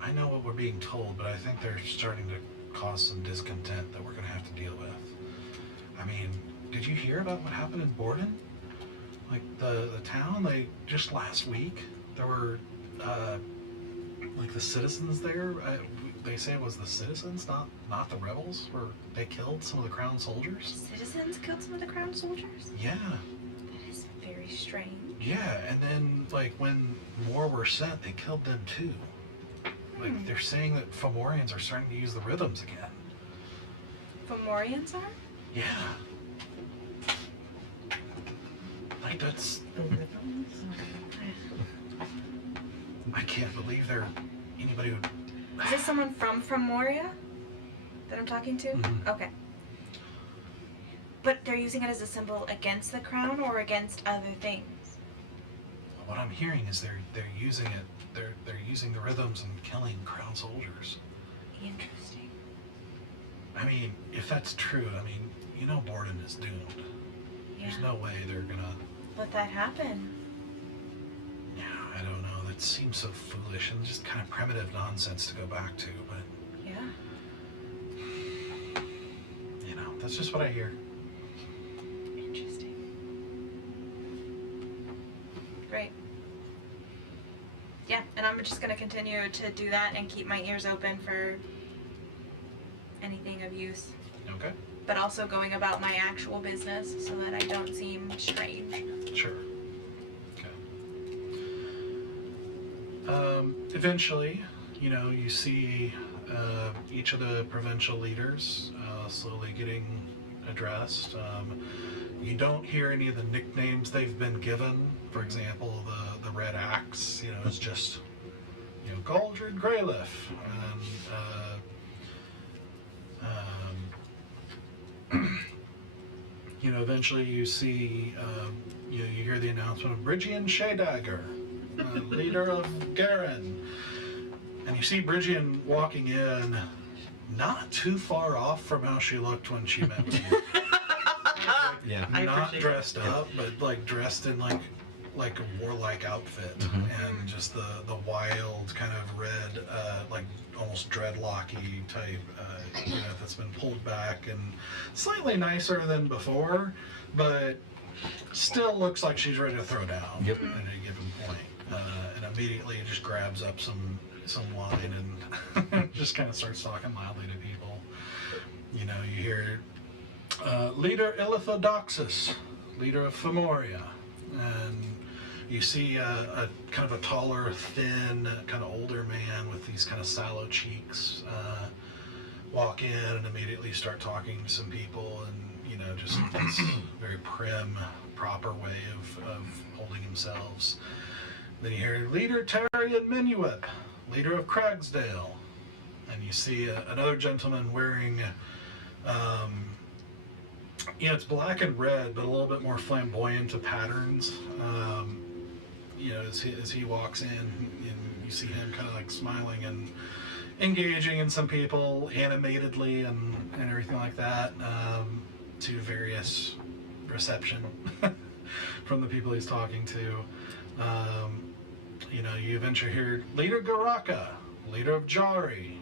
I know what we're being told, but I think they're starting to cause some discontent that we're going to have to deal with. I mean, did you hear about what happened in Borden? Like the town, just last week, there were, the citizens there. They say it was the citizens, not the rebels, where they killed some of the crown soldiers. Citizens killed some of the crown soldiers? Yeah. That is very strange. Yeah, and then, when more were sent, they killed them too. They're saying that Fomorians are starting to use the rhythms again. Fomorians are? Yeah. That's... I can't believe anybody would... Is this someone from Moria that I'm talking to? Mhm. Okay. But they're using it as a symbol against the crown or against other things? what I'm hearing is they're using it. They're using the rhythms and killing crown soldiers. Interesting. I mean, if that's true, I mean, you know, Borden is doomed. Yeah. There's no way they're gonna. Let that happen. Yeah, I don't know. That seems so foolish and just kind of primitive nonsense to go back to. But Yeah. you know, that's just what I hear. Interesting. Great. Yeah, and I'm just gonna continue to do that and keep my ears open for anything of use, Okay. but also going about my actual business so that I don't seem strange. Sure. Okay. Eventually, you know, you see each of the provincial leaders slowly getting addressed. You don't hear any of the nicknames they've been given. For example, the Red Axe, you know, is just, you know, Galdred Greyliff, and you know, eventually you see, you hear the announcement of Bridgian Shaydagger, leader of Garen, and you see Bridgian walking in, not too far off from how she looked when she met with you. Yeah. I Not appreciate dressed up, but like dressed in like a warlike outfit, and just the wild kind of red, like almost dreadlocky type, you know, that's been pulled back and slightly nicer than before, but still looks like she's ready to throw down Yep. at any given point. And immediately just grabs up some wine and just kind of starts talking loudly to people. You know, you hear leader Ilithodoxus, leader of Femoria, and you see a kind of a taller, thin, kind of older man with these kind of sallow cheeks walk in and immediately start talking to some people, and you know, just this very prim, proper way of holding themselves. Then you hear leader Tarian Minuip, leader of Cragsdale, and you see another gentleman wearing you know, it's black and red, but a little bit more flamboyant to patterns. You know, as he walks in, and you see him kind of like smiling and engaging in some people animatedly and everything like that, to various reception from the people he's talking to. You know, you eventually hear leader Garaka, leader of Jari,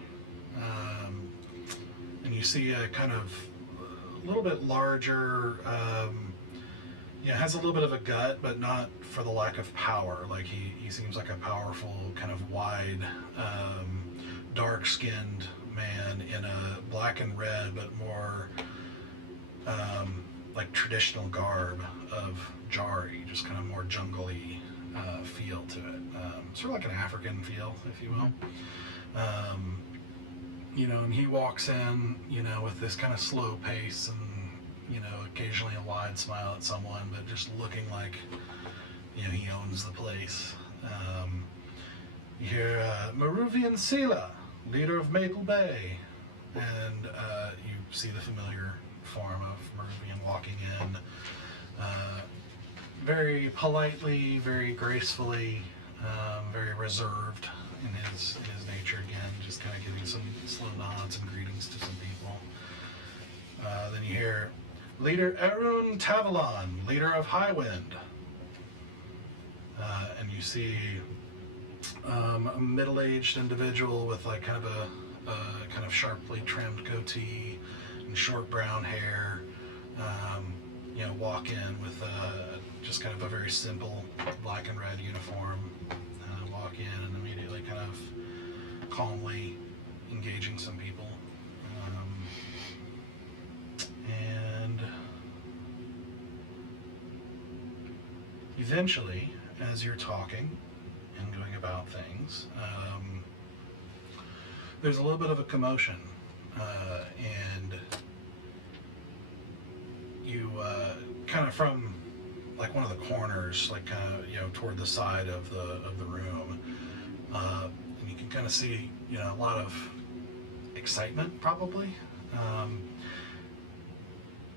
and you see a kind of a little bit larger, yeah, has a little bit of a gut, but not for the lack of power. Like he seems like a powerful, kind of wide, dark-skinned man in a black and red, but more like traditional garb of Jari, just kind of more jungly feel to it. Sort of like an African feel, if you will. You know, and he walks in, you know, with this kind of slow pace and, you know, occasionally a wide smile at someone, but just looking like, you know, he owns the place. You hear Maruvian Sela, leader of Maple Bay, and you see the familiar form of Maruvian walking in, very politely, very gracefully, very reserved in his nature again, just kind of giving some slow nods and greetings to some people. Then you hear leader Arun Tavalon, leader of Highwind, and you see a middle-aged individual with like kind of a kind of sharply trimmed goatee and short brown hair, you know, walk in with just kind of a very simple black and red uniform, walk in and immediately kind of calmly engaging some people. And eventually, as you're talking and going about things, there's a little bit of a commotion, and you kind of from like one of the corners, like kind of, you know, toward the side of the room, and you can kind of see, you know, a lot of excitement probably,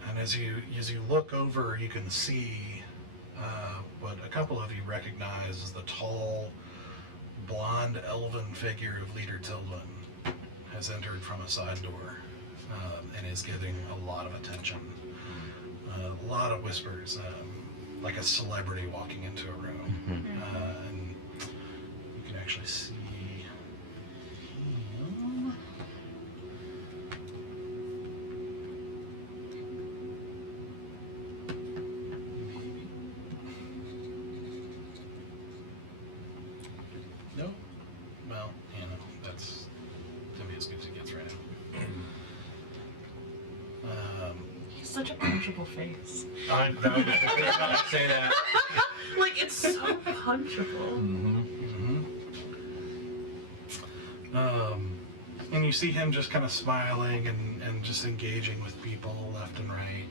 and as you look over, you can see what a couple of you recognize as the tall, blonde, elven figure of Leader Tildwin has entered from a side door and is getting a lot of attention. A lot of whispers, like a celebrity walking into a room. And you can actually see him. No? Well, you know, that's gonna be as good as it gets right now. He's such a punchable face. I say that. Like, it's so punchable. And you see him just kind of smiling and just engaging with people left and right.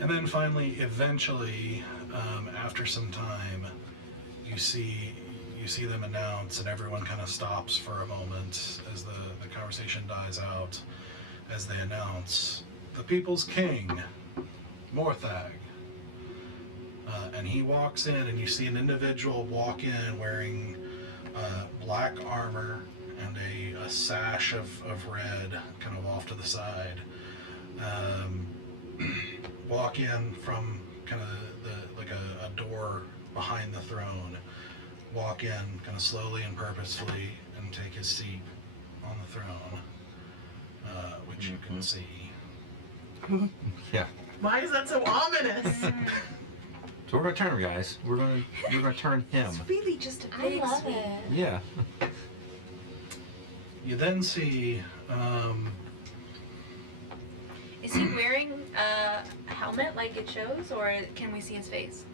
And then finally, eventually, after some time, you see them announce, and everyone kind of stops for a moment as the conversation dies out, as they announce, the People's King, Morthag. And he walks in, and you see an individual walk in wearing black armor and a sash of red kind of off to the side. Walk in from kind of like a door behind the throne. Walk in kind of slowly and purposefully and take his seat on the throne, which you can see. Yeah. Why is that so ominous? So we're gonna turn him, guys. We're gonna turn him. It's really just a I big love sweep. it. Yeah. You then see Is he wearing a helmet like it shows, or can we see his face?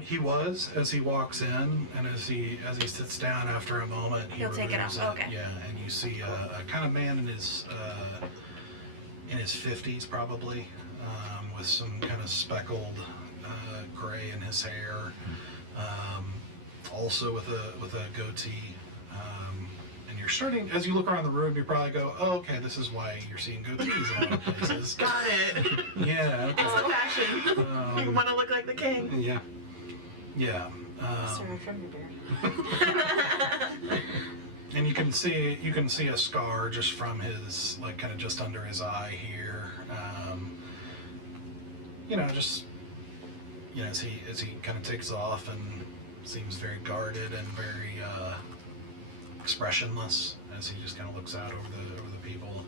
he was, as he walks in, and as he sits down after a moment, he He'll take it removes off. Okay. Yeah, and you see a kind of man in his 50s probably, with some kind of speckled gray in his hair, also with a goatee. And you're starting, as you look around the room, you probably go, "Oh, okay, this is why you're seeing goatees in a lot of places." Got it. Yeah. It's the fashion. You want to look like the king. Yeah. Yeah. Sorry from your beard. And you can see a scar just from his, like, kind of just under his eye here. Just as he kind of takes off and seems very guarded and very expressionless as he just kind of looks out over the people,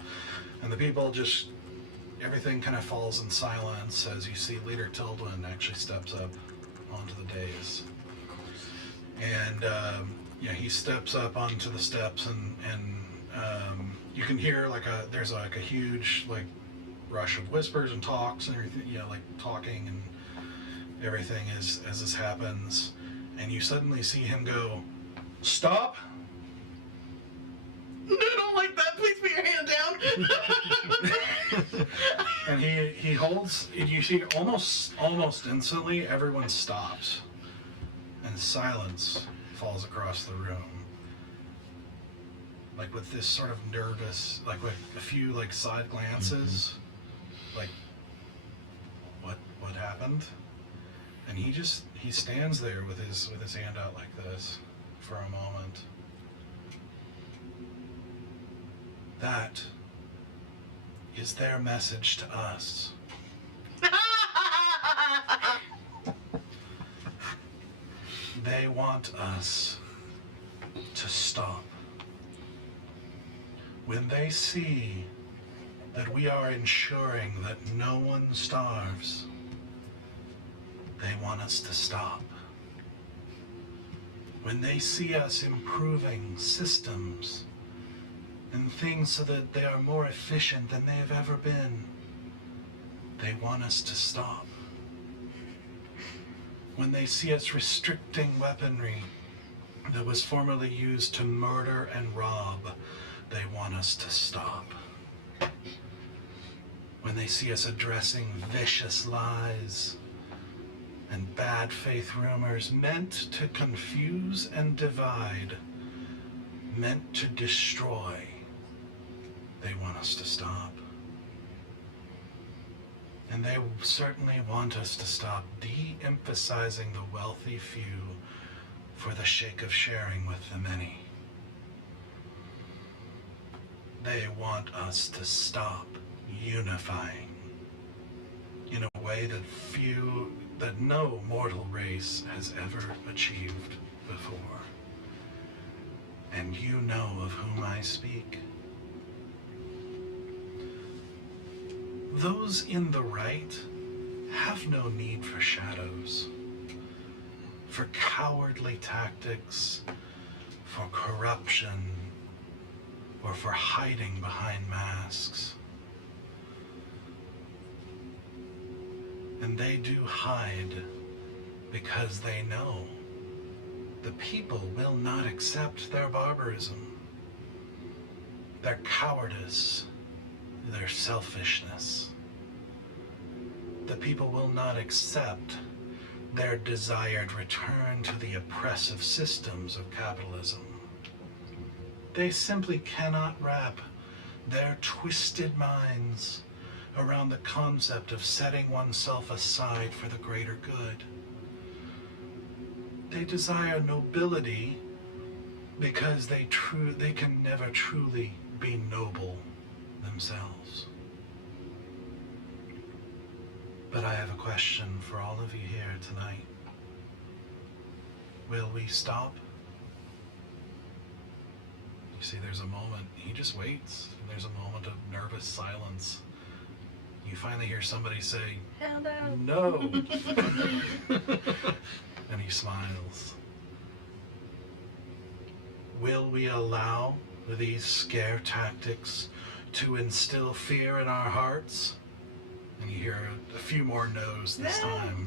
and the people just, everything kind of falls in silence as you see Leader Tildwin actually steps up onto the dais. And he steps up onto the steps, and you can hear there's a huge rush of whispers and talks and everything, talking and everything as this happens, and you suddenly see him go, "Stop!" I don't like that. Please put your hand down. And he holds, and you see almost instantly everyone stops, and silence falls across the room, with this sort of nervous, with a few side glances, what happened? And he stands there with his hand out like this for a moment. That is their message to us. They want us to stop. When they see that we are ensuring that no one starves, they want us to stop. When they see us improving systems and things so that they are more efficient than they have ever been, they want us to stop. When they see us restricting weaponry that was formerly used to murder and rob, they want us to stop. When they see us addressing vicious lies and bad faith rumors meant to confuse and divide, meant to destroy, they want us to stop. And they certainly want us to stop de-emphasizing the wealthy few for the sake of sharing with the many. They want us to stop unifying in a way that no mortal race has ever achieved before. And you know of whom I speak. Those in the right have no need for shadows, for cowardly tactics, for corruption, or for hiding behind masks. And they do hide because they know the people will not accept their barbarism, their cowardice, their selfishness. The people will not accept their desired return to the oppressive systems of capitalism. They simply cannot wrap their twisted minds around the concept of setting oneself aside for the greater good. They desire nobility because they can never truly be noble themselves. But I have a question for all of you here tonight. Will we stop? You see, there's a moment, he just waits, and there's a moment of nervous silence. You finally hear somebody say, Hell no. "No." And he smiles. Will we allow these scare tactics to instill fear in our hearts? And you hear a few more no's this time.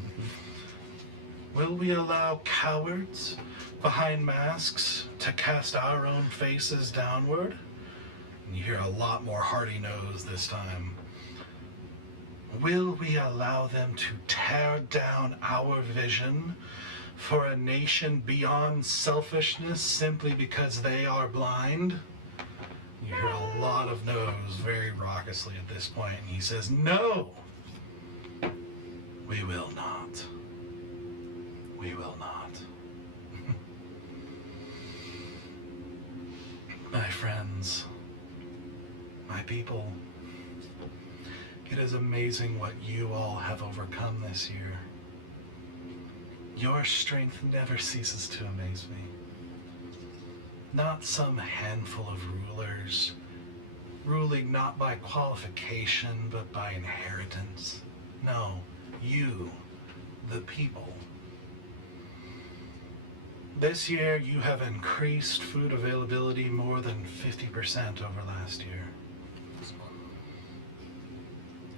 Will we allow cowards behind masks to cast our own faces downward? And you hear a lot more hearty no's this time. Will we allow them to tear down our vision for a nation beyond selfishness simply because they are blind? You hear a lot of no's very raucously at this point, and he says, "No, we will not. We will not." My friends, my people, it is amazing what you all have overcome this year. Your strength never ceases to amaze me. Not some handful of rulers, ruling not by qualification, but by inheritance. No, you, the people. This year, you have increased food availability more than 50% over last year.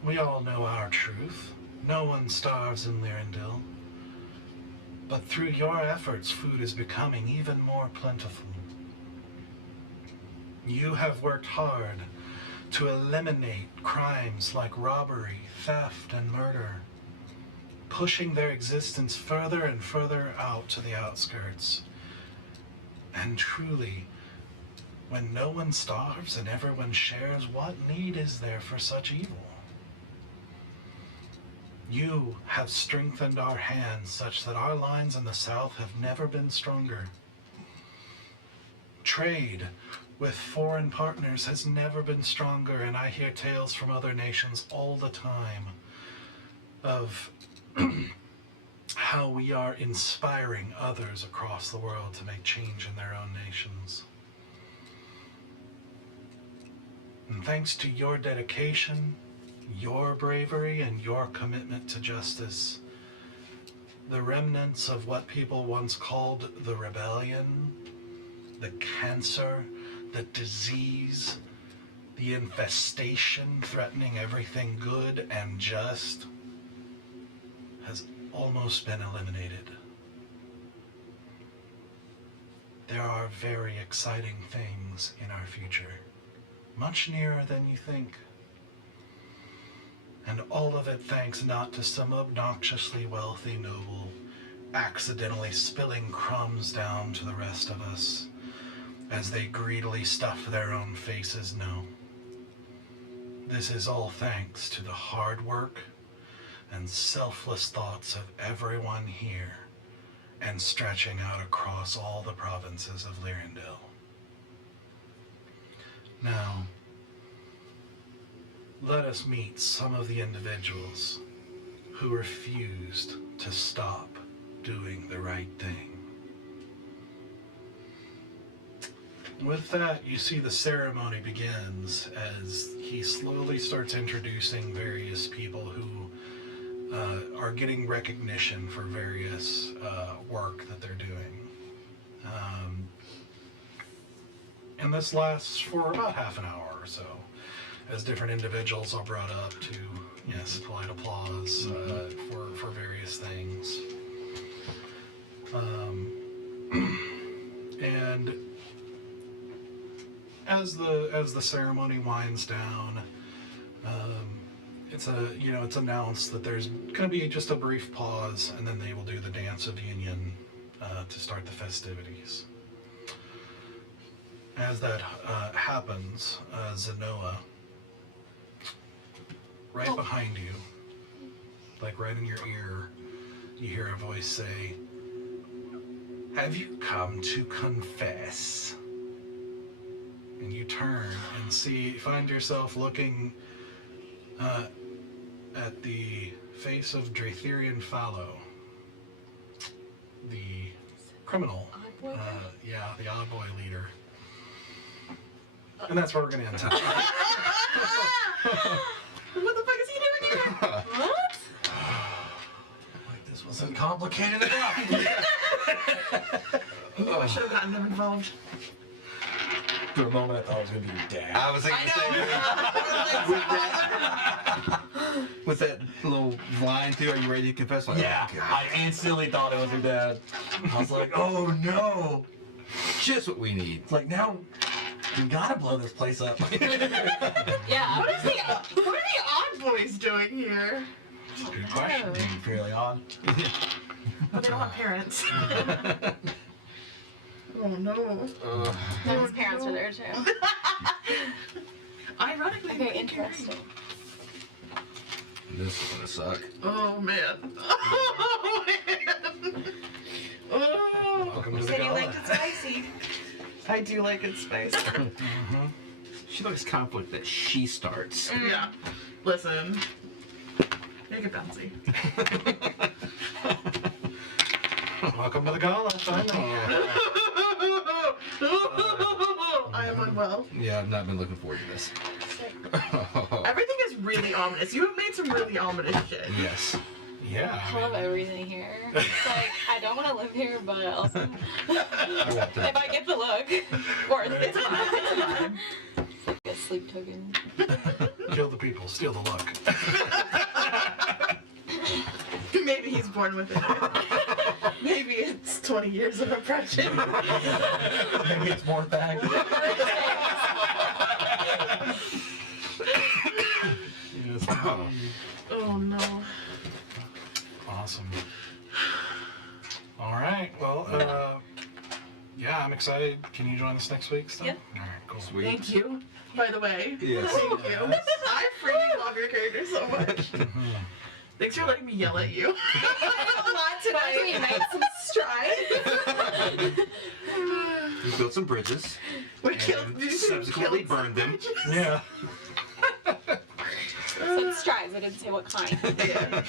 We all know our truth. No one starves in Lyrindil. But through your efforts, food is becoming even more plentiful. You have worked hard to eliminate crimes like robbery, theft, and murder, pushing their existence further and further out to the outskirts. And truly, when no one starves and everyone shares, what need is there for such evil? You have strengthened our hands such that our lines in the south have never been stronger. Trade with foreign partners has never been stronger, and I hear tales from other nations all the time of how we are inspiring others across the world to make change in their own nations. And thanks to your dedication, your bravery, and your commitment to justice, the remnants of what people once called the rebellion, the cancer, the disease, the infestation threatening everything good and just, has almost been eliminated. There are very exciting things in our future, much nearer than you think. And all of it thanks not to some obnoxiously wealthy noble accidentally spilling crumbs down to the rest of us as they greedily stuff their own faces. No. This is all thanks to the hard work, and selfless thoughts of everyone here, and stretching out across all the provinces of Lyrandil. Now, let us meet some of the individuals who refused to stop doing the right thing. With that, you see the ceremony begins as he slowly starts introducing various people who are getting recognition for various work that they're doing. And this lasts for about half an hour or so, as different individuals are brought up to, yes, polite applause for various things. And as the ceremony winds down, it's announced that there's going to be just a brief pause, and then they will do the dance of union to start the festivities. As that happens, Zenoa, right behind you, like right in your ear, you hear a voice say, "Have you come to confess?" And you turn and find yourself looking at the face of Draetherian Fallow, the criminal, the odd boy leader. And that's where we're going to end time. What the fuck is he doing here? What? Like this wasn't complicated enough. I should have gotten him involved. For a moment, I thought it was going to be your dad. I was thinking with that little line too. Are you ready to confess? Like, Yeah, okay. I instantly thought it was your dad. I was like, oh no. Just what we need. It's like, now we gotta blow this place up. Yeah. What are the odd boys doing here? Good question. Being fairly odd. But they don't have parents. Oh no. And his parents were there too. Ironically. Okay, interesting. This is gonna suck. Oh man. Oh man. Oh. Welcome to You the said you gala. liked it spicy. I do like it spicy. She likes conflict that she starts. Yeah. Listen. Make it bouncy. Welcome to the gala, finally. I am unwell. Yeah, I've not been looking forward to this. Everything is really ominous. You have made some really ominous shit. Yes. Yeah. I love everything here. It's like, I don't want to live here, but also, if I get the look, or it's fine. It's like a sleep token. Kill the people, steal the luck. Maybe he's born with it. Maybe it's 20 years of oppression. Maybe it's more back. Yes. Oh no. Awesome. All right. Well, yeah, I'm excited. Can you join us next week still? Yep. All right, cool. Sweet. Thank you, by the way. Yes. Thank you. I freaking love your character so much. Thanks for letting me yell at you. A lot today. We made some strides. We built some bridges. We killed. Did you say we Subsequently killed burned them. Yeah. Some strides. I didn't say what kind. Yeah.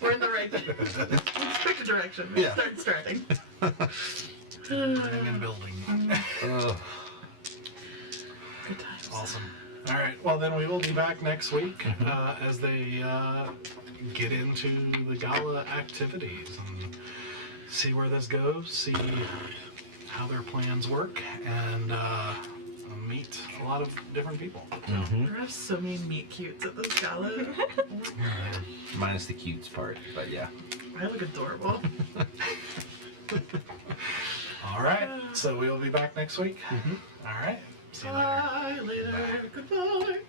We're in the right direction. Let's pick a direction. Yeah. Start starting. Running and building. Good times. Awesome. All right. Well, then we will be back next week as they get into the gala activities and see where this goes, see how their plans work, and meet a lot of different people. There are so many meet cutes at this gala. Minus the cutes part, but yeah. I look adorable. All right. So we will be back next week. All right. See you later. Bye later. Goodbye.